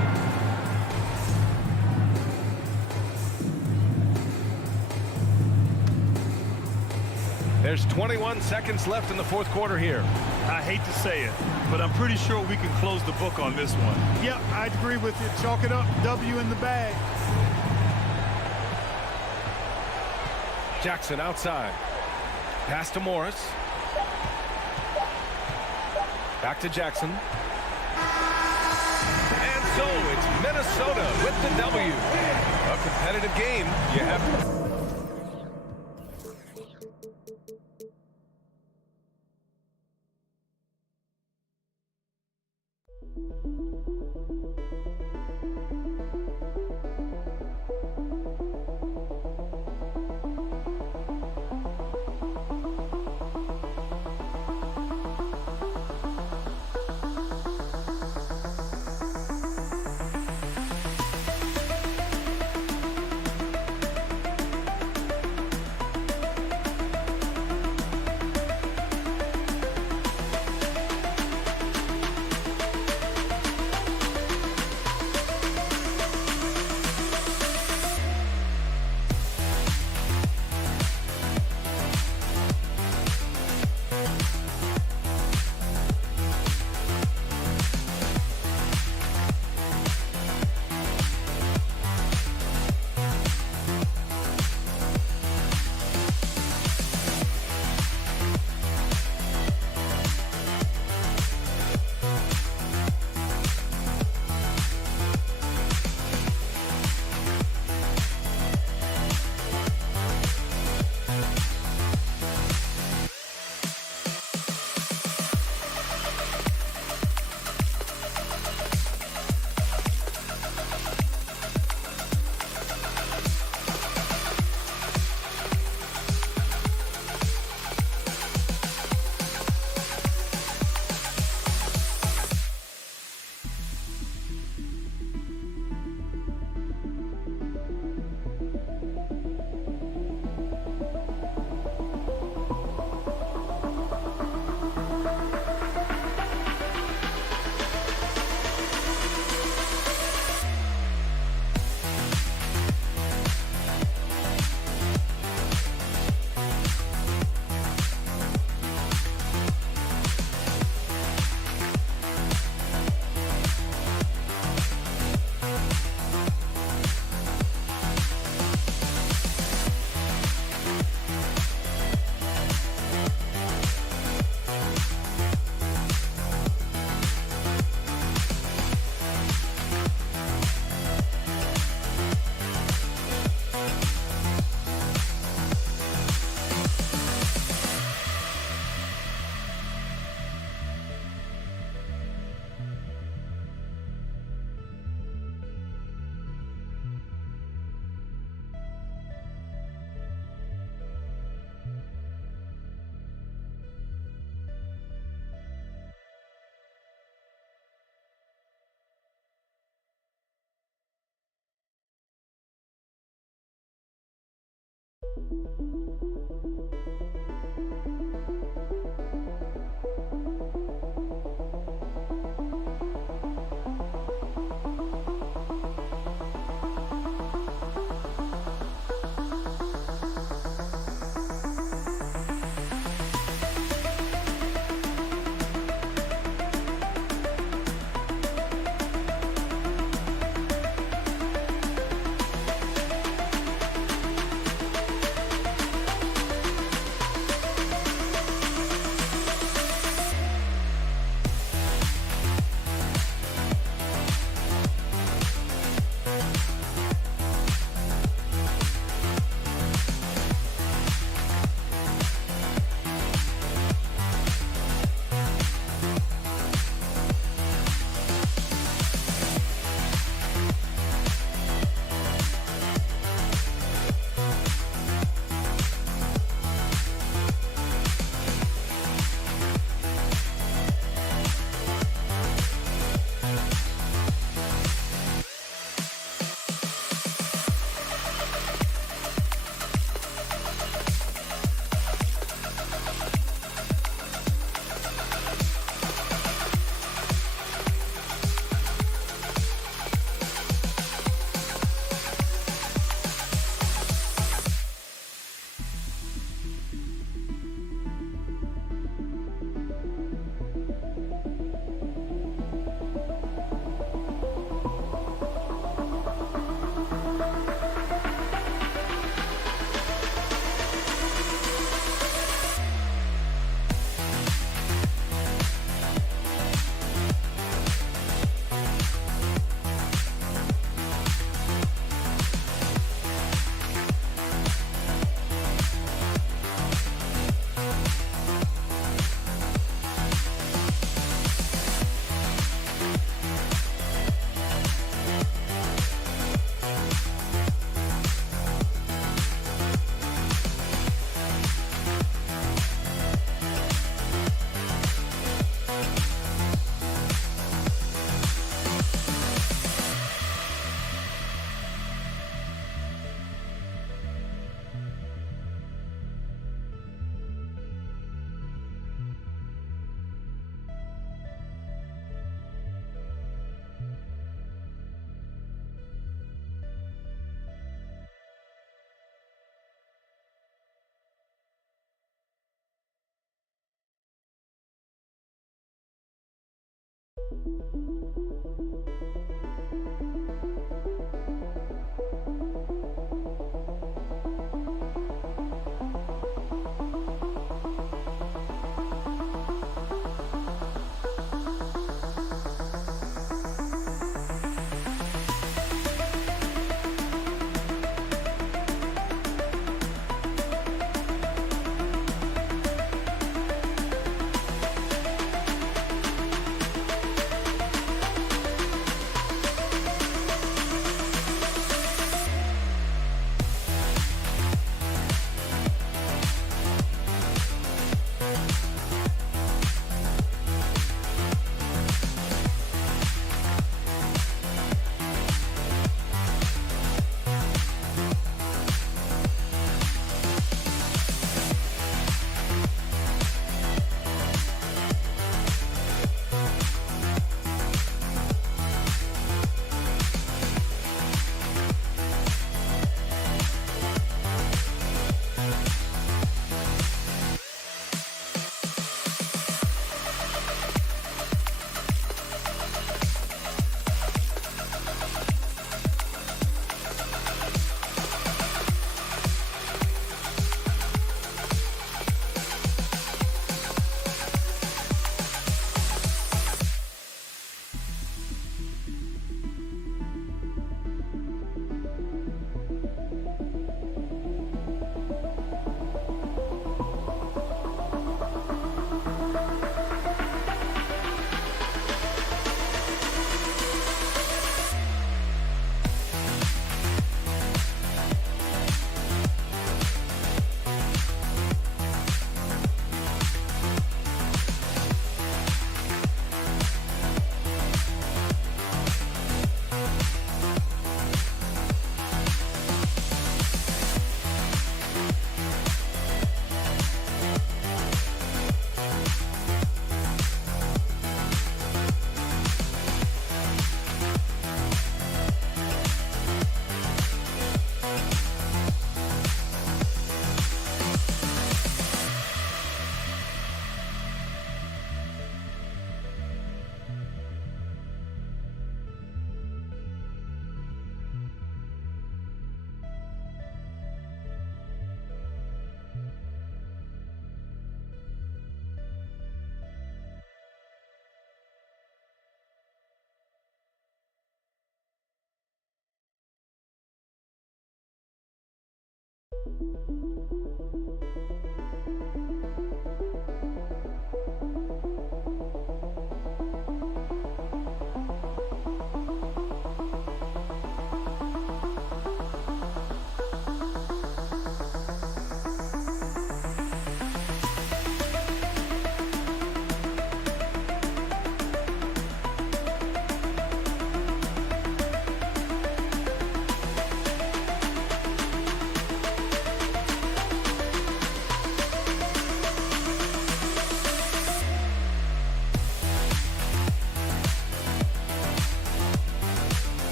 There's 21 seconds left in the 4th quarter here. I hate to say it, but I'm pretty sure we can close the book on this one. Yep, I'd agree with you. Chalk it up. W in the bag. Jackson outside. Pass to Morris. Back to Jackson. And so it's Minnesota with the W. A competitive game. You have...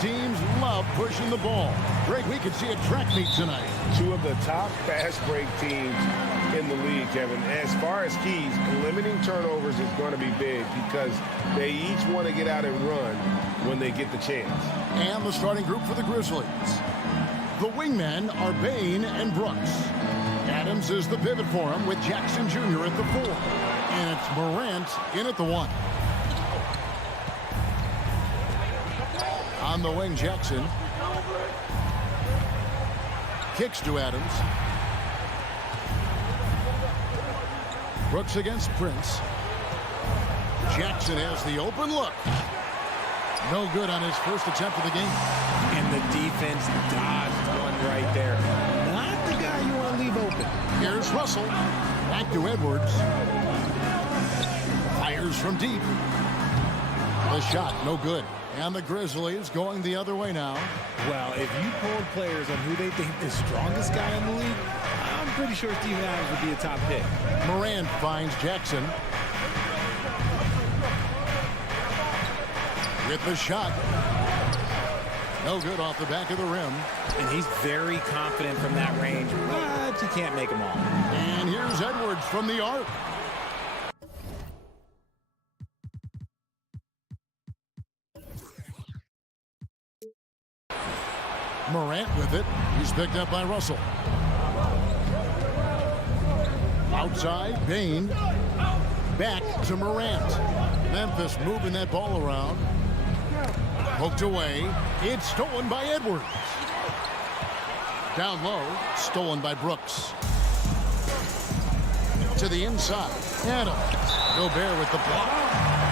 Teams love pushing the ball. Greg, we could see a track meet tonight. Two of the top fast break teams in the league, Kevin. As far as keys, limiting turnovers is going to be big because they each want to get out and run when they get the chance. And the starting group for the Grizzlies. The wingmen are Bain and Brooks. Adams is the pivot for him with Jackson Jr. at the 4. And it's Morant in at the 1. On the wing, Jackson. Kicks to Adams. Brooks against Prince. Jackson has the open look. No good on his first attempt of the game. And the defense dodged one right there. Not the guy you want to leave open. Here's Russell. Back to Edwards. Fires from deep. The shot, no good. And the Grizzlies going the other way now. Well, if you polled players on who they think the strongest guy in the league, I'm pretty sure Steven Adams would be a top pick. Morant finds Jackson. With the shot. No good off the back of the rim. And he's very confident from that range, but you can't make them all. And here's Edwards from the arc. Morant with it. He's picked up by Russell. Outside, Bain. Back to Morant. Memphis moving that ball around. Poked away. It's stolen by Edwards. Down low, stolen by Brooks. To the inside, Adams. Gobert with the block.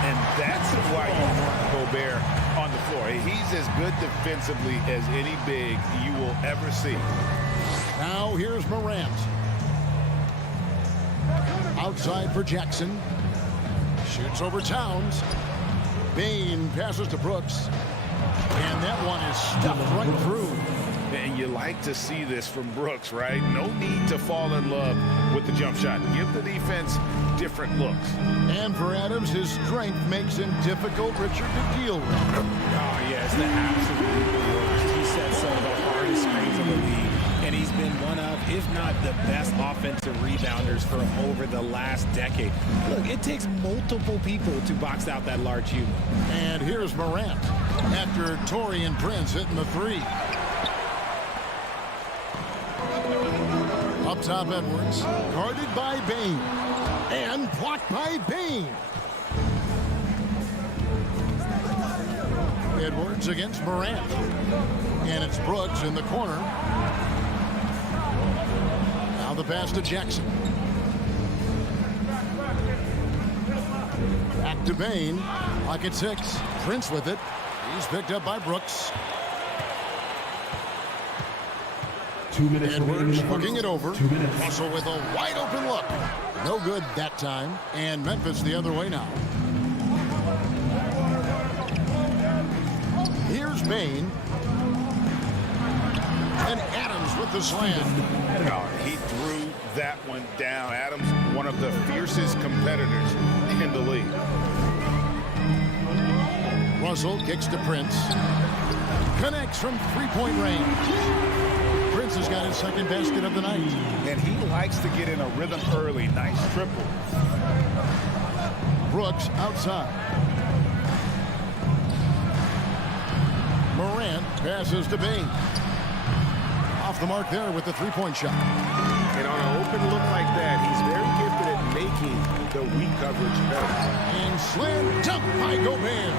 And that's why you want Gobert on the floor. He's as good defensively as any big you will ever see. Now here's Morant. Outside for Jackson. Shoots over Towns. Bain passes to Brooks. And that one is stuffed right through. And you like to see this from Brooks, right? No need to fall in love with the jump shot. Give the defense different looks. And for Adams, his strength makes him difficult, Richard, to deal with. Oh, yeah, it's the absolute worst. He sets some of the hardest screens in the league, and he's been one of, if not the best offensive rebounders for over the last decade. Look, it takes multiple people to box out that large human. And here's Morant after Taurean Prince hitting the three. Up top, Edwards, guarded by Bain, and blocked by Bain. Edwards against Morant, and it's Brooks in the corner. Now the pass to Jackson. Back to Bain, pocket 6, Prince with it. He's picked up by Brooks. 2 minutes. Edwards hooking it over. 2 minutes. Russell with a wide open look. No good that time. And Memphis the other way now. Here's Bain. And Adams with the slam. He threw that one down. Adams, one of the fiercest competitors in the league. Russell kicks to Prince. Connects from three-point range. Prince has got his second basket of the night. And he likes to get in a rhythm early. Nice triple. Brooks outside. Morant passes to Bain. Off the mark there with the three-point shot. And on an open look like that, he's very gifted at making the weak coverage better. And slam dunk by Gobert.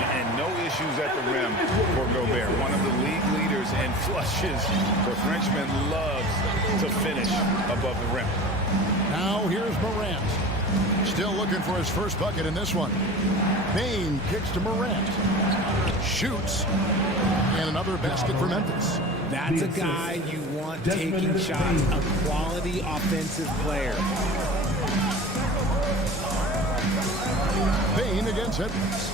And no issues at the rim for Gobert. One of the league leaders in flushes. The Frenchman loves to finish above the rim. Now here's Morant. Still looking for his first bucket in this one. Bain kicks to Morant. Shoots. And another basket for Memphis. That's a guy you want taking shots. A quality offensive player. Bain against Edwards.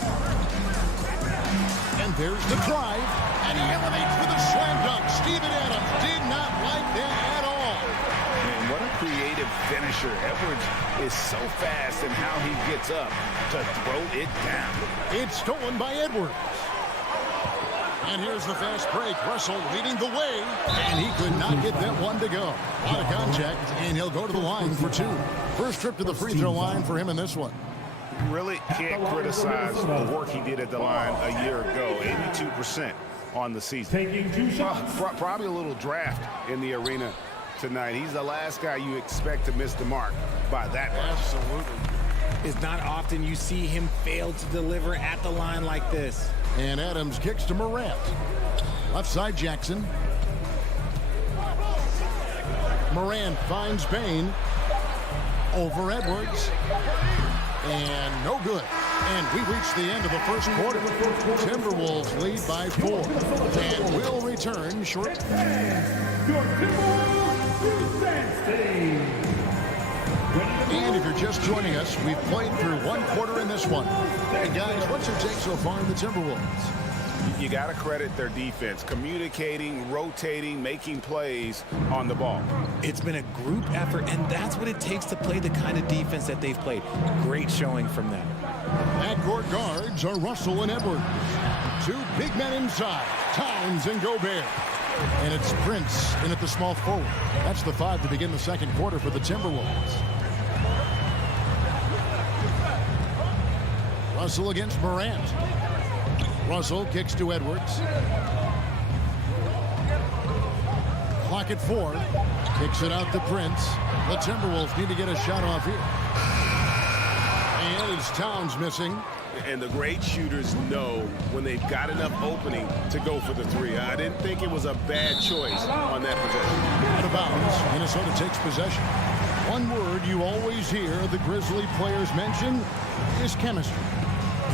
And there's the drive. And he elevates with a slam dunk. Steven Adams did not like that at all. And what a creative finisher. Edwards is so fast in how he gets up to throw it down. It's stolen by Edwards. And here's the fast break. Russell leading the way. And he could not get that one to go. A lot of contact, and he'll go to the line for two. First trip to the free throw line for him in this one. You really can't criticize the work he did at the line a year ago. 82% on the season. Taking 2 shots. Probably a little draft in the arena tonight. He's the last guy you expect to miss the mark by that much. Absolutely. It's not often you see him fail to deliver at the line like this. And Adams kicks to Morant. Left side, Jackson. Morant finds Bain. Over Edwards. And no good. And we reach the end of the first quarter. Timberwolves lead by 4. And we'll return shortly. Your Timberwolves advancing. And if you're just joining us, we've played through one quarter in this one. Hey guys, what's your take so far in the Timberwolves? You got to credit their defense, communicating, rotating, making plays on the ball. It's been a group effort, and that's what it takes to play the kind of defense that they've played. Great showing from them. Backcourt guards are Russell and Edwards. Two big men inside, Towns and Gobert. And it's Prince in at the small forward. That's the 5 to begin the second quarter for the Timberwolves. Russell against Morant. Russell kicks to Edwards. Clock at 4. Kicks it out to Prince. The Timberwolves need to get a shot off here. And it's Towns missing. And the great shooters know when they've got enough opening to go for the 3. I didn't think it was a bad choice on that possession. Out of bounds, Minnesota takes possession. One word you always hear the Grizzly players mention is chemistry.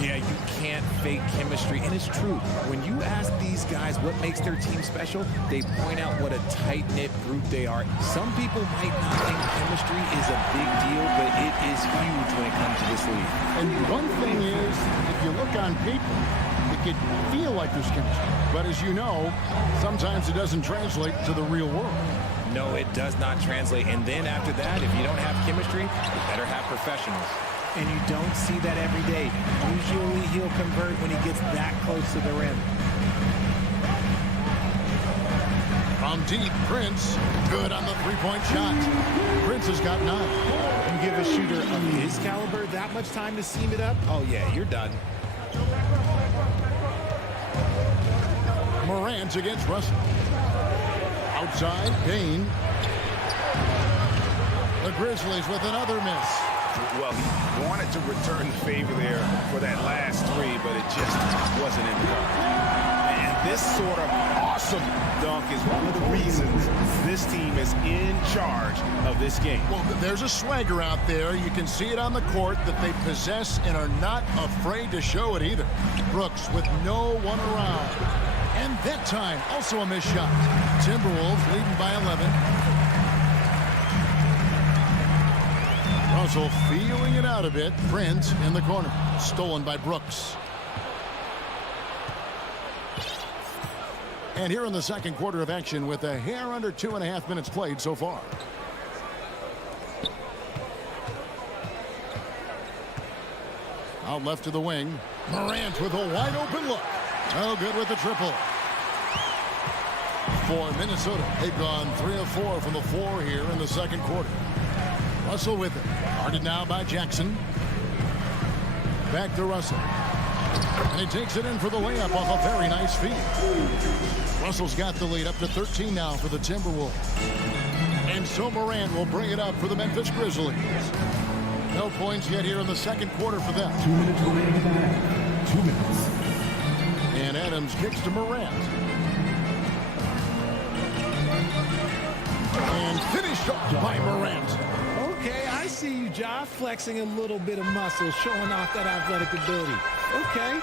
Yeah, you can't fake chemistry, and it's true. When you ask these guys what makes their team special, they point out what a tight-knit group they are. Some people might not think chemistry is a big deal, but it is huge when it comes to this league. And one thing is, if you look on paper, it could feel like there's chemistry. But as you know, sometimes it doesn't translate to the real world. No, it does not translate. And then after that, if you don't have chemistry, you better have professionals. And you don't see that every day. Usually he'll convert when he gets that close to the rim. From deep, Prince, good on the three-point shot. Prince has got 9. You give a shooter of his caliber that much time to seam it up, oh yeah, you're done. Morant against Russell. Outside, Payne. The Grizzlies with another miss. Well, he wanted to return the favor there for that last 3, but it just wasn't in the cup. And this sort of awesome dunk is one of the reasons this team is in charge of this game. Well, there's a swagger out there. You can see it on the court that they possess and are not afraid to show it either. Brooks with no one around. And that time, also a missed shot. Timberwolves leading by 11. Russell feeling it out a bit. Prince in the corner. Stolen by Brooks. And here in the second quarter of action with a hair under 2.5 minutes played so far. Out left to the wing. Morant with a wide open look. No good with the triple. For Minnesota, they've gone 3 of 4 from the floor here in the second quarter. Russell with it. Guarded now by Jackson. Back to Russell. And he takes it in for the layup off a very nice feed. Russell's got the lead up to 13 now for the Timberwolves. And so Morant will bring it up for the Memphis Grizzlies. No points yet here in the second quarter for them. 2 minutes remaining in the half. 2 minutes. And Adams kicks to Morant. And finished off by Morant. Okay, I see you, Ja, flexing a little bit of muscle, showing off that athletic ability. Okay.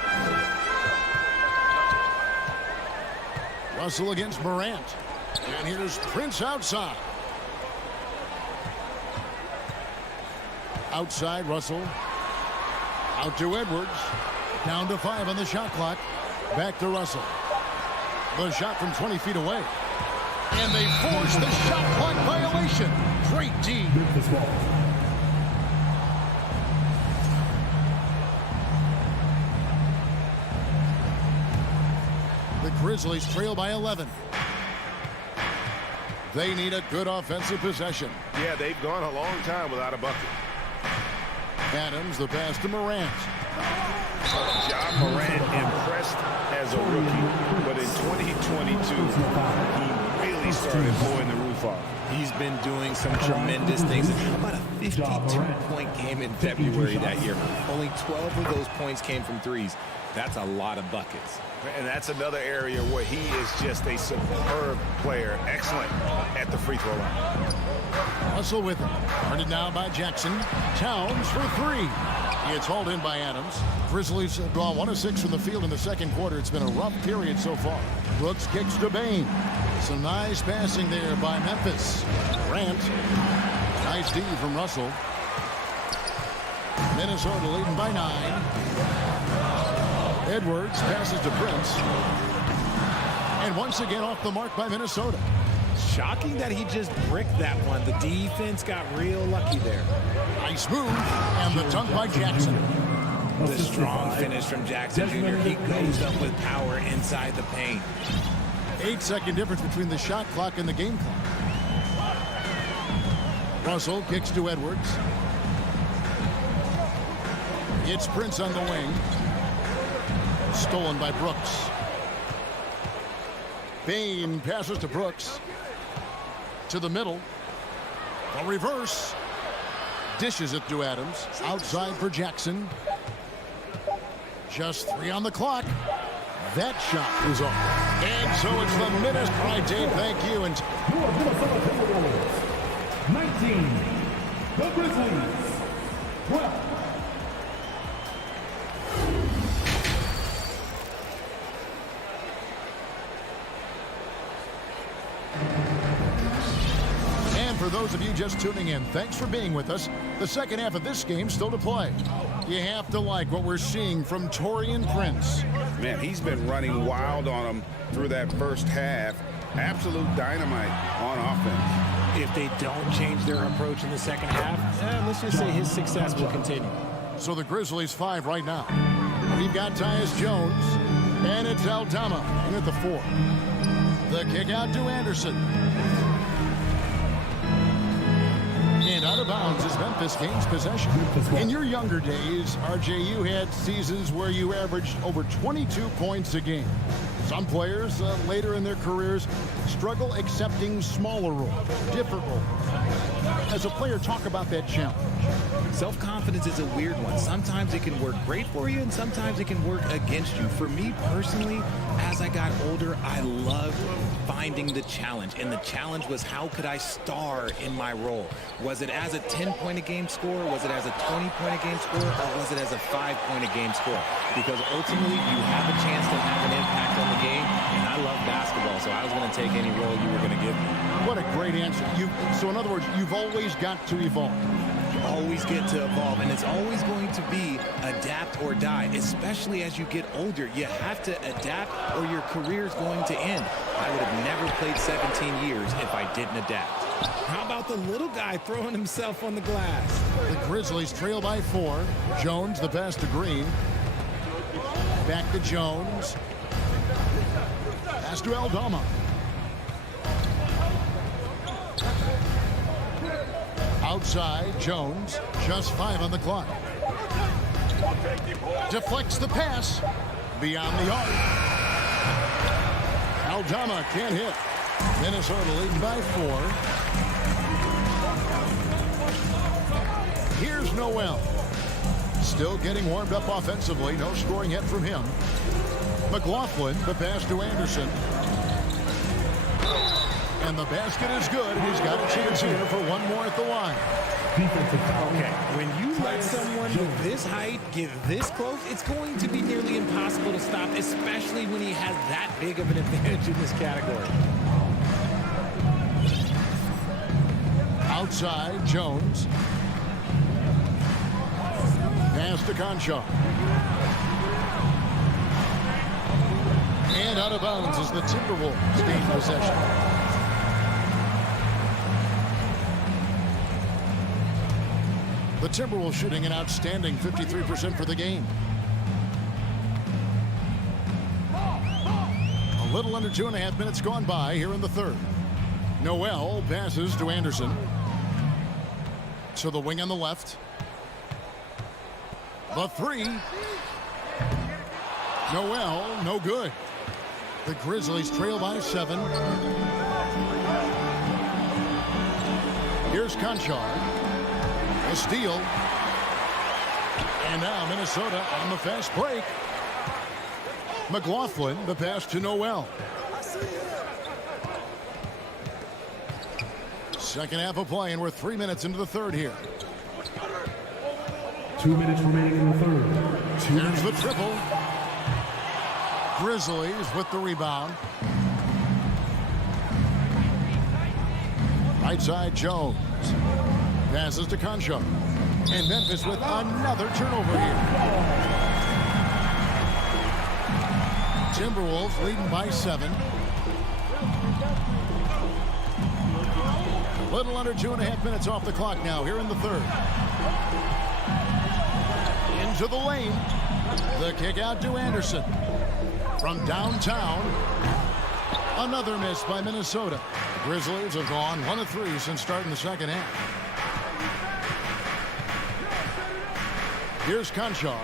Russell against Morant. And here's Prince outside. Outside, Russell. Out to Edwards. Down to 5 on the shot clock. Back to Russell. The shot from 20 feet away. And they force the shot clock violation. Great D. Memphis ball. The Grizzlies trail by 11. They need a good offensive possession. Yeah, they've gone a long time without a bucket. Adams, the pass to Morant. Ja Morant impressed as a rookie, but in 2022, he really started blowing the roof off. He's been doing some tremendous things. How about a 52-point game in February that year? Only 12 of those points came from threes. That's a lot of buckets. And that's another area where he is just a superb player. Excellent at the free throw line. Russell with it. Guarded now by Jackson. Towns for 3. It's hauled in by Adams. Grizzlies have gone 1 of 6 from the field in the second quarter. It's been a rough period so far. Brooks kicks to Bain. Some nice passing there by Memphis. Grant. Nice D from Russell. Minnesota leading by 9. Edwards passes to Prince. And once again off the mark by Minnesota. Shocking that he just bricked that one. The defense got real lucky there. Nice move, and the dunk by Jackson. The strong finish from Jackson Jr. He goes up with power inside the paint. 8-second difference between the shot clock and the game clock. Russell kicks to Edwards. It's Prince on the wing. Stolen by Brooks. Bain passes to Brooks. To the middle. A reverse. Dishes it to Adams. Outside for Jackson. Just 3 on the clock. That shot is off. And so it's the minute. All right, Dave, thank you. And 19, the Grizzlies, 12. For those of you just tuning in, thanks for being with us. The second half of this game still to play. You have to like what we're seeing from Taurean Prince. Man, he's been running wild on him through that first half. Absolute dynamite on offense. If they don't change their approach in the second half, let's just say his success will continue. So the Grizzlies 5 right now. We've got Tyus Jones, and it's Aldama in at the 4. The kick out to Anderson. And out of bounds as Memphis gains possession. In your younger days, RJ, you had seasons where you averaged over 22 points a game. Some players later in their careers struggle accepting smaller roles, different roles. As a player, talk about that challenge. Self-confidence is a weird one. Sometimes it can work great for you, and sometimes it can work against you. For me personally, as I got older, I loved finding the challenge. And the challenge was, how could I star in my role? Was it as a 10-point-a-game scorer? Was it as a 20-point-a-game scorer? Or was it as a 5-point-a-game scorer? Because ultimately, you have a chance to have an impact on the game. And I love basketball, so I was going to take any role you were going to give me. What a great answer. So in other words, you've always got to evolve. You always get to evolve, and it's always going to be adapt or die, especially as you get older. You have to adapt or your career is going to end. I would have never played 17 years if I didn't adapt. How about the little guy throwing himself on the glass? The Grizzlies trail by 4. Jones, the pass to Green. Back to Jones. Pass to Aldama. Outside, Jones, just 5 on the clock. Deflects the pass beyond the arc. Aldama can't hit. Minnesota leading by 4. Here's Noel. Still getting warmed up offensively. No scoring yet from him. McLaughlin, the pass to Anderson. And the basket is good. He's got a chance here for one more at the line. Okay, when you let someone with this height get this close, it's going to be nearly impossible to stop, especially when he has that big of an advantage in this category. Outside, Jones. Pass to Concha. And out of bounds as the Timberwolves gain possession. The Timberwolves shooting an outstanding 53% for the game. A little under 2.5 minutes gone by here in the third. Noel passes to Anderson. To the wing on the left. The 3. Noel, no good. The Grizzlies trail by 7. Here's Conchar. A steal. And now Minnesota on the fast break. McLaughlin, the pass to Noel. Second half of play, and we're 3 minutes into the third here. 2 minutes remaining in the third. Here's the triple. Grizzlies with the rebound. Right side, Jones. Passes to Concha. And Memphis with another turnover here. Timberwolves leading by 7. A little under 2.5 minutes off the clock now here in the third. Into the lane. The kick out to Anderson. From downtown. Another miss by Minnesota. The Grizzlies have gone 1 of 3 since starting the second half. Here's Conchar.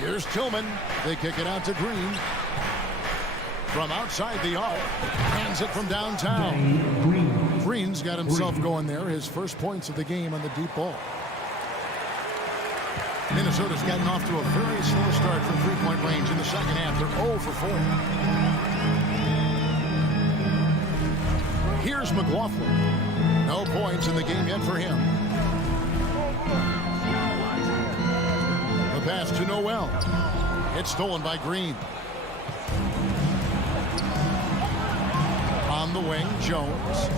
Here's Tillman. They kick it out to Green. From outside the arc. Hands it from downtown. Green's got himself going there. His first points of the game on the deep ball. Minnesota's gotten off to a very slow start from three-point range in the second half. They're 0 for 4. Here's McLaughlin. No points in the game yet for him. The pass to Noel. It's stolen by Green. On the wing, Jones.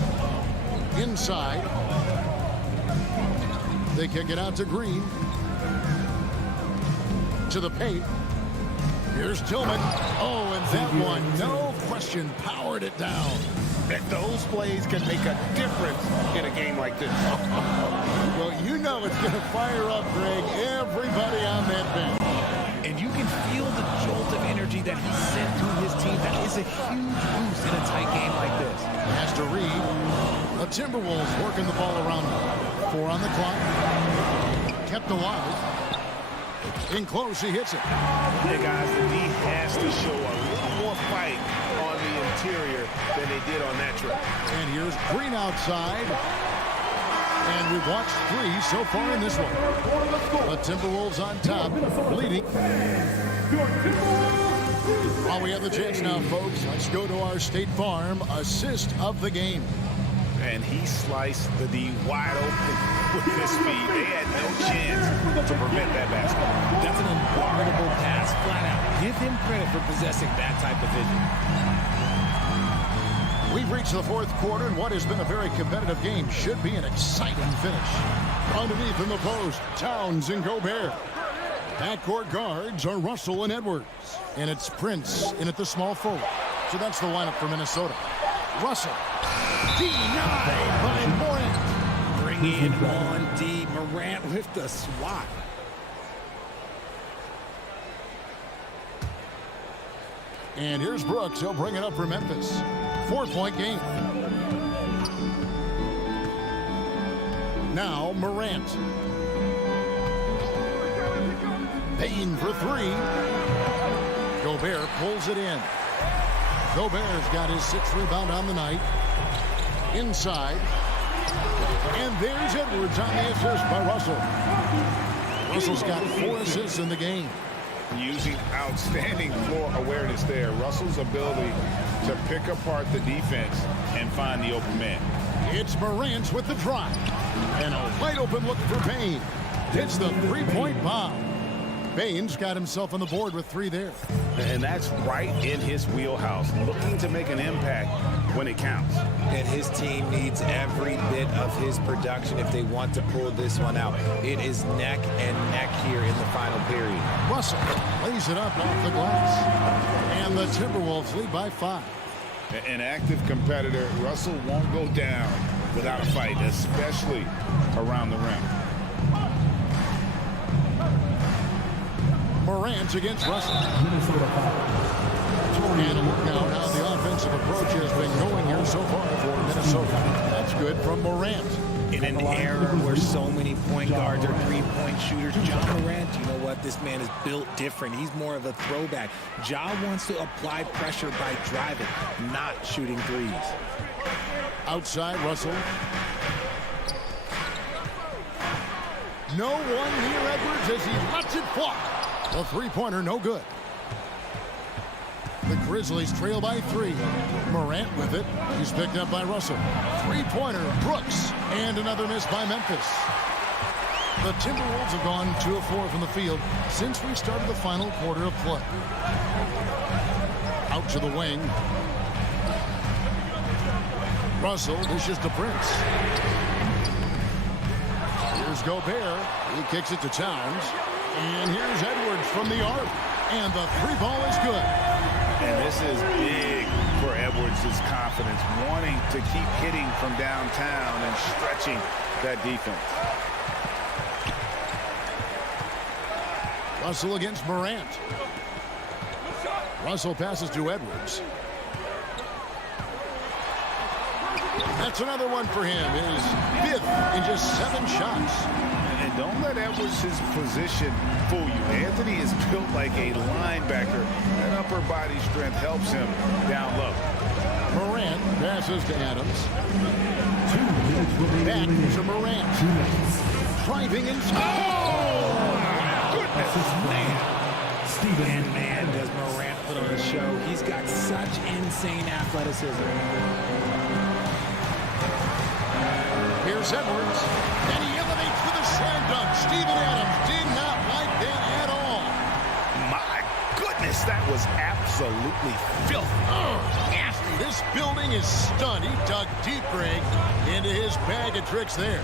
Inside. They kick it out to Green. To the paint. Here's Tillman. Oh, and that one, no question, powered it down. Those plays can make a difference in a game like this. Well, you know it's going to fire up, Greg, everybody on that bench. And you can feel the jolt of energy that he sent through his team. That is a huge boost in a tight game like this. Has to read. The Timberwolves working the ball around them. 4 on the clock. Kept alive. In close, he hits it. Hey, guys, the D has to show a little more fight on the interior than they did on that trip. And here's Green outside. And we've watched 3 so far in this one. The Timberwolves on top, leading. While we have the chance now, folks, let's go to our State Farm assist of the game. And he sliced the D wide open with his feet. They had no chance to prevent that basket. That's an unguardable pass, flat out. Give him credit for possessing that type of vision. We've reached the fourth quarter, and what has been a very competitive game should be an exciting finish. Underneath in the post, Towns and Gobert. Backcourt guards are Russell and Edwards. And it's Prince in at the small forward. So that's the lineup for Minnesota. Russell. Denied by Morant. Bring in on D. Morant with the swat. And here's Brooks. He'll bring it up for Memphis. 4-point game. Now Morant. Payne for 3. Gobert pulls it in. Gobert's got his 6th rebound on the night. Inside. And there's Edwards on the assist by Russell. Russell's got 4 assists in the game. Using outstanding floor awareness there. Russell's ability to pick apart the defense and find the open man. It's Morant with the drive. And a wide open look for Payne. Hits the 3-point bomb. Payne's got himself on the board with 3 there. And that's right in his wheelhouse. Looking to make an impact when it counts. And his team needs every bit of his production if they want to pull this one out. It is neck and neck here in the final period. Russell lays it up off the glass. And the Timberwolves lead by 5. An active competitor, Russell won't go down without a fight, especially around the rim. Morant against Russell. And a look now how the offensive approach has been going here so far for Minnesota. That's good from Morant. In an era where so many point guards are 3-point shooters, Ja Morant, you know what? This man is built different. He's more of a throwback. Ja wants to apply pressure by driving, not shooting threes. Outside, Russell. No one near Edwards as he lets it fly. The 3-pointer, no good. The Grizzlies trail by 3. Morant with it. He's picked up by Russell. 3-pointer, Brooks. And another miss by Memphis. The Timberwolves have gone 2 of 4 from the field since we started the final quarter of play. Out to the wing. Russell dishes to Prince. Here's Gobert. He kicks it to Towns. And here's Edwards from the arc. And the three ball is good. And this is big for Edwards' confidence, wanting to keep hitting from downtown and stretching that defense. Russell against Morant. Russell passes to Edwards. That's another one for him. His fifth in just 7 shots. And don't let Edwards' position fool you. Anthony is built like a linebacker. That upper body strength helps him down low. Morant passes to Adams. Back to Morant. Driving and Goodness, man. And man, does Morant put on a show. He's got such insane athleticism. Here's Edwards, and he elevates for the slam dunk. Steven Adams did not like that at all. My goodness, that was absolutely filthy. Nasty. This building is stunned. He dug deep, Greg, into his bag of tricks there.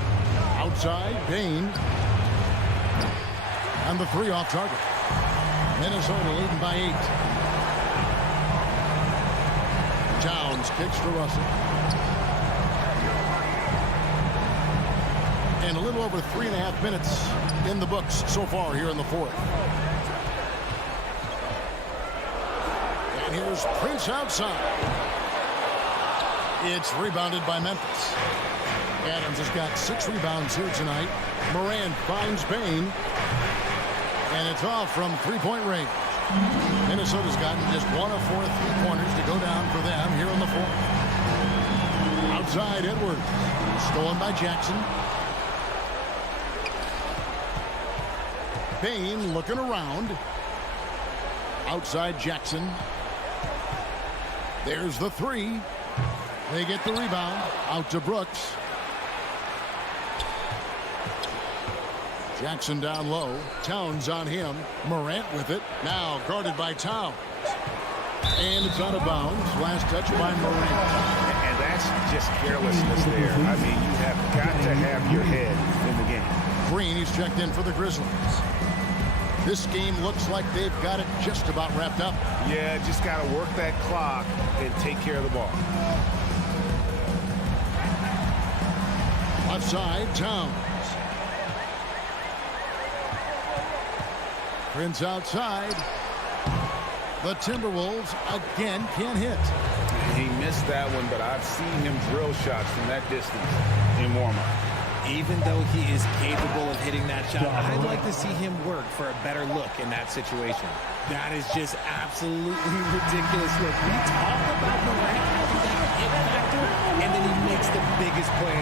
Outside, Bain. And the 3 off target. Minnesota leading by 8. Towns kicks to Russell. And a little over 3.5 minutes in the books so far here in the 4th. And here's Prince outside. It's rebounded by Memphis. Adams has got 6 rebounds here tonight. Moran finds Bain. And it's off from 3-point range. Minnesota's gotten just 1 of 4 3-pointers to go down for them here in the 4th. Outside, Edwards. Stolen by Jackson. Bain looking around. Outside, Jackson. There's the 3. They get the rebound. Out to Brooks. Jackson down low. Towns on him. Morant with it. Now guarded by Towns. And it's out of bounds. Last touch by Morant. And that's just carelessness there. I mean, you have got to have your head in the game. Green, he's checked in for the Grizzlies. This game looks like they've got it just about wrapped up. Yeah, just got to work that clock and take care of the ball. Left side, Towns. Prince outside. The Timberwolves again can't hit. He missed that one, but I've seen him drill shots from that distance in warm-up. Even though he is capable of hitting that shot, I'd like to see him work for a better look in that situation. That is just absolutely ridiculous. Look, we talk about Morant having that hit factor, and then he makes the biggest play.